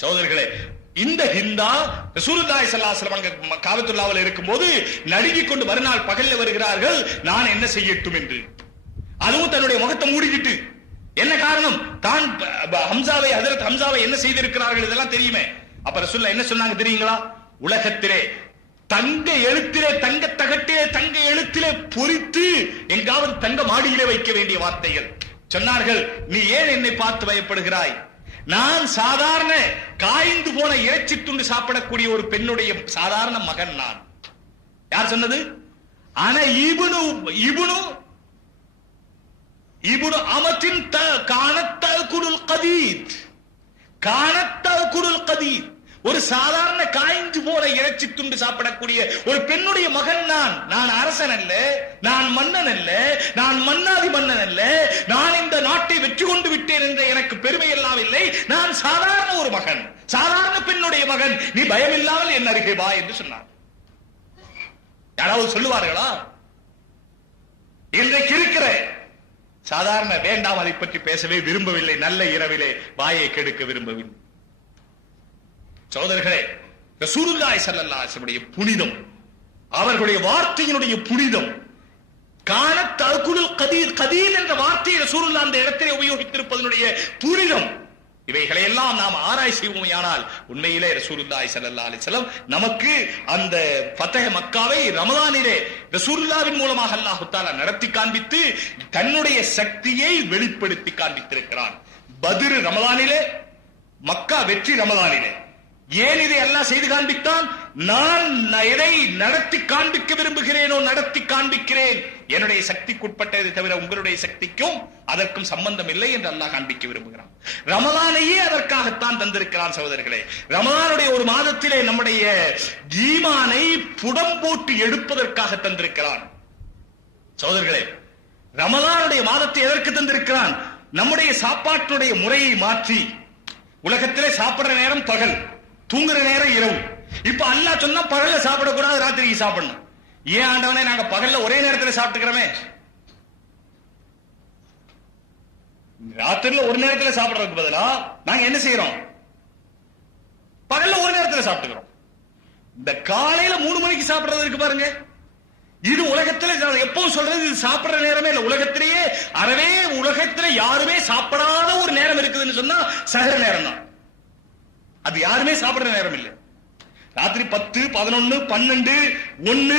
சகோதரர்களே, இந்த ஹிந்தா ரசூலுல்லாஹி ஸல்லல்லாஹு அலைஹி வஸல்லம் காபத்துல்லாஹ்ல இருக்கும்போது நடுங்கிக் கொண்டு மறுநாள் பகல்ல வருகிறார்கள், நான் என்ன செய்யட்டும் என்று. அதுவும் தன்னுடைய முகத்தை மூடிக்கிட்டு. என்ன காரணம்? தான் ஹம்சாவை, ஹஜரத் ஹம்சாவை என்ன செய்திருக்கிறார்கள் இதெல்லாம் தெரியுமே. அப்ப ரசூலுல்லாஹ் என்ன சொன்னாங்க தெரியுங்களா? உலகத்திலே தங்க எழுத்திலே, தங்க தகட்டிலே, தங்க எழுத்திலே பொறித்து எங்காவது தங்க மாடியிலே வைக்க வேண்டிய வார்த்தைகள் சொன்னார்கள். நீ ஏன் என்னை பார்த்து பயப்படுகிறாய்? நான் சாதாரண காய்ந்து போன இறைச்சி துண்டு சாப்பிடக்கூடிய ஒரு பெண்ணுடைய சாதாரண மகன். நான் யார் சொன்னது? ஆனா இப்னு இப்னு இப்னு அமத்தின் கானத்தகுல் கதீத், கானத்தகுல் கதீத், ஒரு சாதாரண காய்ந்து போல இறைச்சி துண்டு சாப்பிடக்கூடிய ஒரு பெண்ணுடைய மகன் நான். நான் அரசன் அல்ல, நான் மன்னன் அல்ல, நான் மன்னாதி மன்னன் அல்ல, நான் இந்த நாட்டை வெற்றி கொண்டு விட்டேன் என்ற எனக்கு பெருமை எல்லாம் இல்லை. நான் சாதாரண ஒரு மகன், சாதாரண பெண்ணுடைய மகன். நீ பயமில்லாமல் என் அருகே வா என்று சொன்னார். யாராவது சொல்லுவார்களா? இன்றைக்கு இருக்கிற சாதாரண வேண்டாம், அதை பற்றி பேசவே விரும்பவில்லை, நல்ல இரவிலே வாயை கெடுக்க விரும்பவில்லை. சகோதரர்களே, ரசூலுல்லாஹி ஸல்லல்லாஹு அலைஹி வஸல்லம் புனிதம், அவர்களுடைய வார்த்தையினுடைய புனிதம், கானத் தகுல் கதீர், கதீர் என்ற வார்த்தையை ரசூலுல்லாஹ் அந்த இடத்திலே உபயோகித்திருப்பதனுடைய புனிதம், இவைகளை எல்லாம் நாம் ஆராய்ச்சி செய்வோமானால் உண்மையிலே ரசூலுல்லாஹி ஸல்லல்லாஹு அலைஹி வஸல்லம் நமக்கு அந்த ஃபத்ஹ் மக்காவை ரமலானிலே ரசூலுல்லாஹ்வின் மூலமாக அல்லாஹ் தஆலா நடத்தி காண்பித்து தன்னுடைய சக்தியை வெளிப்படுத்தி காண்பித்திருக்கிறான். பத்ர் ரமலானிலே, மக்கா வெற்றி ரமலானிலே. ஏன் இதை அல்லாஹ் செய்து காண்பித்தான்? நான் எதை நடத்தி காண்பிக்க விரும்புகிறேனோ நடத்தி காண்பிக்கிறேன். என்னுடைய சக்திக்குட்பட்டதை தவிர உங்களுடைய சக்திக்கும் அதற்கும் சம்பந்தம் இல்லை என்று அல்லாஹ் காண்பிக்க விரும்புகிறான். ரமலானையே அதற்காகத்தான் தந்திருக்கிறான். சகோதரர்களே, ரமலானுடைய ஒரு மாதத்திலே நம்முடைய ஈமானை புடம் போட்டு எடுப்பதற்காக தந்திருக்கிறான். சகோதரர்களே, ரமலானுடைய மாதத்தை எதற்கு தந்திருக்கிறான்? நம்முடைய சாப்பாட்டுடைய முறையை மாற்றி, உலகத்திலே சாப்பிடுற நேரம் பகல், தூங்குற நேரம் இரவு. இப்ப அல்லாஹ் சொன்னா பகல்ல சாப்பிடக்கூடாது, ராத்திரிக்கு சாப்பிடணும். ஏன் ஆண்டவனே, நாங்க பகல்ல ஒரே நேரத்தில் சாப்பிட்டுக்கிறோமே, ராத்திரில ஒரு நேரத்தில் சாப்பிடுறதுக்கு பதிலா நாங்க என்ன செய்யறோம்? பகல்ல ஒரு நேரத்தில் சாப்பிட்டுக்கிறோம். இந்த காலையில 3 மணிக்கு சாப்பிடுறது இருக்கு பாருங்க, இது உலகத்துல எப்பவும் சொல்றது, இது சாப்பிடுற நேரமே இல்ல. உலகத்திலேயே அறவே உலகத்துல யாருமே சாப்பிடாத ஒரு நேரம் இருக்குதுன்னு சொன்னா சஹர் நேரம் தான். அது யாருமே சாப்பிடுற நேரம் இல்லை. ராத்திரி 10, 11, 12, 1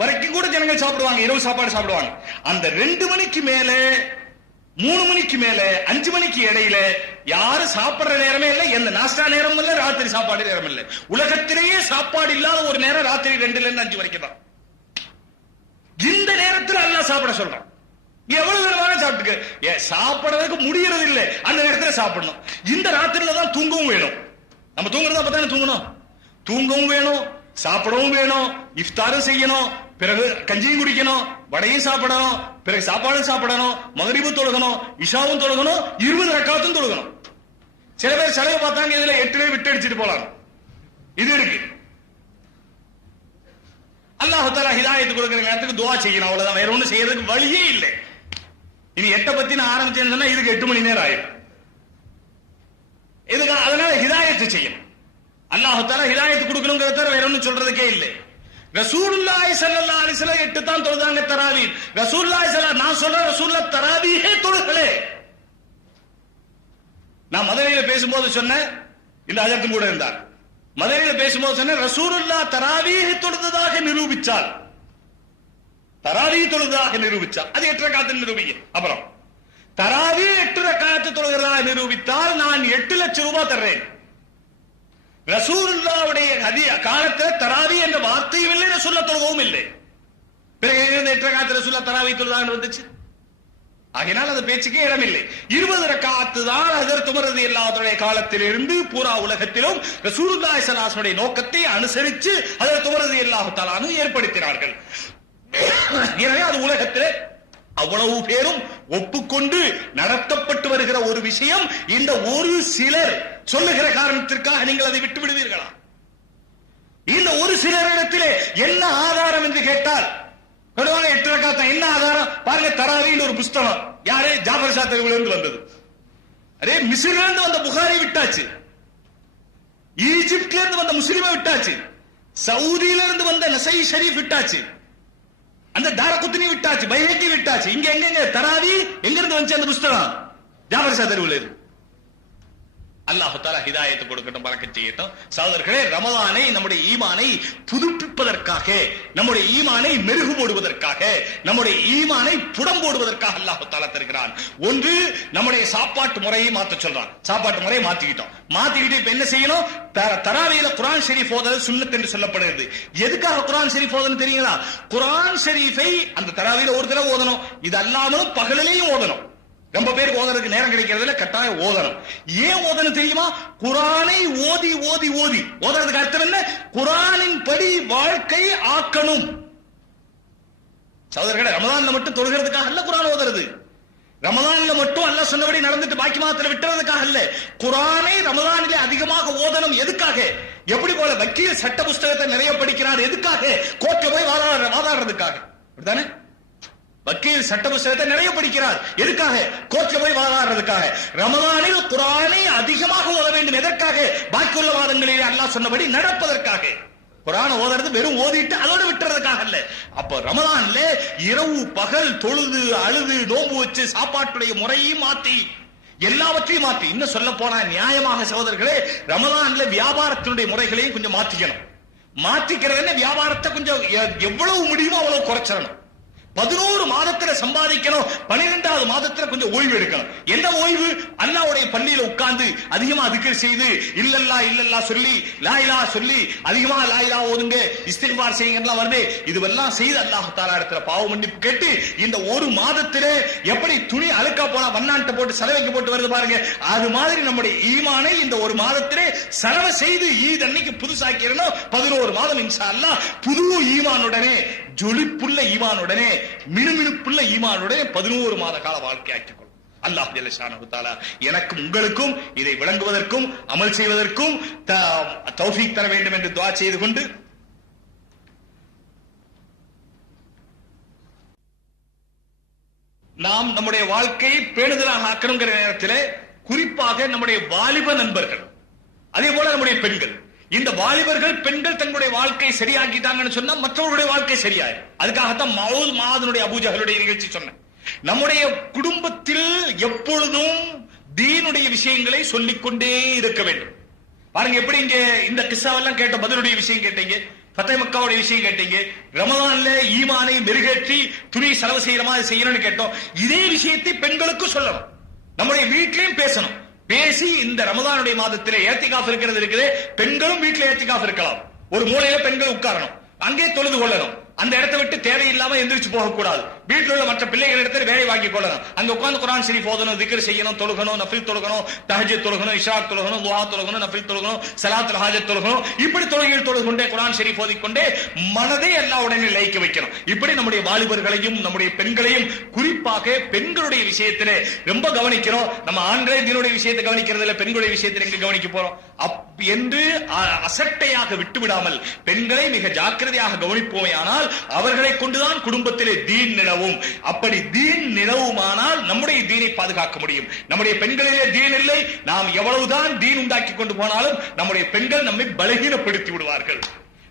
வரைக்கும் கூட ஜனங்கள் சாப்பிடுவாங்க, இரவு சாப்பாடு சாப்பிடுவாங்க. அந்த 2 மணிக்கு மேல, 3 மணிக்கு மேல, 5 மணிக்கு இடையில யாரும் சாப்பிடுற நேரமே இல்லை. எந்த நாஸ்டா நேரம் இல்ல, ராத்திரி சாப்பாடு நேரம் இல்லை. உலகத்திலேயே சாப்பாடு இல்லாத ஒரு நேரம் ராத்திரி 2ல இருந்து 5 வரைக்கும் தான். இந்த நேரத்தில் அல்லாஹ் சாப்பிட சொல்றான். எவ்வளவு நேரமான சாப்பிட்டுக்க, சாப்பிடறதுக்கு முடியறது இல்லை, அந்த நேரத்தில் சாப்பிடணும். இந்த ராத்திரில தான் தூங்கவும் வேணும். நம்ம தூங்குறதா பார்த்தா தூங்கணும், தூங்கவும் வேணும், சாப்பிடவும் வேணும், இஃப்தாரும் செய்யணும், பிறகு கஞ்சியும் குடிக்கணும், வடையும் சாப்பிடணும், பிறகு சாப்பாடும் சாப்பிடணும், மகரிபும் தொழுகணும், இஷாவும் தொழுகணும், 20 ரக்காத்தும் தொழுகணும். சில பேர் செலவு பார்த்தாங்க, இதுல 8 விட்டு அடிச்சுட்டு போலாம். இது இருக்கு. அல்லாஹ் தஆலா ஹிதாயத் கொடுக்கிற நேரத்துக்கு துஆ செய்யணும், அவ்வளவுதான். வேற ஒண்ணும் செய்யறதுக்கு வழியே இல்லை. இனி 8 பத்தி நான் ஆரம்பிச்சேன்னு சொன்னா இதுக்கு 8 மணி நேரம் ஆயிடும். இதுக்கு அதனால ஹிதாயத்து செய்யணும். அல்லாஹ் தஆலா ஹிதாயத் கொடுக்கணுங்கிறத தவிர வேற ஒண்ணும் சொல்றதுக்கே இல்லை. ரசூலுல்லாஹி ஸல்லல்லாஹு அலைஹி வஸல்லம் 8 தான் தொழுதாங்க தராவீஹ். ரசூலுல்லாஹி ஸல்லல்லாஹு, நான் சொல்றேன் ரசூலுல்லாஹ் தராவீஹே தொழுகலே. நான் மதீனால பேசும்போது சொன்னேன், இந்த ஹஜரத்தும் கூட இருந்தார். மதீனால பேசும்போது சொன்னேன், ரசூலுல்லாஹ் தராவீஹ் தொழுததாக நிரூபிச்சால், தராவீஹ் தொழுததாக நிரூபிச்சால் அது 8 ரக்காத் நிரூபிக்க. அப்புறம் தராவி 8 ரக்காத்து தொழுகிறதா நிரூபித்தால் நான் 8 லட்சம் ரூபாய் தர்றேன். ரசூலுல்லாஹ்வுடைய காலத்துல தராவி என்ற வார்த்தையும் இல்லை, ரசூலுல்லாஹ் தொழுகவும் இல்லை. பிறகு 8 ரக்காத்து ரசூலுல்லாஹ் தராவி தொழுதான்னு வந்துச்சு. ஆகையினால் அந்த பேச்சுக்கே இடமில்லை. 20 ரக்காத்து தான் ஹஜ்ரத் உமர் ரலியல்லாஹு அன்ஹுடைய காலத்திலிருந்து பூரா உலகத்திலும் ரசூலுல்லாஹி ஸல்லல்லாஹு அலைஹி வஸல்லம் நோக்கத்தை அனுசரித்து ஹஜ்ரத் உமர் ரலியல்லாஹு தஆலா அன்ஹு ஏற்படுத்தினார்கள். எனவே அது உலகத்திலே அவ்வளவு பேரும் ஒப்புக்கொண்டு நடத்தப்பட்டு வருகிற ஒரு விஷயம். இந்த ஒரு சிலர் சொல்லுகிற காரணத்திற்காக நீங்கள் அதை விட்டு விடுவீர்களா? இந்த ஒரு சிலரிடத்திலே என்ன ஆதாரம் என்று கேட்டால் 8 ரக்காத் என்ன ஆதாரம் பாருங்க. தராவின்னு ஒரு புஸ்தகம் யாரே ஜாஃபர் சாத்தவில இருந்து வந்தது. அரே மிஸ்ரில இருந்து வந்த புகாரி விட்டாச்சு, ஈஜிப்ட்ல இருந்து வந்த முஸ்லிமை விட்டாச்சு, சவுதியில இருந்து வந்த நசை ஷரீஃப் விட்டாச்சு, அந்த தாரகுத்னி விட்டாச்சு, பைஹக்கி விட்டாச்சு. இங்க எங்க தராவி எங்க இருந்து வந்துச்சு? அந்த புஸ்தகம் ஜாஃபர் சாத்தவில இருந்து. அல்லாஹ் தஆலா ஹிதாயத் கொடுக்கட்டும், பரக்கத் செய்யட்டும். சகோதரர்களே, ரமலானை நம்முடைய ஈமானை புதுப்பிப்பதற்காக, நம்முடைய ஈமானை மெருகுபோடுவதற்காக, நம்முடைய ஈமானை புடம்போடுவதற்காக அல்லாஹ் தஆலா தருகிறான். ஒன்று, நம்முடைய சாப்பாட்டு முறையை மாற்ற சொல்றான். சாப்பாட்டு முறையை மாத்திக்கிட்டு இப்ப என்ன செய்யணும்? தராவியில குர்ஆன் ஷரீஃப் ஓதுறது சுன்னத் என்று சொல்லப்படுகிறது. எதுக்காக குர்ஆன் ஷரீஃப் ஓதணும் தெரியுங்களா? குர்ஆன் ஷரீஃபை அந்த தராவியில ஒரு தடவை ஓதணும். இது அல்லாமலும் பகலிலேயும் ஓதணும். ரொம்ப பேருக்கு ஓதுறதுக்கு நேரம் கிடைக்கிறதுல கட்டாயம் ஓதணும். ஏன் ஓதணும் தெரியுமா? குர்ஆனை ஓதி ஓதி ஓதி ஓதுறதுக்கு அர்த்தம் என்ன? குர்ஆனின் படி வாழ்க்கை ஆக்கணும். சகோதரர்களே, ரமலான்ல மட்டும் தொழுகிறதுக்காக அல்ல குர்ஆன் ஓதுறது. ரமலான்ல மட்டும் அல்லாஹ் சொன்னபடி நடந்துட்டு பாக்கி மாத்திர விட்டுறதுக்காக அல்ல. குர்ஆனை ரமலானிலே அதிகமாக ஓதணும். எதுக்காக? எப்படி போல வக்கீல் சட்ட புஸ்தகத்தை நிறைய படிக்கிறார். எதுக்காக? கோர்ட்ல போய் வாதாடுறதுக்காக. அப்படிதானே? வக்கீல் சட்ட புஸ்தகத்தை நிறைய படிக்கிறார். எதுக்காக? கோர்ட்ல போய் வாதாடுறதுக்காக. ரமலானில் குர்ஆனை அதிகமாக ஓத வேண்டும். எதற்காக? பாக்கியுள்ள வாதங்களில் அல்லாஹ் சொன்னபடி நடப்பதற்காக. குர்ஆன் ஓதுறது வெறும் ஓதிட்டு அதோட விட்டுறதுக்காக அல்ல. அப்ப ரமலான்ல இரவு பகல் தொழுது அழுது நோன்பு வச்சு சாப்பாட்டுடைய முறையும் மாத்தி எல்லாவற்றையும் மாத்தி, இன்னும் சொல்ல போனா நியாயமாக சகோதரர்களே, ரமலான்ல வியாபாரத்தினுடைய முறைகளையும் கொஞ்சம் மாத்திக்கணும். மாத்திக்கிறது என்ன? வியாபாரத்தை கொஞ்சம் எவ்வளவு முடியுமோ அவ்வளவு குறைச்சிடணும். 11 மாதத்துல சம்பாதிக்கணும், 12வது மாதத்துல கொஞ்சம் ஓய்வு எடுக்கணும். என்ன ஓய்வு? அல்லாஹ்வுடைய பள்ளியில உட்கார்ந்து அதிகமா திக்ர் செய்து இல்லல்லா சொல்லி லா இலாஹ சொல்லி அதிகமா லா இலாஹ ஓதுங்க, இஸ்திக்பார் செய்யுங்கலாம் வருது. இதுவெல்லாம் செய்து அல்லாஹ் தஆலா இடத்துல பாவ மன்னிப்பு கேட்டு இந்த ஒரு மாதத்திலே எப்படி துணி அழுக்கா போனா வண்ணான்ட்ட போட்டு சலவைக்கு போட்டு வருது பாருங்க, அது மாதிரி நம்முடைய ஈமானை இந்த ஒரு மாதத்திலே சலவ செய்து ஈத் அன்னைக்கு புதுசாக்கிறோம். 11 மாதம் இன்ஷா அல்லாஹ் புது ஈமானுடனே, ஜொலிப்புள்ள ஈமானுடனே, மினுமினுப்புள்ள ஈமானுடனே 11 மாத கால வாழ்க்கை ஆக்கிக் கொள்ளும். அல்லாஹ் ஜல்ல ஷானஹு தஆலா எனக்கும் உங்களுக்கும் இதை விளங்குவதற்கும் அமல் செய்வதற்கும் தௌஃபீக் தர வேண்டும் என்று துஆ செய்து கொண்டு, நாம் நம்முடைய வாழ்க்கையை பேணுதலாக ஆக்கணுங்கிற நேரத்தில் குறிப்பாக நம்முடைய வாலிப நண்பர்கள், அதே போல நம்முடைய பெண்கள், இந்த வாலிபர்கள் பெண்கள் தங்களுடைய வாழ்க்கையை சரியாக்கிட்டாங்கன்னு சொன்னா மற்றவர்களுடைய வாழ்க்கை சரியாயிரும். அதுக்காகத்தான் மவுத் மாதனுடைய அபூஜஹலுடைய நிகழ்ச்சி சொன்னேன். நம்முடைய குடும்பத்தில் எப்பொழுதும் தீனுடைய விஷயங்களை சொல்லிக்கொண்டே இருக்க வேண்டும். பாருங்க எப்படி இங்க இந்த கிஸ்ஸாவெல்லாம் கேட்ட பதிலுடைய விஷயம் கேட்டீங்க, ஃபத்ஹ் மக்காவுடைய விஷயம் கேட்டீங்க, ரமலான்ல ஈமானை மெருகேற்றி துணி செலவு செய்யற மாதிரி செய்யணும்னு கேட்டோம். இதே விஷயத்தை பெண்களுக்கும் சொல்லணும், நம்முடைய வீட்டிலையும் பேசணும். பேசி இந்த ரமலானுடைய மாதத்திலே ஏத்திகாஃப் இருக்கிறது இருக்குது, பெண்களும் வீட்டில் ஏத்திகாஃப் இருக்கலாம். ஒரு மூலையில பெண்கள் உட்காரணும், அங்கே தொழுது கொள்ளணும். அந்த இடத்தை விட்டு தேவையில்லாம எந்திரிச்சு போக கூடாது. வீட்டில் உள்ள மற்ற பிள்ளைகள் இடத்துல வேலை வாங்கி கொள்ளணும். அங்க உட்கார்ந்து குர்ஆன் ஷரீஃப் ஓதணும், திக்ர் செய்யணும், தொழுகணும், நஃபில் தொழுகணும், தஹஜ்ஜுத் தொழுகணும், இஷாக் தொழுகணும், துஆ தொழுகணும், நஃபில் தொழுகணும், ஸலாத்துல் ஹாஜத் தொழுகணும். இப்படி தொழுகையில் தொழுகொண்டே குர்ஆன் ஷரீஃப் ஓதிக்கொண்டே மனதை அல்லாஹ்வுடனே லயிக்க வைக்கணும். இப்படி நம்முடைய வாலிபர்களையும் நம்முடைய பெண்களையும், குறிப்பாக பெண்களுடைய விஷயத்திலே ரொம்ப கவனிக்கிறோம். நம்ம ஆண்களே தீனுடைய விஷயத்தை கவனிக்கிறது இல்ல, பெண்களுடைய விஷயத்தில் எங்க கவனிக்க போறோம் என்று அசட்டையாக விட்டுவிடாமல் பெண்களை மிக ஜாக்கிரதையாக கவனிப்போமே ஆனால் அவர்களை கொண்டுதான் குடும்பத்திலே தீன் நிலவும். அப்படி தீன் நிலவுமானால் நம்முடைய தீனை பாதுகாக்க முடியும். நம்முடைய பெண்களிலே தீன் இல்லை, நாம் எவ்வளவுதான் தீன் உண்டாக்கி கொண்டு போனாலும் நம்முடைய பெண்கள் நம்மை பலகீனப்படுத்தி விடுவார்கள்,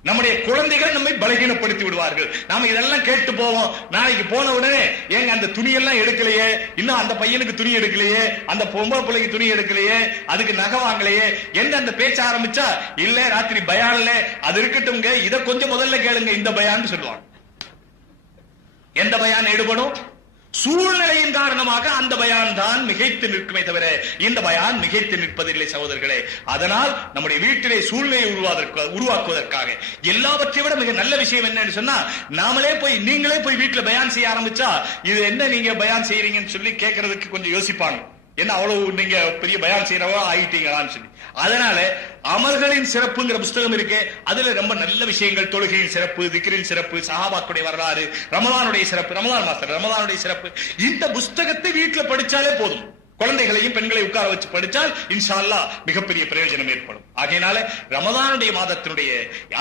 நம்முடைய குழந்தைகள் நம்மை பலகீனப்படுத்தி விடுவார்கள். நாம இதெல்லாம் கேட்டு போவோம். நாளைக்கு போன உடனே ஏங்க அந்த துணியெல்லாம் எடுக்கலையே, இன்னும் அந்த பையனுக்கு துணி எடுக்கலையே, அந்த பொம்பளை பிள்ளைக்கு துணி எடுக்கலையே, அதுக்கு நகை வாங்கலையே என்ன அந்த பேச்ச ஆரம்பிச்சா, இல்ல ராத்திரி பயான்ல அது இருக்கட்டும்ங்க, இத கொஞ்சம் முதல்ல கேளுங்க, இந்த பயான்னு சொல்லுவாங்க. எந்த பயான் எடுபடும்? சூழ்நிலையின் காரணமாக அந்த பயான் தான் மிகைத்து நிற்குமே தவிர இந்த பயான் மிகைத்து நிற்பதில்லை சகோதரர்களே. அதனால் நம்முடைய வீட்டிலே சூழ்நிலையை உருவாக்குவதற்காக எல்லாவற்றை விட மிக நல்ல விஷயம் என்னன்னு சொன்னா, நீங்களே போய் வீட்டுல பயான் செய்ய ஆரம்பிச்சா இது என்ன நீங்க பயான் செய்யறீங்கன்னு சொல்லி கேட்கறதுக்கு கொஞ்சம் யோசிப்பாங்க. என்ன அவ்வளவு நீங்க பெரிய பயான் செய்யறவா ஆகிட்டீங்களான்னு சொல்லி. அதனால அமல்களின் சிறப்புங்கிற புஸ்தகம் இருக்கு, அதுல ரொம்ப நல்ல விஷயங்கள், தொழுகையின் சிறப்பு, திக்ரின் சிறப்பு, சஹாபாக்களுடைய வரலாறு, ரமலானுடைய சிறப்பு, ரமலான் மாசம் ரமலானுடைய சிறப்பு, இந்த புஸ்தகத்தை வீட்டுல படிச்சாலே போதும். குழந்தைகளையும் பெண்களை உட்கார வச்சு படிச்சால் இன்ஷா அல்லாஹ் மிகப்பெரிய பிரயோஜனம் ஏற்படும். ஆகையினால ரமலானுடைய மாதத்தினுடைய,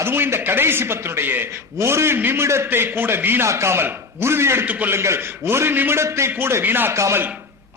அதுவும் இந்த கடைசி பத்தினுடைய ஒரு நிமிடத்தை கூட வீணாக்காமல் உறுதி எடுத்துக் கொள்ளுங்கள். ஒரு நிமிடத்தை கூட வீணாக்காமல்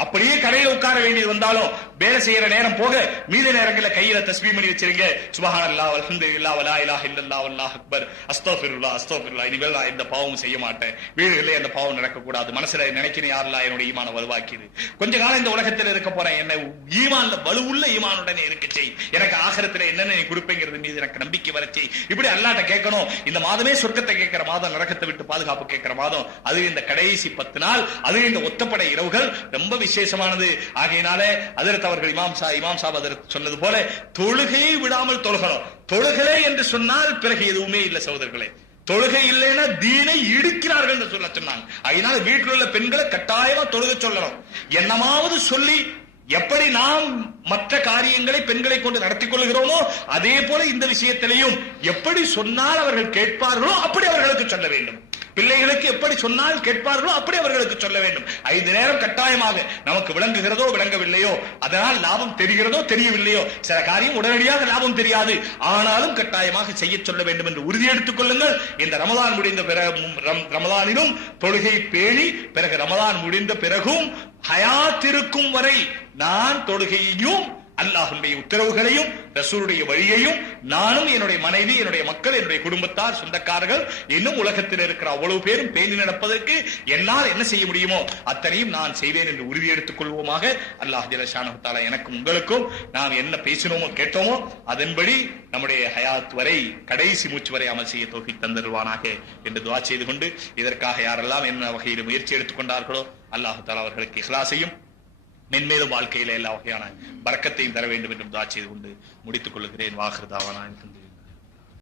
அப்படியே கடையில உட்கார வேண்டியது வந்தாலும் வேலை செய்யற நேரம் போக மீத நேரங்களில் கையில தஸ்பீஹ் பண்ணி வச்சிருங்க. சுப்ஹானல்லாஹ் வல்ஹம்துலில்லாஹ் வலா இலாஹ இல்லல்லாஹ் வல்லாஹு அக்பர் அஸ்தக்ஃபிருல்லாஹ் அஸ்தக்ஃபிருல்லாஹ். இனிமேல் நான் எந்த பாவமும் செய்ய மாட்டேன், வீடுகளிலே அந்த பாவம் நடக்கக்கூடாது. மனசுல நினைக்கிறேன் யாரெல்லாம் என்னோட ஈமான வலுவாக்கிது, கொஞ்ச காலம் இந்த உலகத்தில் இருக்க போறேன், என்ன ஈமான்ல வலுவுள்ள ஈமானுடனே இருக்க செய், எனக்கு ஆகிரத்துல என்னென்ன நீ கொடுப்பேங்கிறது மீது எனக்கு நம்பிக்கை வர செய். இப்படி அல்லாஹ்ட்ட கேட்கணும். இந்த மாதமே சொர்க்கத்தை கேட்கிற மாதம், நரகத்தை விட்டு பாதுகாப்பு கேட்கிற மாதம், அது இந்த கடைசி 10 நாள், அது இந்த ஒத்தப்படை இரவுகள் ரொம்ப விசேஷமானது. ஆகையினால அதற்கு அவர்கள் இமாம் சாப் அதற்கு சொன்னது போல தொழுகையை விடாமல் தொழுகணும். தொழுகலை என்று சொன்னால் பிறகு எதுவுமே இல்லை சகோதரர்களே. தொழுகை இல்லைன்னா தீனை இடிக்கிறார்கள் என்று சொல்ல சொன்னாங்க. அதனால வீட்டில் உள்ள பெண்களை கட்டாயமா தொழுகை சொல்லணும். என்னமாவது சொல்லி எப்படி நாம் மற்ற காரியங்களை பெண்களை கொண்டு நடத்திக் கொள்கிறோமோ அதே போல இந்த விஷயத்திலையும் எப்படி சொன்னால் அவர்கள் கேட்பார்களோ அப்படி அவர்களுக்கு சொல்ல வேண்டும். பிள்ளைகளுக்கு எப்படி சொன்னால் கேட்பார்களோ அப்படி அவர்களுக்கு சொல்ல வேண்டும். 5 நேரம் கட்டாயமாக நமக்கு விளங்குகிறதோ விளங்கவில்லையோ, அதனால் லாபம் தெரிகிறதோ தெரியவில்லையோ, சில காரியம் உடனடியாக லாபம் தெரியாது, ஆனாலும் கட்டாயமாக செய்ய சொல்ல வேண்டும் என்று உறுதி எடுத்துக் கொள்ளுங்கள். இந்த ரமலான் முடிந்த பிறகு ரமலானிலும் தொழுகை பேணி, பிறகு ரமலான் முடிந்த பிறகும் ஹயாத் இருக்கும் வரை நான் தொழுகையையும் அல்லாஹ்வுடைய உத்தரவுகளையும் ரசூலுடைய வழியையும் நானும் என்னுடைய மனைவி, என்னுடைய மக்கள், என்னுடைய குடும்பத்தார், சொந்தக்காரர்கள், இன்னும் உலகத்தில் இருக்கிற அவ்வளவு பேரும் பேணி நடப்பதற்கு என்னால் என்ன செய்ய முடியுமோ அத்தனையும் நான் செய்வேன் என்று உறுதி எடுத்துக் கொள்வோமாக. அல்லாஹ் ஜல்ல ஷானஹு தஆலா எனக்கும் உங்களுக்கும் நாம் என்ன பேசினோமோ கேட்டோமோ அதன்படி நம்முடைய ஹயாத் வரை, கடைசி மூச்சு வரை அமல் செய்ய தௌஃபீக் தந்தருவானாக என்று துஆ செய்து கொண்டு, இதற்காக யாரெல்லாம் என்ன வகையில் முயற்சி எடுத்துக் கொண்டார்களோ அல்லாஹ் தஆலா அவர்களுக்கு இஹ்லாஸையும் மென்மேலும் வாழ்க்கையில எல்லா வகையான பரக்கத்தையும் தர வேண்டும் என்று துஆ செய்து கொண்டு முடித்துக் கொள்கிறேன். வாஹிர் தாவானா.